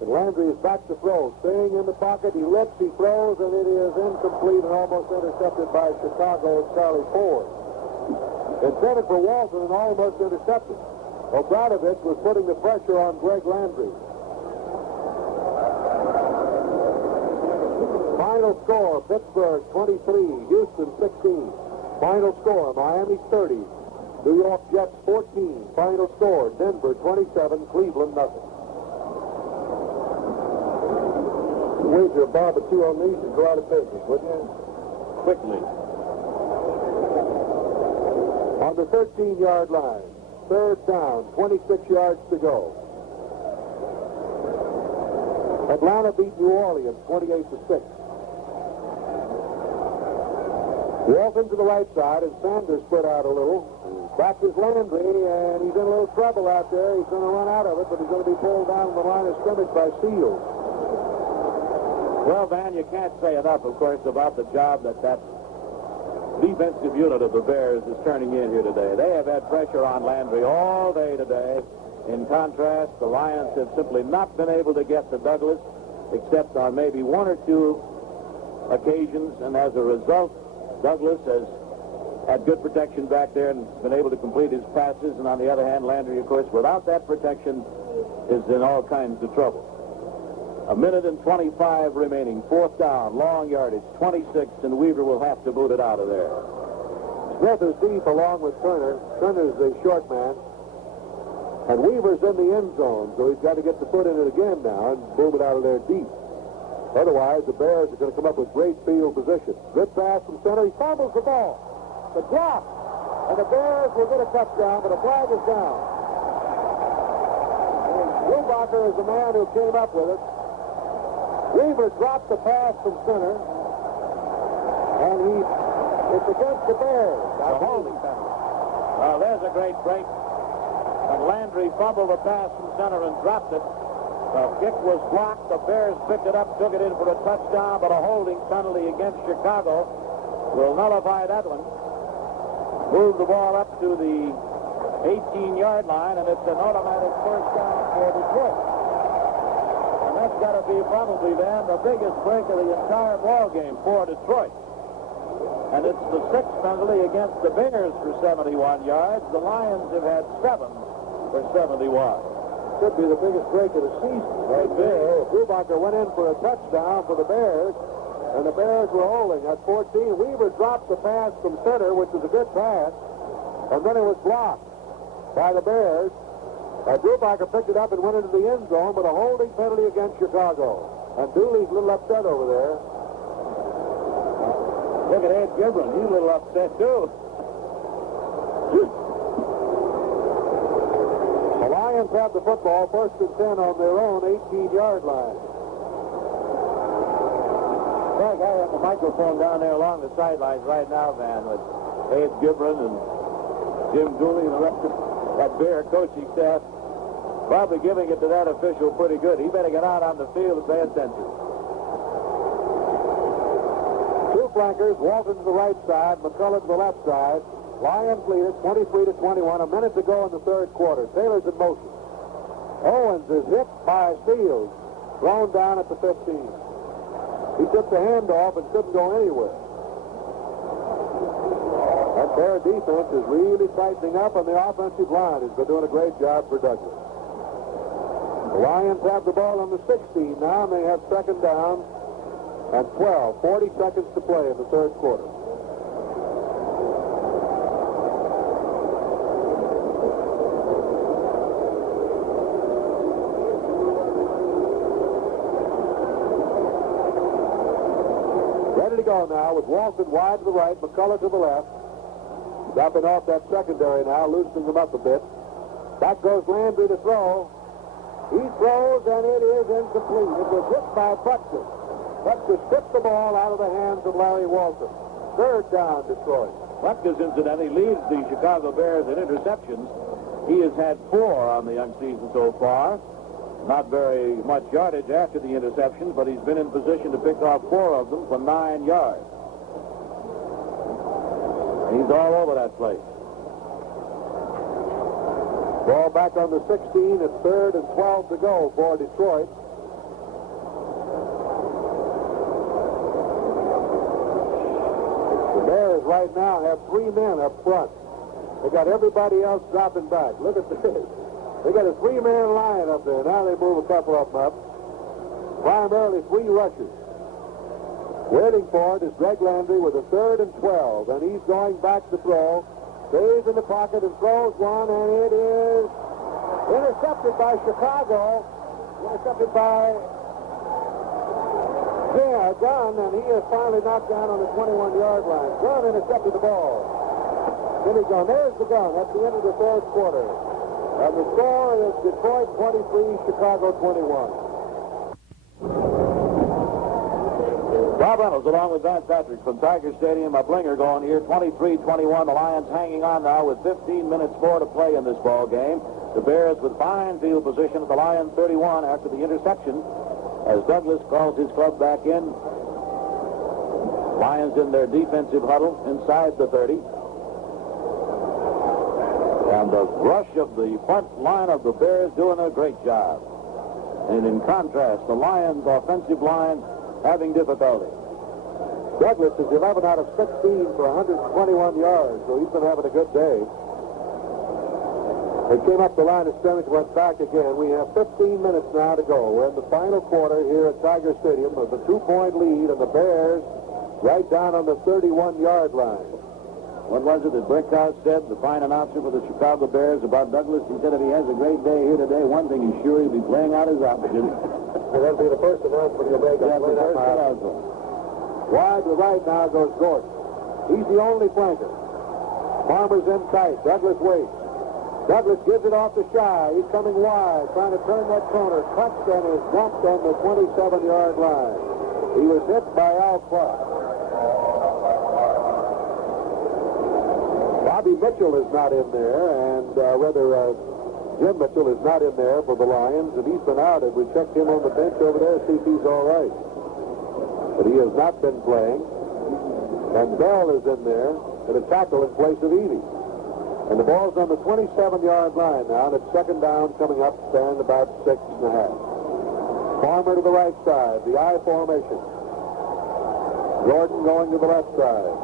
And Landry is back to throw. Staying in the pocket, he lifts, he throws, and it is incomplete and almost intercepted by Chicago's Charlie Ford. Intended for Walton and almost intercepted. O'Bradovich was putting the pressure on Greg Landry. Final score, Pittsburgh 23, Houston 16. Final score, Miami 30, New York Jets 14. Final score, Denver 27, Cleveland nothing. Wager, Bob, at 2 on these and go out of business, wouldn't you? Quickly. On the 13-yard line. 3rd down, 26 yards to go. Atlanta beat New Orleans 28-6. Walton to the right side, and Sanders spread out a little. Back is Landry, and he's in a little trouble out there. He's going to run out of it, but he's going to be pulled down the line of scrimmage by Seals. Well, Van, you can't say enough, of course, about the job that defensive unit of the Bears is turning in here today. They have had pressure on Landry all day today. In contrast, the Lions have simply not been able to get to Douglas except on maybe 1 or 2 occasions, and as a result, Douglas has had good protection back there and been able to complete his passes, and on the other hand, Landry, of course, without that protection, is in all kinds of trouble. A minute and 25 remaining. Fourth down, long yardage, 26, and Weaver will have to boot it out of there. Smith is deep along with Turner. Turner's the short man. And Weaver's in the end zone, so he's got to get the foot in it again now and move it out of there deep. Otherwise, the Bears are going to come up with great field position. Good pass from center. He fumbles the ball. The drop. And the Bears will get a touchdown, but a flag is down. Brubacher is the man who came up with it. Weaver dropped the pass from center. And it's against the Bears. A holding penalty. Well, there's a great break. And Landry fumbled the pass from center and dropped it. The kick was blocked. The Bears picked it up, took it in for a touchdown, but a holding penalty against Chicago will nullify that one. Move the ball up to the 18-yard line, and it's an automatic first down for Detroit. And that's got to be probably then the biggest break of the entire ball game for Detroit. And it's the sixth penalty against the Bears for 71 yards. The Lions have had 7 for 71. Could be the biggest break of the season right there. Brubacher went in for a touchdown for the Bears, and the Bears were holding at 14. Weaver dropped the pass from center, which was a good pass, and then it was blocked by the Bears. Brubacher picked it up and went into the end zone, but a holding penalty against Chicago. And Dooley's a little upset over there. Look at Ed Gibran. He's a little upset, too. The Lions have the football, 1st and 10 on their own 18-yard line. Frank, I have the microphone down there along the sidelines right now, Van, with Ed Gibran and Jim Dooley and the rest of that Bear coaching staff. Probably giving it to that official pretty good. He better get out on the field and pay attention. Two flankers, Walton to the right side, McCullough to the left side. Lions lead it 23-21. A minute to go in the third quarter. Taylor's in motion. Owens is hit by Fields, thrown down at the 15. He took the handoff and couldn't go anywhere. That Bear defense is really tightening up, and the offensive line has been doing a great job for Douglas. The Lions have the ball on the 16 now, and they have second down and 12. 40 seconds to play in the third quarter. Ready to go now with Walton wide to the right, McCullough to the left. Dropping off that secondary now, loosening them up a bit. Back goes Landry to throw. He throws, and it is incomplete. It was hit by Butkus. Butkus tipped the ball out of the hands of Larry Walton. Third down, Detroit. Butkus, incidentally, leads the Chicago Bears in interceptions. He has had 4 on the young season so far. Not very much yardage after the interceptions, but he's been in position to pick off 4 of them for 9 yards. He's all over that place. Ball back on the 16 at 3rd and 12 to go for Detroit. The Bears right now have 3 men up front. They got everybody else dropping back. Look at this. They got a 3-man line up there. Now they move a couple of them up. Primarily 3 rushers. Waiting for it is Greg Landry with a 3rd and 12, and he's going back to throw. Stays in the pocket and throws one, and it is intercepted by Chicago. Intercepted by Gunn, and he is finally knocked down on the 21-yard line. Gunn intercepted the ball. Jimmy Gunn, there's the gun at the end of the third quarter. And the score is Detroit 23, Chicago 21. Bob Reynolds along with Van Patrick from Tiger Stadium. A blinger going here, 23-21. The Lions hanging on now with 15 minutes more to play in this ball game. The Bears with fine field position at the Lions 31 after the interception as Douglas calls his club back in. Lions in their defensive huddle inside the 30. And the rush of the front line of the Bears doing a great job. And in contrast, the Lions' offensive line having difficulty. Douglas is 11 out of 16 for 121 yards, so he's been having a good day. They came up the line of scrimmage, went back again. We have 15 minutes now to go. We're in the final quarter here at Tiger Stadium with a 2-point lead, and the Bears right down on the 31-yard line. What was it that Brickhouse said, the fine announcer for the Chicago Bears, about Douglas? He said if he has a great day here today, one thing he's sure he'll be playing out his option. Well, that'll be the first announcement you'll make. That's the first announcement. Wide to the right now goes Gordon. He's the only flanker. Farmer's in tight. Douglas waits. Douglas gives it off to Shy. He's coming wide, trying to turn that corner. Touched and is dumped on the 27-yard line. He was hit by Al Clark. Bobby Mitchell is not in there, and Jim Mitchell is not in there for the Lions, and he's been out. We checked him on the bench over there, see if he's all right. But he has not been playing. And Bell is in there at a tackle in place of Evie. And the ball's on the 27-yard line now, and it's second down coming up and about 6.5. Farmer to the right side, the I formation. Gordon going to the left side.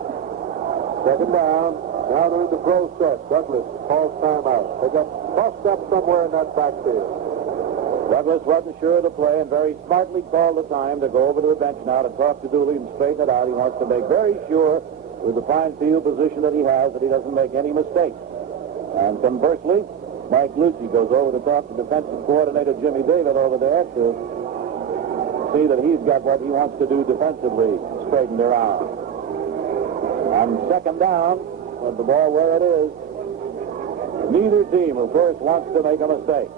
Second down. Now they're in the pro set. Douglas calls timeout. They got tossed up somewhere in that backfield. Douglas wasn't sure of the play and very smartly called the time to go over to the bench now to talk to Dooley and straighten it out. He wants to make very sure with the fine field position that he has that he doesn't make any mistakes. And conversely, Mike Lucci goes over to talk to defensive coordinator Jimmy David over there to see that he's got what he wants to do defensively straightened around. On second down, with the ball where it is, neither team, of course, wants to make a mistake.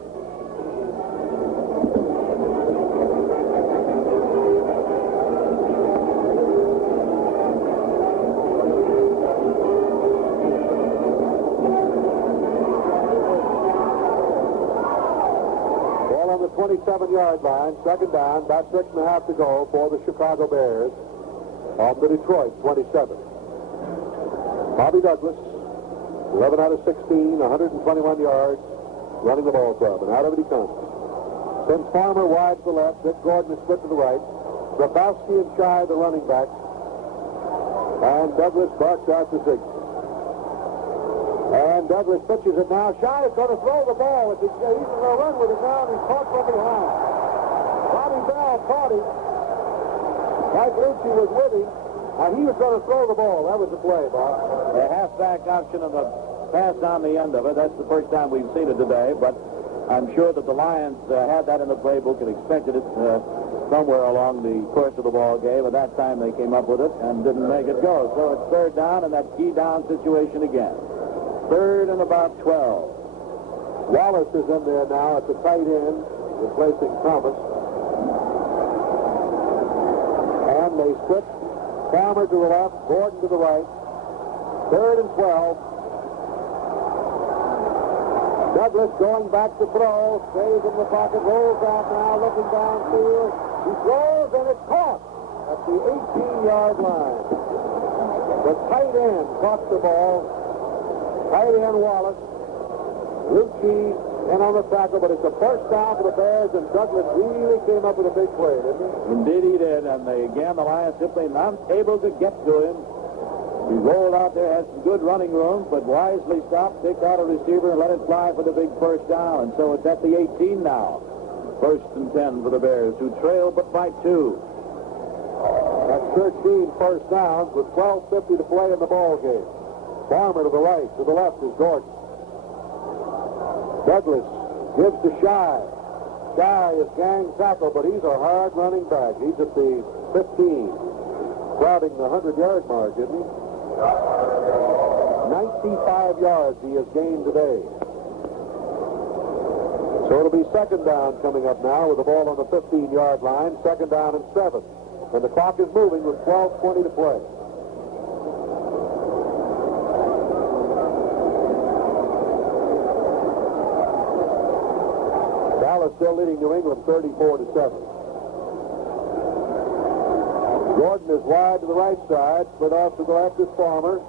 Ball on the 27-yard line, second down, about 6.5 to go for the Chicago Bears on the Detroit 27. Bobby Douglas, 11 out of 16, 121 yards, running the ball club, and out of it he comes. Sends Farmer wide to the left, Dick Gordon is split to the right, Grabowski and Shy, the running backs, and Douglas barks out the signal. And Douglas pitches it now. Shy is going to throw the ball. He's going to run with it now, and he's caught from behind. Bobby Bell caught him. Mike Lucci was with him. And he was going to throw the ball. That was the play, Bob. A halfback option and a pass on the end of it. That's the first time we've seen it today, but I'm sure that the Lions had that in the playbook and expected it somewhere along the course of the ball game. At that time, they came up with it and didn't make it go. So it's third down and that key down situation again. Third and about 12. Wallace is in there now at the tight end, replacing Thomas. And they split. Farmer to the left, Gordon to the right. Third and 12. Douglas going back to throw, stays in the pocket, rolls out now, looking downfield. He throws, and it's caught at the 18-yard line. The tight end caught the ball. Tight end Wallace. Lucci in on the tackle, but it's a first down for the Bears, and Douglas really came up with a big play, didn't he? Indeed he did, and again, the Lions simply not able to get to him. He rolled out there, had some good running room, but wisely stopped, picked out a receiver, and let it fly for the big first down. And so it's at the 18 now. First and 10 for the Bears, who trail but by 2. That's 13 first downs with 12:50 to play in the ball game. Farmer to the right, to the left is Gordon. Douglas gives to Shy. Shy is gang tackle, but he's a hard running back. He's at the 15, crowding the 100-yard mark, isn't he? 95 yards he has gained today. So it'll be second down coming up now with the ball on the 15-yard line. Second down and 7. And the clock is moving with 12:20 to play. Dallas still leading New England 34-7. Gordon is wide to the right side. Split off to the left is Farmer.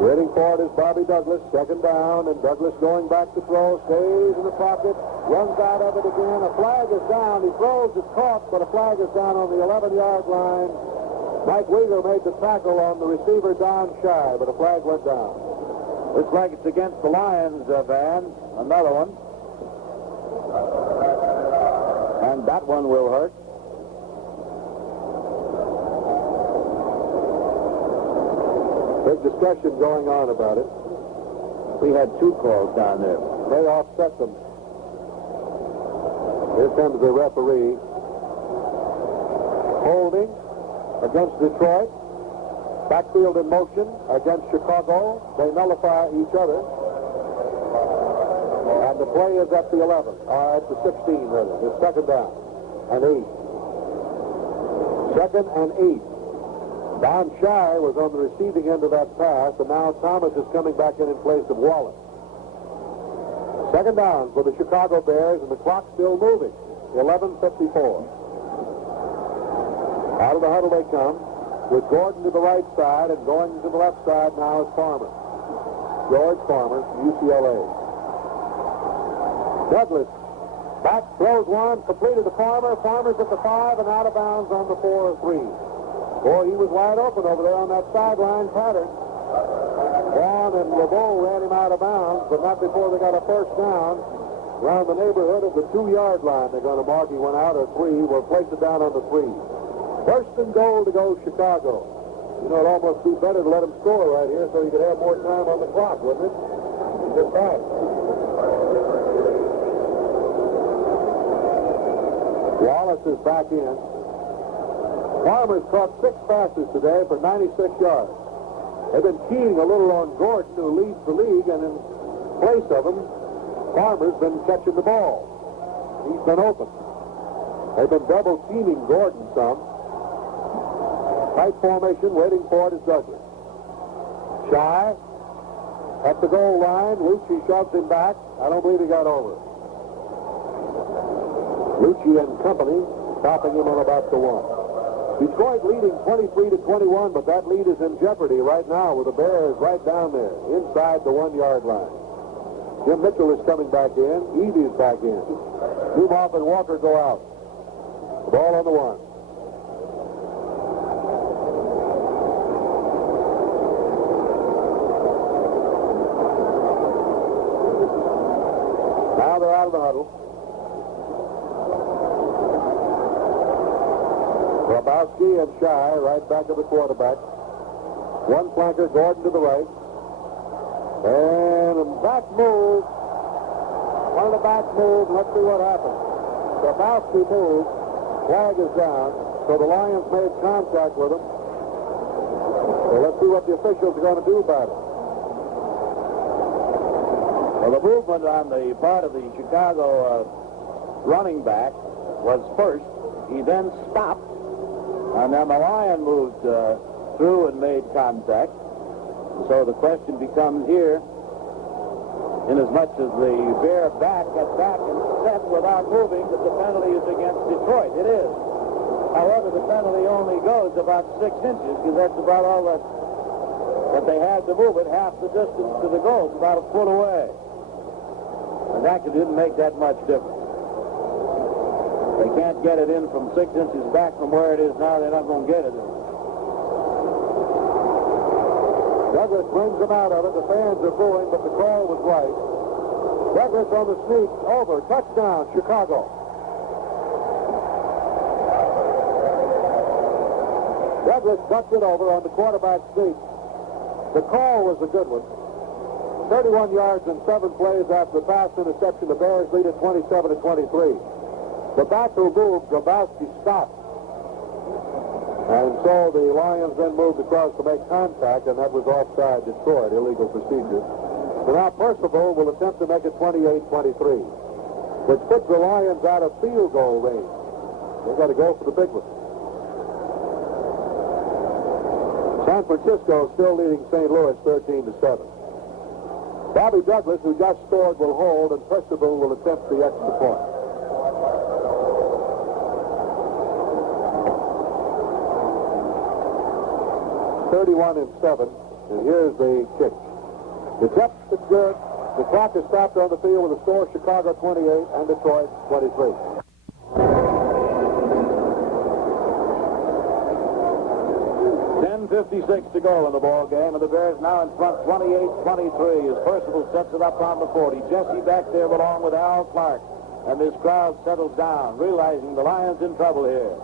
Waiting for it is Bobby Douglas. Second down, and Douglas going back to throw. Stays in the pocket. Runs out of it again. A flag is down. He throws, it's caught, but a flag is down on the 11-yard line. Mike Wheeler made the tackle on the receiver Don Shy, but a flag went down. Looks like it's against the Lions, Van. Another one. And that one will hurt. Big discussion going on about it. We had 2 calls down there. They offset them. Here comes the referee. Holding against Detroit. Backfield in motion against Chicago. They nullify each other. And the play is at the 11. At the 16, rather. It's second down. And 8. Second and 8. Don Shy was on the receiving end of that pass, and now Thomas is coming back in place of Wallace. Second down for the Chicago Bears, and the clock's still moving. 11:54. Out of the huddle they come, with Gordon to the right side, and going to the left side now is Farmer. George Farmer, UCLA. Douglas, back, throws one, completed to Farmer. Farmer's at the 5 and out of bounds on the 4-3. Boy, he was wide open over there on that sideline pattern. Vaughn and LeBeau ran him out of bounds, but not before they got a first down. Around the neighborhood of the 2-yard line, they're going to mark he went out, or 3. We'll place it down on the 3. First and goal to go Chicago. You know, it'd almost be better to let him score right here so you could have more time on the clock, wouldn't it? Just that. Wallace is back in. Farmer's caught 6 passes today for 96 yards. They've been keying a little on Gordon, who leads the league, and in place of him, Farmer's been catching the ball. He's been open. They've been double teaming Gordon some. Tight formation, waiting for it is Douglas. Shy at the goal line. Lucci shoves him back. I don't believe he got over. Lucci and company stopping him on about the 1. Detroit leading 23-21, but that lead is in jeopardy right now with the Bears right down there inside the 1-yard line. Jim Mitchell is coming back in. Easy's back in. Dumoff and Walker go out. The ball on the 1. Now they're out of the huddle. Grabowski and Shy right back of the quarterback. One flanker, Gordon to the right. And a back move. One of the back moves. Let's see what happens. Grabowski moves. Flag is down. So the Lions made contact with him. So let's see what the officials are going to do about it. Well, the movement on the part of the Chicago running back was first. He then stopped. And then the Lion moved through and made contact. So the question becomes here, inasmuch as the Bear back gets back and set without moving, that the penalty is against Detroit. It is. However, the penalty only goes about 6 inches, because that's about all that they had to move it, half the distance to the goal. It's about a foot away. And that didn't make that much difference. They can't get it in from 6 inches back from where it is now. They're not going to get it in. Douglas brings them out of it. The fans are booing, but the call was right. Douglas on the sneak. Over. Touchdown, Chicago. Douglas cuts it over on the quarterback sneak. The call was a good one. 31 yards and 7 plays after the pass interception. The Bears lead at 27-23. The back who moved, Grabowski stopped. And so the Lions then moved across to make contact, and that was offside Detroit, illegal procedure. So now Percival will attempt to make it 28-23, which puts the Lions out of field goal range. They've got to go for the big one. San Francisco still leading St. Louis 13-7. Bobby Douglas, who just scored, will hold, and Percival will attempt the extra point. 31-7, and here's the kick. The tip is good. The clock is stopped on the field with a score: Chicago 28 and Detroit 23. 2:56 to go in the ball game, and the Bears now in front 28-23 as Percival sets it up on the 40. Jesse back there along with Al Clark, and this crowd settles down, realizing the Lions in trouble here.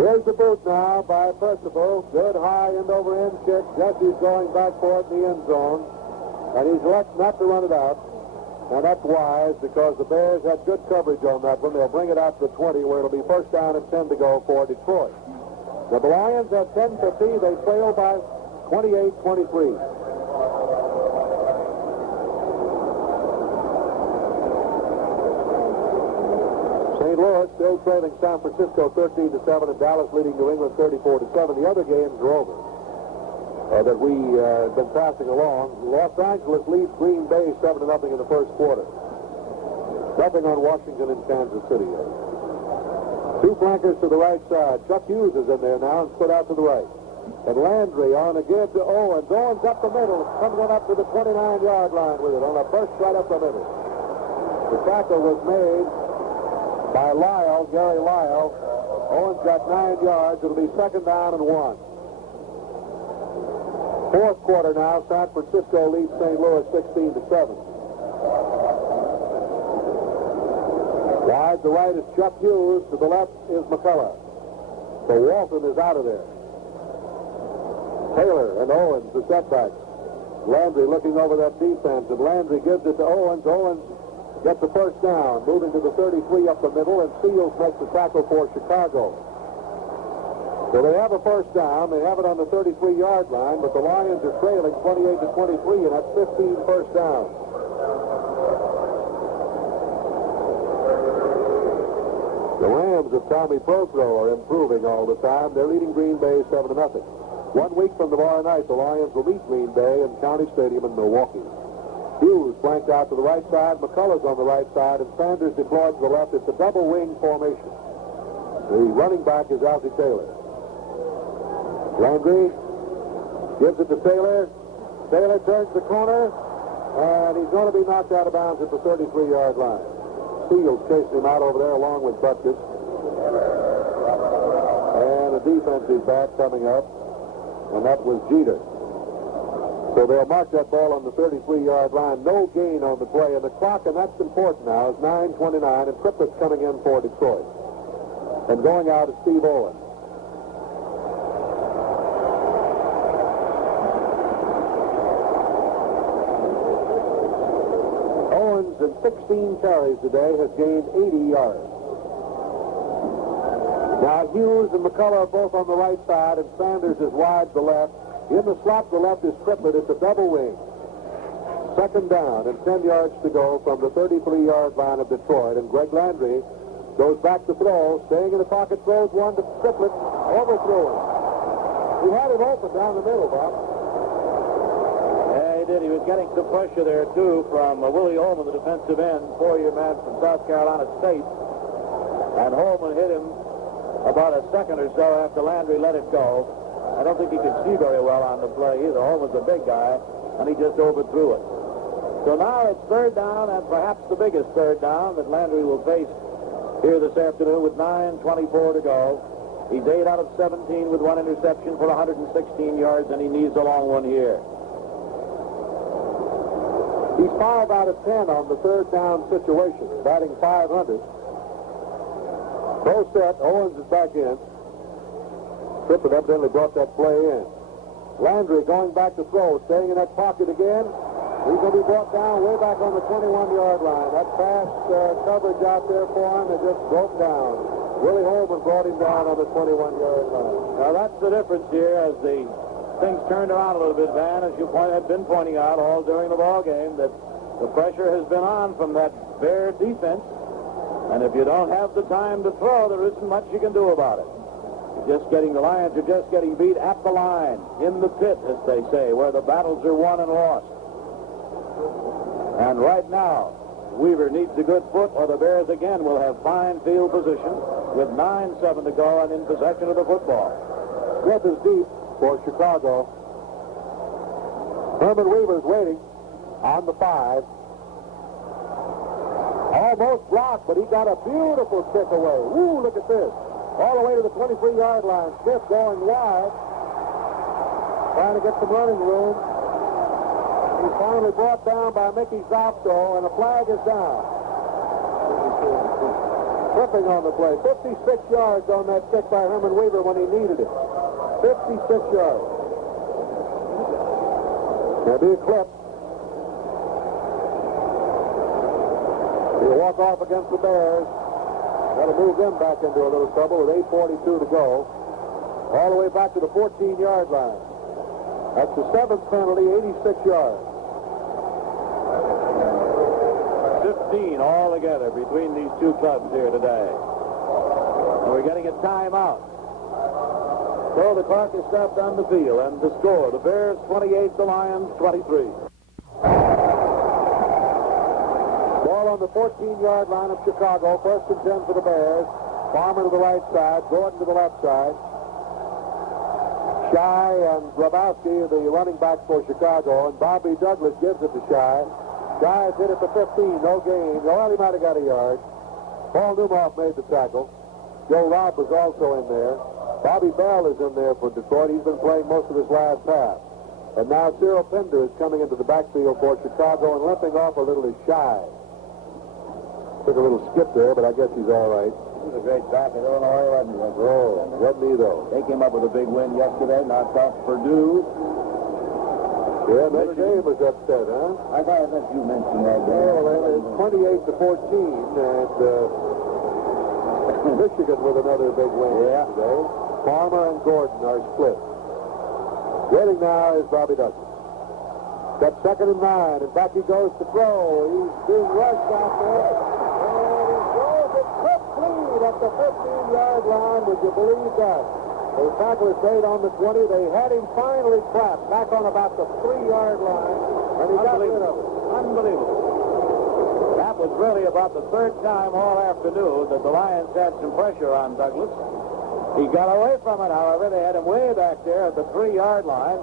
Here's the boot now by Percival. Good high end-over-end kick. Jesse's going back for it in the end zone, and he's elected not to run it out. And that's wise because the Bears had good coverage on that one. They'll bring it out to the 20 where it'll be first down and 10 to go for Detroit. Now, the Lions at 10:50. They trail by 28-23. St. Louis still trailing San Francisco 13-7, and Dallas leading New England 34-7. The other games are over that we have been passing along. Los Angeles leads Green Bay 7-0 in the first quarter. Nothing on Washington and Kansas City yet. Two flankers to the right side. Chuck Hughes is in there now and split out to the right. And Landry on a give to Owens. Owens up the middle. Comes on up to the 29-yard line with it on a burst right up the middle. The tackle was made by Lyle, Gary Lyle. Owens got 9 yards. It'll be second down and 1. Fourth quarter now. San Francisco leads St. Louis 16-7. Wide to right is Chuck Hughes. To the left is McCullough. So Walton is out of there. Taylor and Owens, the setbacks. Landry looking over that defense, and Landry gives it to Owens. Owens gets the first down, moving to the 33 up the middle, and Seals makes the tackle for Chicago. So they have a first down. They have it on the 33-yard line, but the Lions are trailing 28-23, and that's 15 first downs. The Rams of Tommy Prothro are improving all the time. They're leading Green Bay 7-0. 1 week from tomorrow night, the Lions will meet Green Bay in County Stadium in Milwaukee. Hughes flanked out to the right side. McCullough's on the right side, and Sanders deployed to the left. It's a double wing formation. The running back is Alfie Taylor. Landry gives it to Taylor. Taylor turns the corner, and he's going to be knocked out of bounds at the 33-yard line. Seals chasing him out over there along with Butkus. And a defensive back coming up, and that was Jeter. So they'll mark that ball on the 33-yard line. No gain on the play. And the clock, and that's important now, is 9:29, and Triplett's coming in for Detroit. And going out is Steve Owens. Owens, in 16 carries today, has gained 80 yards. Now Hughes and McCullough are both on the right side, and Sanders is wide to the left. In the slot to the left is Triplett. It's a double wing. Second down and 10 yards to go from the 33-yard line of Detroit. And Greg Landry goes back to throw. Staying in the pocket, throws one to Triplett. Overthrowing. He had it open down the middle, Bob. Yeah, he did. He was getting some pressure there, too, from Willie Holman, the defensive end, four-year man from South Carolina State. And Holman hit him about a second or so after Landry let it go. I don't think he could see very well on the play either. Holman's a big guy, and he just overthrew it. So now it's third down, and perhaps the biggest third down that Landry will face here this afternoon with 9:24 to go. He's 8 out of 17 with one interception for 116 yards, and he needs a long one here. He's 5 out of 10 on the third down situation, batting .500. Both set. Owens is back in. Trippett evidently brought that play in. Landry going back to throw, staying in that pocket again. He's going to be brought down way back on the 21-yard line. That pass coverage out there for him, it just broke down. Willie Holman brought him down on the 21-yard line. Now that's the difference here as the things turned around a little bit, Van, as you had been pointing out all during the ball game, that the pressure has been on from that Bear defense. And if you don't have the time to throw, there isn't much you can do about it. The Lions are just getting beat at the line, in the pit, as they say, where the battles are won and lost. And right now, Weaver needs a good foot, or the Bears again will have fine field position with 9:07 to go and in possession of the football. Smith is deep for Chicago. Herman Weaver's waiting on the 5. Almost blocked, but he got a beautiful kick away. Ooh, look at this. all the way to the 23-yard line. Smith going wide, trying to get some running room. He's finally brought down by Mickey Zopto, and a flag is down. Tripping on the play. 56 yards on that kick by Herman Weaver when he needed it. 56 yards. There'll be a clip. He'll walk off against the Bears. That'll move them back into a little trouble with 8:42 to go. All the way back to the 14-yard line. That's the 7th penalty, 86 yards. 15 altogether between these two clubs here today. And we're getting a timeout. So the clock is stopped on the field, and the score, the Bears 28, the Lions 23. Ball on the 14-yard line of Chicago. 1st and 10 for the Bears. Farmer to the right side, Gordon to the left side. Shy and Grabowski, the running back for Chicago, and Bobby Douglas gives it to Shy. Shy is hit at the 15, no gain. Well, he might have got a yard. Paul Newmoff made the tackle. Joe Robb was also in there. Bobby Bell is in there for Detroit. He's been playing most of his last half. And now Cyril Pender is coming into the backfield for Chicago and limping off a little is Shy. Took a little skip there, but I guess he's all right. He was a great back in Illinois, wasn't he? Oh, wasn't he, though? They came up with a big win yesterday, knocked off Purdue. Yeah, Notre Dame was upset, huh? I thought you mentioned that. Well, it's 28 to 14, and Michigan with another big win today. Farmer and Gordon are split. Waiting now is Bobby Douglas. That's 2nd and 9, and back he goes to throw. He's being rushed out there, and he throws it complete at the 15-yard line. Would you believe that? The tackler stayed on the 20. They had him finally trapped back on about the 3-yard line, and he got rid of it. Unbelievable. That was really about the 3rd time all afternoon that the Lions had some pressure on Douglas. He got away from it, however. They had him way back there at the 3-yard line.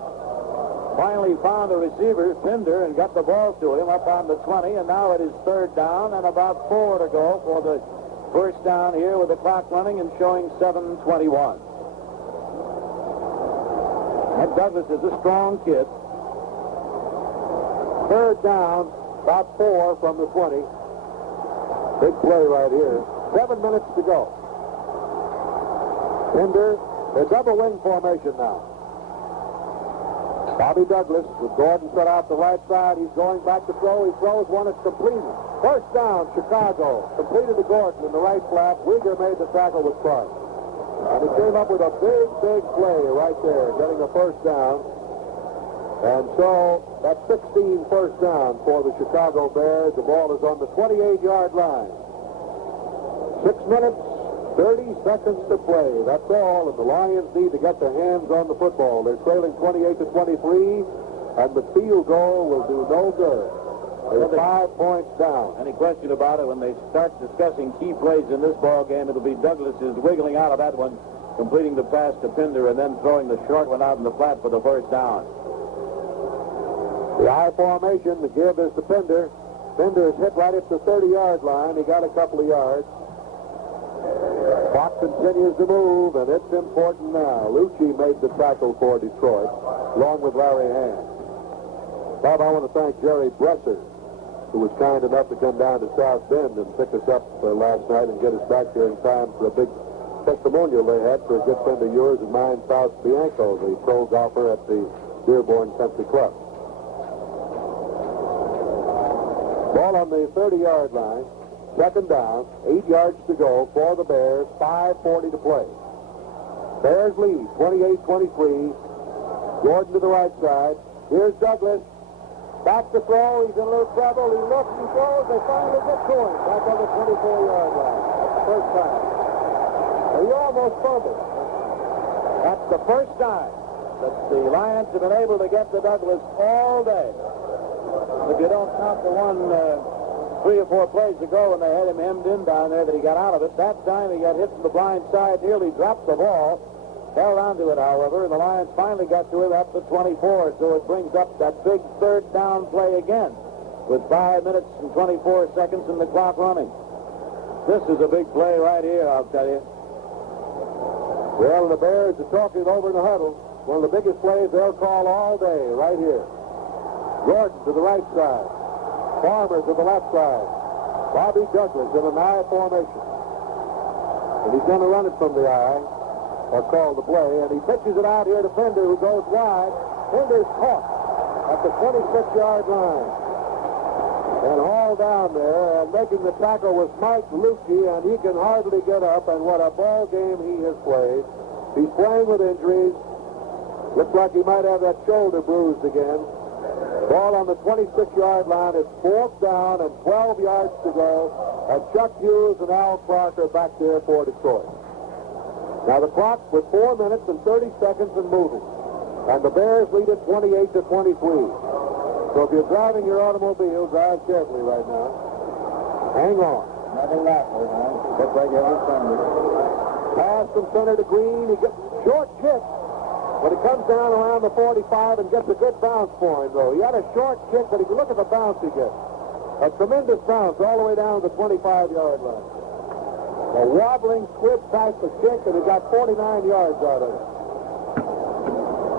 Finally found the receiver, Pender, and got the ball to him up on the 20, and now it is 3rd down and about 4 to go for the first down here with the clock running and showing 7:21. And Douglas is a strong kid. 3rd down, about 4 from the 20. Big play right here. 7 minutes to go. Pender, a double wing formation now. Bobby Douglas with Gordon set out the right side. He's going back to throw. He throws one. It's completed. First down, Chicago. Completed to Gordon in the right flat. Weaver made the tackle with Clark. And he came up with a big, big play right there, getting a first down. And so that's 16 first down for the Chicago Bears. The ball is on the 28-yard line. 6 minutes, 30 seconds to play. That's all, and the Lions need to get their hands on the football. They're trailing 28 to 23, and the field goal will do no good. They're 5 points down. Any question about it, when they start discussing key plays in this ball game, it'll be Douglas is wiggling out of that one, completing the pass to Pender, and then throwing the short one out in the flat for the first down. The I formation, the give is to Pender. Pender is hit right at the 30-yard line. He got a couple of yards. Clock continues to move, and it's important now. Lucci made the tackle for Detroit, along with Larry Hand. Bob, I want to thank Jerry Bresser, who was kind enough to come down to South Bend and pick us up last night and get us back here in time for a big testimonial they had for a good friend of yours and mine, Faust Bianco, the pro golfer at the Dearborn Country Club. Ball on the 30-yard line. 2nd down, 8 yards to go for the Bears, 5:40 to play. Bears lead, 28-23. Gordon to the right side. Here's Douglas. Back to throw. He's in a little trouble. He looks, he throws. They finally get to him. Back on the 24-yard line. That's the first time. He almost fumbled. That's the first time that the Lions have been able to get to Douglas all day. If you don't count the one 3 or 4 plays ago when they had him hemmed in down there that he got out of it. That time he got hit from the blind side, nearly dropped the ball, held onto it, however, and the Lions finally got to him at the 24, so it brings up that big 3rd down play again with 5 minutes and 24 seconds and the clock running. This is a big play right here, I'll tell you. Well, the Bears are talking over in the huddle. One of the biggest plays they'll call all day right here. Gordon to the right side. Farmer to the left side. Bobby Douglas in an I formation. And he's going to run it from the I, or call the play, and he pitches it out here to Pender, who goes wide. Pender's caught at the 26-yard line. And hauled down there, and making the tackle was Mike Lukey, and he can hardly get up, and what a ball game he has played. He's playing with injuries. Looks like he might have that shoulder bruised again. Ball on the 26-yard line. It's 4th down and 12 yards to go. And Chuck Hughes and Al Clark are back there for Detroit. Now the clock with 4 minutes and 30 seconds and moving. And the Bears lead it 28-23. So if you're driving your automobile, drive carefully right now. Hang on. Nothing left, man. Looks like every Sunday. Pass from center to Green. He gets short kick. But he comes down around the 45 and gets a good bounce for him, though. He had a short kick, but if you look at the bounce he gets. A tremendous bounce all the way down to the 25-yard line. A wobbling squib type of kick, and he got 49 yards out of it.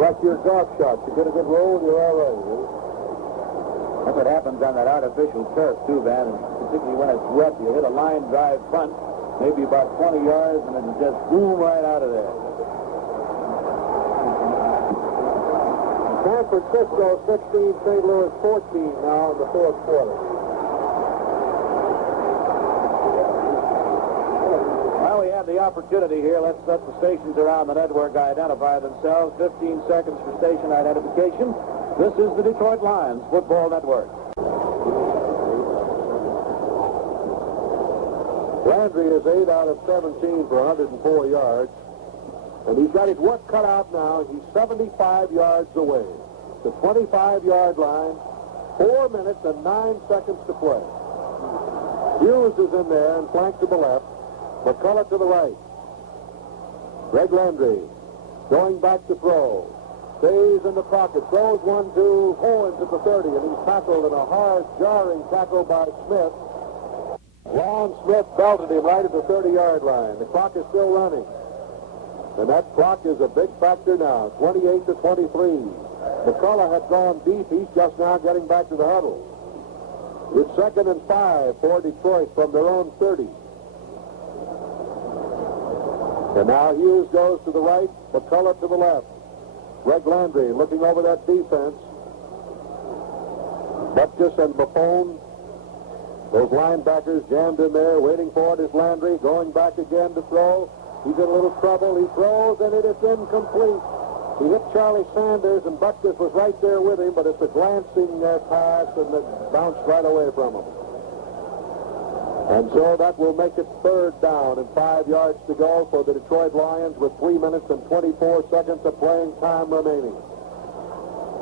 Like your golf shot. You get a good roll, you're all right. That's what happens on that artificial turf, too, Van. And particularly when it's wet, you hit a line drive punt, maybe about 20 yards, and it'll just boom right out of there. San Francisco 16, St. Louis 14 now in the 4th quarter. Well, we have the opportunity here. Let's let the stations around the network identify themselves. 15 seconds for station identification. This is the Detroit Lions Football Network. Landry is 8 out of 17 for 104 yards. And he's got his work cut out now. He's 75 yards away. The 25-yard line, 4 minutes and 9 seconds to play. Hughes is in there and flanked to the left. McCullough to the right. Greg Landry going back to throw. Stays in the pocket. Throws 1-2. Owens at the 30, and he's tackled in a hard, jarring tackle by Smith. Ron Smith belted him right at the 30-yard line. The clock is still running. And that clock is a big factor now, 28-23. McCullough had gone deep. He's just now getting back to the huddle. It's 2nd and 5 for Detroit from their own 30. And now Hughes goes to the right, McCullough to the left. Greg Landry looking over that defense. Butkus and Buffon. Those linebackers jammed in there, waiting for it is Landry, going back again to throw. He's in a little trouble. He throws, and it is incomplete. He hit Charlie Sanders, and Butkus was right there with him, but it's a glancing pass, and it bounced right away from him. And so that will make it 3rd down and 5 yards to go for the Detroit Lions with 3 minutes and 24 seconds of playing time remaining.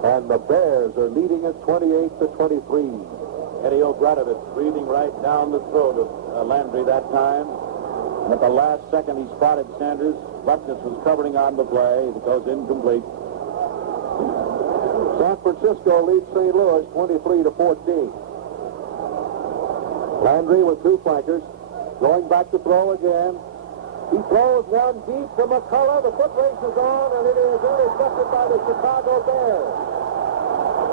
And the Bears are leading it 28-23. Eddie O'Gradovich breathing right down the throat of Landry that time. And at the last second, he spotted Sanders. Butkus was covering on the play. It goes incomplete. San Francisco leads St. Louis 23-14. Landry with 2 flankers. Going back to throw again. He throws one deep to McCullough. The foot race is on, and it is intercepted by the Chicago Bears.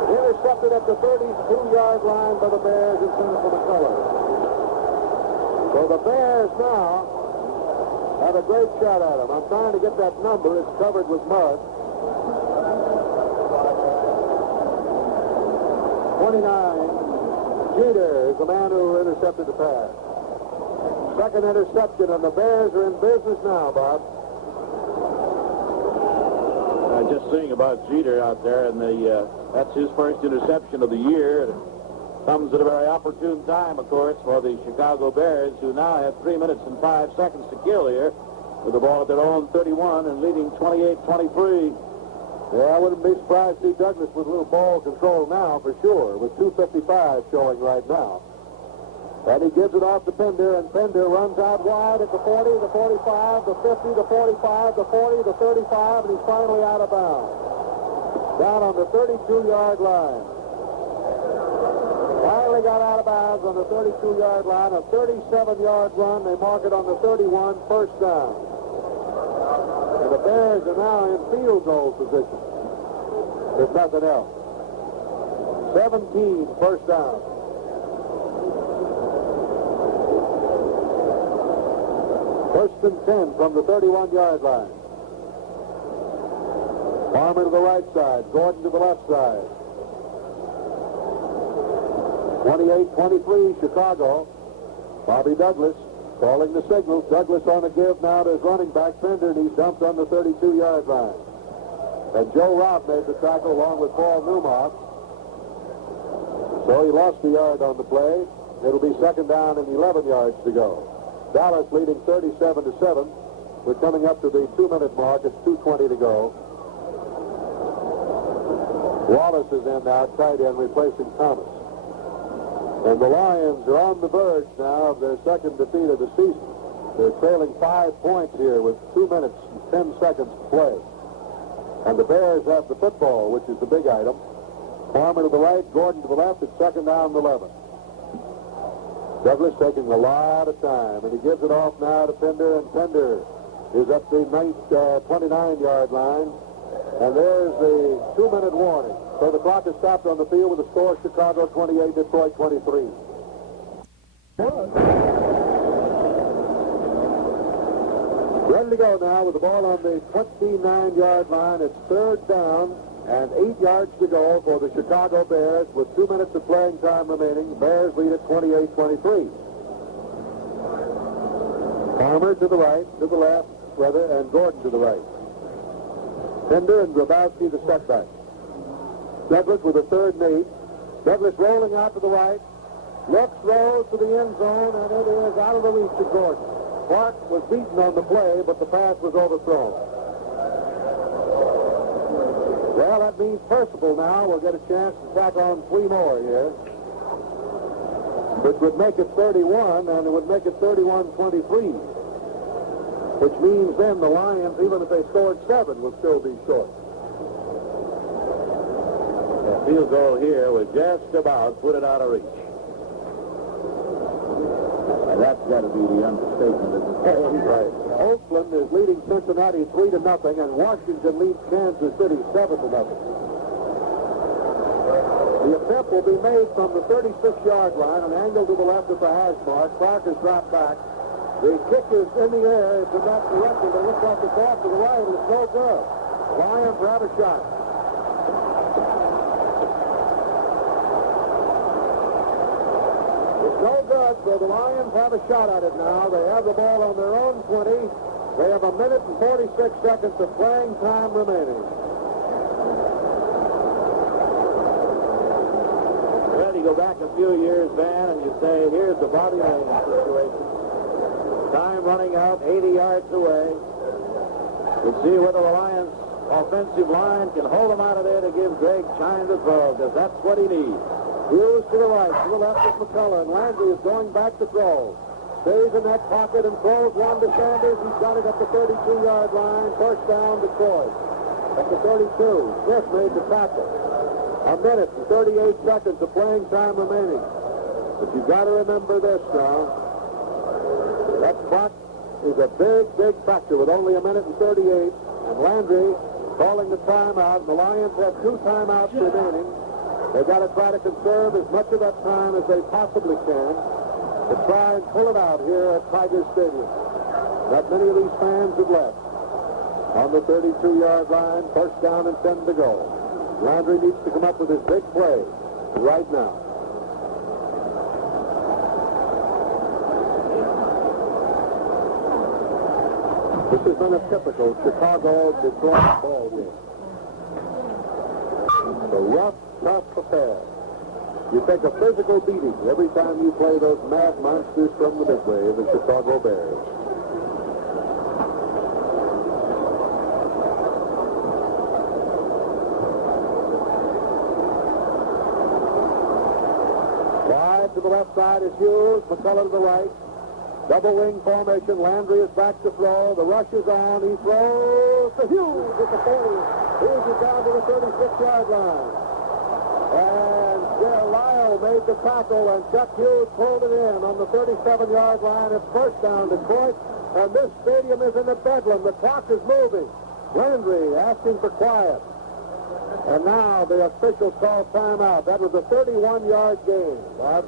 Intercepted at the 32-yard line by the Bears intended for McCullough. So the Bears now have a great shot at him. I'm trying to get that number. It's covered with mud. 29. Jeter is the man who intercepted the pass. 2nd interception, and the Bears are in business now, Bob. Just seeing about Jeter out there, and that's his first interception of the year. It comes at a very opportune time, of course, for the Chicago Bears, who now have 3 minutes and 5 seconds to kill here with the ball at their own 31 and leading 28-23. Yeah, I wouldn't be surprised to see Douglas with a little ball control now, for sure, with 2:55 showing right now. And he gives it off to Pender, and Pender runs out wide at the 40, the 45, the 50, the 45, the 40, the 35, and he's finally out of bounds. Down on the 32-yard line. Finally got out of bounds on the 32-yard line. A 37-yard run. They mark it on the 31, 1st down. And the Bears are now in field goal position, if nothing else. 17, first down. First and 10 from the 31-yard line. Farmer to the right side, Gordon to the left side. 28-23, Chicago. Bobby Douglas calling the signal. Douglas on a give now to his running back, Fender, and he's dumped on the 32-yard line. And Joe Robb made the tackle along with Paul Newmont. So he lost a yard on the play. It'll be second down and 11 yards to go. Dallas leading 37-7. We're coming up to the 2-minute mark. It's 2:20 to go. Wallace is in now, tight end, replacing Thomas. And the Lions are on the verge now of their second defeat of the season. They're trailing 5 points here with 2 minutes and 10 seconds to play. And the Bears have the football, which is the big item. Farmer to the right, Gordon to the left. It's second down and 11. Douglas taking a lot of time, and he gives it off now to Pender, and Pender is up the 29-yard line. And there's the 2-minute warning. So the clock is stopped on the field with a score: Chicago 28, Detroit 23. Ready to go now with the ball on the 29-yard line. It's third down and 8 yards to go for the Chicago Bears with 2 minutes of playing time remaining. The Bears lead at 28-23. Palmer to the right, to the left, and Gordon to the right. Pender and Grabowski the setback. Douglas with a third and 8. Douglas rolling out to the right. Looks, rolls to the end zone, and it is out of the reach of Gordon. Clark was beaten on the play, but the pass was overthrown. Well, that means Percival now will get a chance to tack on 3 more here, which would make it 31, and it would make it 31-23, which means then the Lions, even if they scored 7, would still be short. The field goal here would just about put it out of reach. And that's got to be the understatement, isn't it? Right. Oakland is leading Cincinnati 3-0, and Washington leads Kansas City 7-0. The attempt will be made from the 36-yard line, an angle to the left of the hash mark. Clark is dropped back. The kick is in the air. It's in that direction. They look off the top to the right. It's no good. Lions have a shot. It's no good, so the Lions have a shot at it now. They have the ball on their own 20. They have 1 minute and 46 seconds of playing time remaining. Well, you go back a few years, Van, and you say, here's the Bobby Lane situation. Time running out, 80 yards away. We'll see whether the Lions' offensive line can hold him out of there to give Greg time to throw, because that's what he needs. Hughes to the right, to the left is McCullough, and Landry is going back to throw. Stays in that pocket and throws one to Sanders. He's got it at the 32-yard line. First down, Detroit. At the 32, Smith made the tackle. 1 minute and 38 seconds of playing time remaining. But you've got to remember this now. That clock is a big, big factor with only 1 minute and 38. And Landry calling the timeout. And the Lions have 2 timeouts remaining. They've got to try to conserve as much of that time as they possibly can to try and pull it out here at Tiger Stadium. Not many of these fans have left. On the 32-yard line, first down and 10 to go. Landry needs to come up with his big play right now. This has been a typical Chicago-Detroit ball game. A rough, tough affair. You take a physical beating every time you play those mad monsters from the Midway, the Chicago Bears. Wide to the left side is Hughes. McCullough to the right. Double wing formation. Landry is back to throw. The rush is on. He throws to Hughes at the 40. Hughes is down to the 36-yard line. And Lyle made the tackle, and Chuck Hughes pulled it in on the 37-yard line. It's first down, Detroit. And this stadium is in a bedlam. The clock is moving. Landry asking for quiet. And now the officials call timeout. That was a 31-yard game. But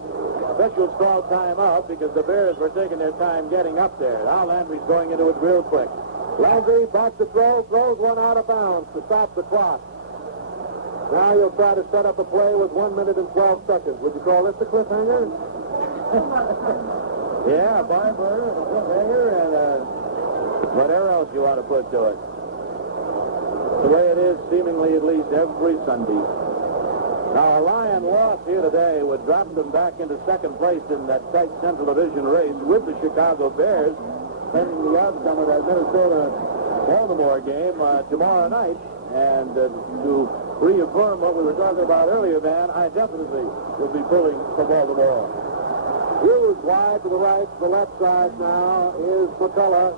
officials called timeout because the Bears were taking their time getting up there. Now Landry's going into it real quick. Landry back to throw, throws one out of bounds to stop the clock. Now he'll try to set up a play with 1 minute and 12 seconds. Would you call this a cliffhanger? Yeah, barber, a cliffhanger, and whatever else you want to put to it. The way it is, seemingly at least every Sunday. Now, a Lion loss here today would drop them back into second place in that tight Central Division race with the Chicago Bears, pending the outcome of that Minnesota-Baltimore game tomorrow night. And to reaffirm what we were talking about earlier, Van, I definitely will be pulling for Baltimore. Hughes wide to the right, to the left side now is McCullough.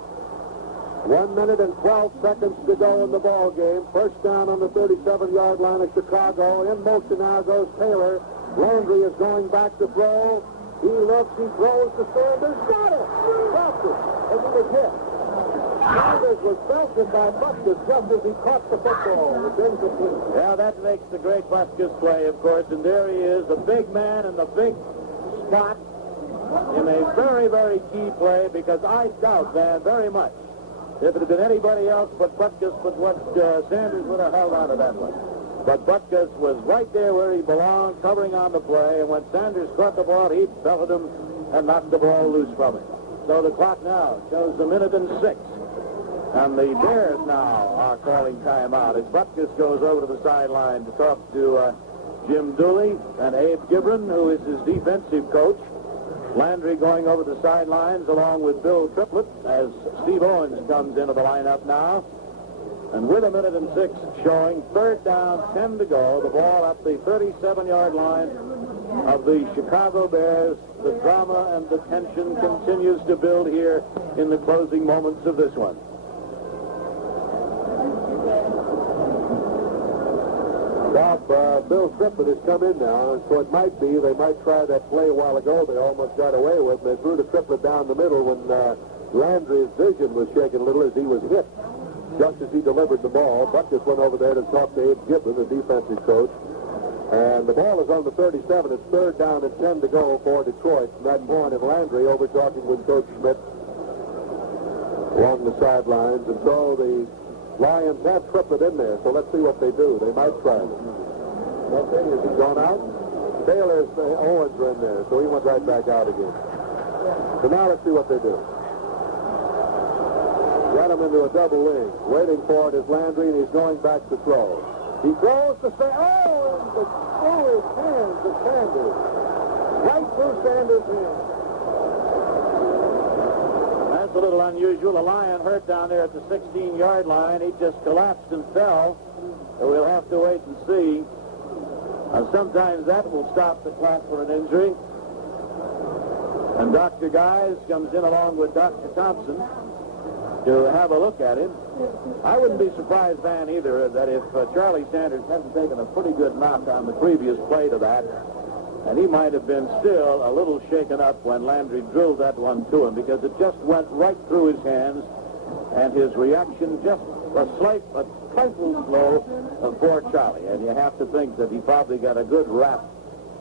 1 minute and 12 seconds to go in the ball game. First down on the 37-yard line of Chicago. In motion now goes Taylor. Landry is going back to throw. He looks, he throws to Sanders. Got it! Dropped it as he was hit. Sanders was belted by Butkus just as he caught the football. It's incomplete. Yeah, that makes the great Butkus play, of course. And there he is, the big man in the big spot in a very, very key play, because I doubt, Van, very much if it had been anybody else but Butkus, but what Sanders would have held on to that one. But Butkus was right there where he belonged, covering on the play, and when Sanders caught the ball, he belted him and knocked the ball loose from him. So the clock now shows a minute and 6. And the Bears now are calling timeout as Butkus goes over to the sideline to talk to Jim Dooley and Abe Gibran, who is his defensive coach. Landry going over the sidelines along with Bill Triplett as Steve Owens comes into the lineup now. And with a minute and 6 showing, third down, 10 to go. The ball at the 37-yard line of the Chicago Bears. The drama and the tension continues to build here in the closing moments of this one. Bob, Bill Triplett has come in now, and so it might be they might try that play a while ago they almost got away with. They threw the Triplett down the middle when Landry's vision was shaken a little as he was hit. Just as he delivered the ball, Butkus went over there to talk to Abe Gibran, the defensive coach. And the ball is on the 37. It's third down and 10 to go for Detroit. From that point, and Landry over talking with Coach Schmidt along the sidelines. And so the Lions have Triplett in there, so let's see what they do. They might try it. Okay, has he gone out? Taylor's Owens are in there, so he went right back out again. So now let's see what they do. Got him into a double wing. Waiting for it is Landry, and he's going back to throw. He throws to say, oh, and through his hands to Sanders. Right through Sanders' hands. That's a little unusual. The Lion hurt down there at the 16-yard line. He just collapsed and fell. So we'll have to wait and see. Sometimes that will stop the clock for an injury. And Dr. Guys comes in along with Dr. Thompson to have a look at him. I wouldn't be surprised, Van, either, that if Charlie Sanders hadn't taken a pretty good knock on the previous play to that, and he might have been still a little shaken up when Landry drilled that one to him, because it just went right through his hands, and his reaction just a trifle slow of poor Charlie. And you have to think that he probably got a good rap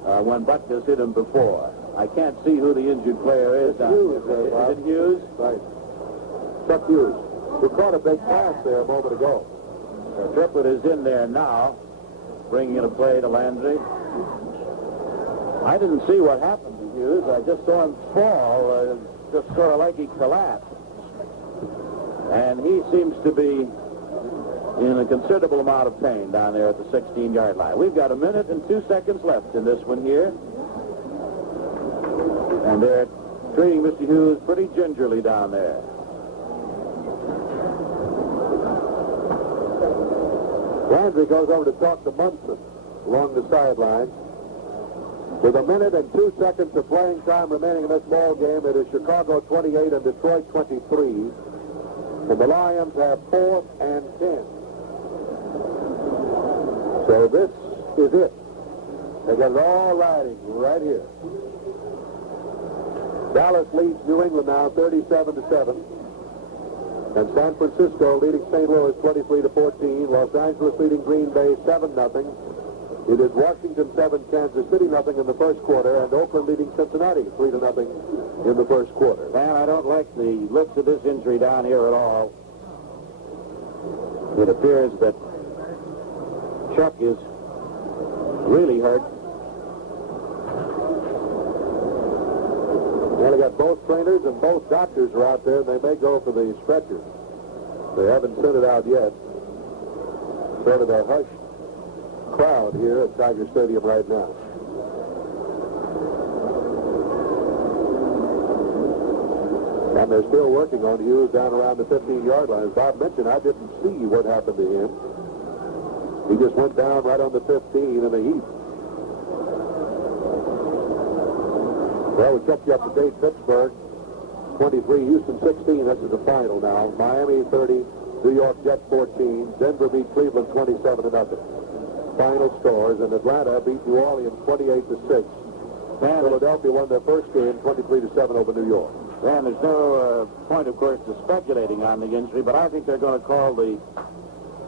when Butkus hit him before. I can't see who the injured player is. Hughes, is it Hughes? Right. Chuck Hughes, who caught a big pass there a moment ago. Triplett is in there now, bringing in a play to Landry. I didn't see what happened to Hughes. I just saw him fall, just sort of like he collapsed. And he seems to be in a considerable amount of pain down there at the 16-yard line. We've got a minute and 2 seconds left in this one here. And they're treating Mr. Hughes pretty gingerly down there. Landry goes over to talk to Munson along the sideline. With a minute and 2 seconds of playing time remaining in this ball game, it is Chicago 28 and Detroit 23. And the Lions have 4th and 10. So this is it. They got it all riding right here. Dallas leads New England now 37-7. And San Francisco leading St. Louis 23-14. Los Angeles leading Green Bay 7-0. It is Washington 7, Kansas City 0 in the first quarter, and Oakland leading Cincinnati 3-0 in the first quarter. Man, I don't like the looks of this injury down here at all. It appears that Chuck is really hurt. Well, they got both trainers and both doctors are out there, and they may go for the stretcher. They haven't sent it out yet. Sort of a hushed crowd here at Tiger Stadium right now. And they're still working on Hughes down around the 15-yard line. As Bob mentioned, I didn't see what happened to him. He just went down right on the 15 in a heap. Well, we kept you up to date. Pittsburgh 23, Houston 16. This is the final now. Miami 30, New York Jets 14. Denver beat Cleveland 27-0. Final scores, and Atlanta beat New Orleans 28-6. Philadelphia won their first game 23-7 over New York. And there's no point, of course, to speculating on the injury, but I think they're going to call the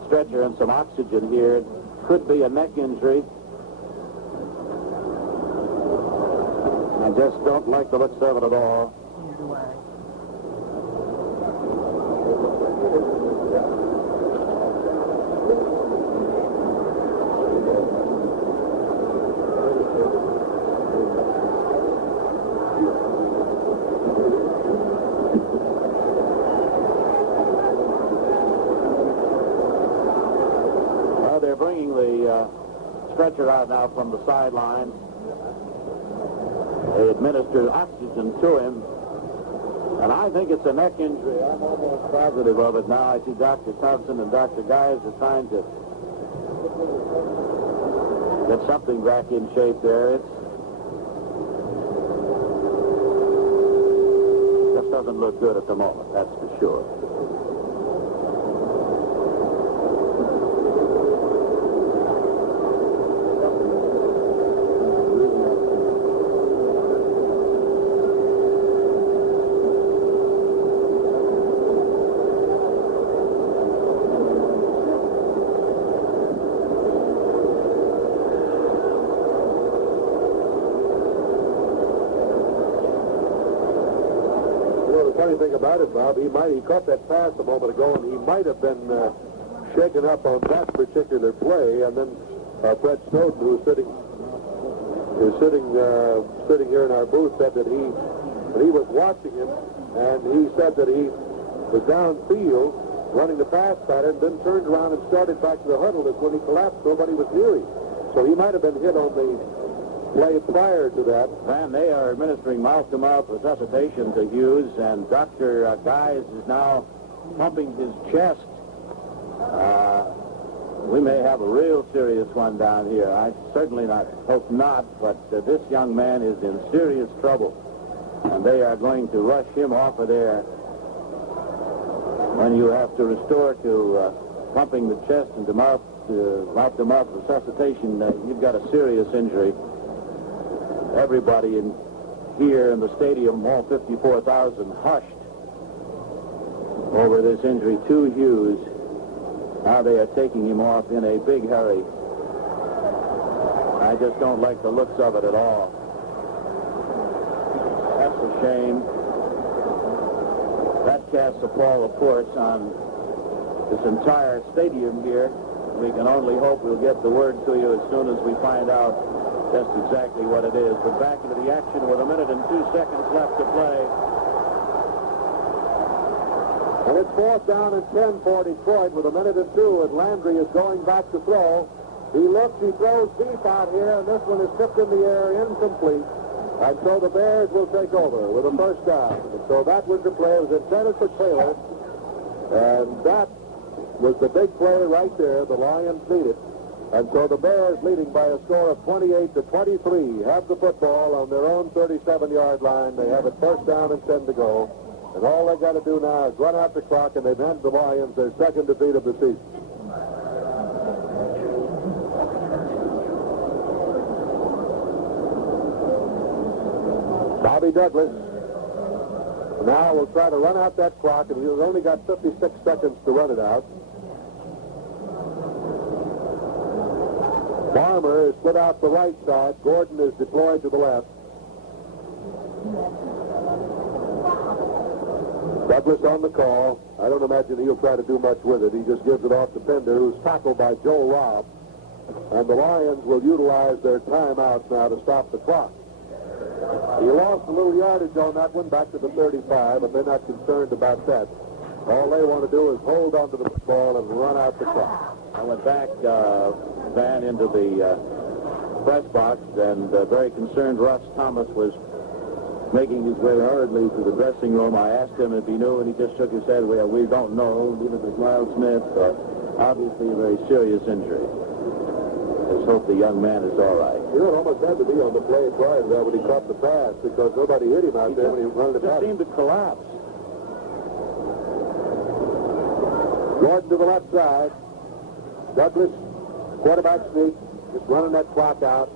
stretcher and some oxygen here. It could be a neck injury. I just don't like the looks of it at all. They're bringing the stretcher out now from the sideline. They administer oxygen to him. And I think it's a neck injury. I'm almost positive of it now. I see Dr. Thompson and Dr. Guys are trying to get something back in shape there. It just doesn't look good at the moment, that's for sure. Funny thing about it, Bob, he caught that pass a moment ago, and he might have been shaken up on that particular play. And then Fred Snowden, who's sitting here in our booth, said that he was watching him, and he said that he was downfield running the pass pattern, then turned around and started back to the huddle. That's when he collapsed. Nobody was near him, so he might have been hit on the play prior to that. And they are administering mouth-to-mouth resuscitation to Hughes, and Dr. Guys is now pumping his chest. We may have a real serious one down here. I certainly hope not, but this young man is in serious trouble, and they are going to rush him off of there. When you have to restore to pumping the chest and to mouth-to-mouth resuscitation, you've got a serious injury. Everybody here in the stadium, all 54,000, hushed over this injury to Hughes. Now they are taking him off in a big hurry. I just don't like the looks of it at all. That's a shame. That casts a pall, of course, on this entire stadium here. We can only hope we'll get the word to you as soon as we find out just exactly what it is. But back into the action with 1 minute and 2 seconds left to play. And it's 4th down and 10 for Detroit with 1 minute and 2, and Landry is going back to throw. He looks, he throws deep out here, and this one is tipped in the air, incomplete. And so the Bears will take over with a first down. And so that was the play. It was intended for Taylor. And that was the big play right there. The Lions need it. And so the Bears, leading by a score of 28-23, have the football on their own 37-yard line. They have it first down and 10 to go. And all they got to do now is run out the clock, and they've handed the Lions their second defeat of the season. Bobby Douglas Now we'll try to run out that clock, and he's only got 56 seconds to run it out. Farmer is split out the right side. Gordon is deployed to the left. Douglas on the call. I don't imagine he'll try to do much with it. He just gives it off to Bender, who's tackled by Joe Robb. And the Lions will utilize their timeouts now to stop the clock. He lost a little yardage on that one back to the 35, but they're not concerned about that. All they want to do is hold onto the ball and run out the clock. I went back, Van, into the press box, and very concerned Russ Thomas was making his way hurriedly to the dressing room. I asked him if he knew, and he just shook his head. Well, we don't know. Neither does Miles Smith. Obviously a very serious injury. Let's hope the young man is all right. You know, it almost had to be on the play prior to that when he caught the pass, because nobody hit him out there when he ran the pass. He seemed to collapse. Gordon to the left side. Douglas, quarterback sneak, just running that clock out.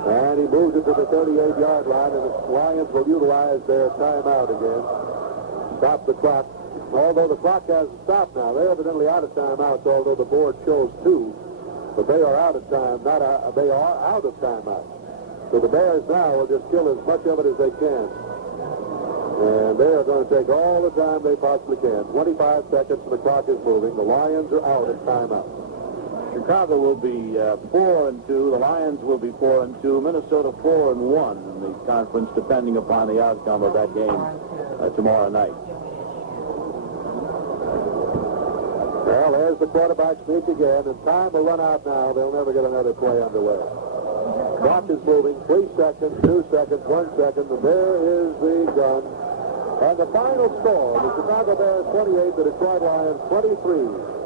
And he moves it to the 38-yard line, and the Lions will utilize their timeout again. Stop the clock. Although the clock hasn't stopped now, they're evidently out of timeouts, although the board shows 2. But they are out of time, they are out of timeout. So the Bears now will just kill as much of it as they can. And they are going to take all the time they possibly can. 25 seconds and the clock is moving. The Lions are out of timeout. Chicago will be 4-2. The Lions will be 4-2. Minnesota 4-1 in the conference, depending upon the outcome of that game tomorrow night. Well, there's the quarterback sneak again, and time will run out now. They'll never get another play underway. Clock is moving. 3 seconds, 2 seconds, 1 second, and there is the gun. And the final score, the Chicago Bears 28, the Detroit Lions 23.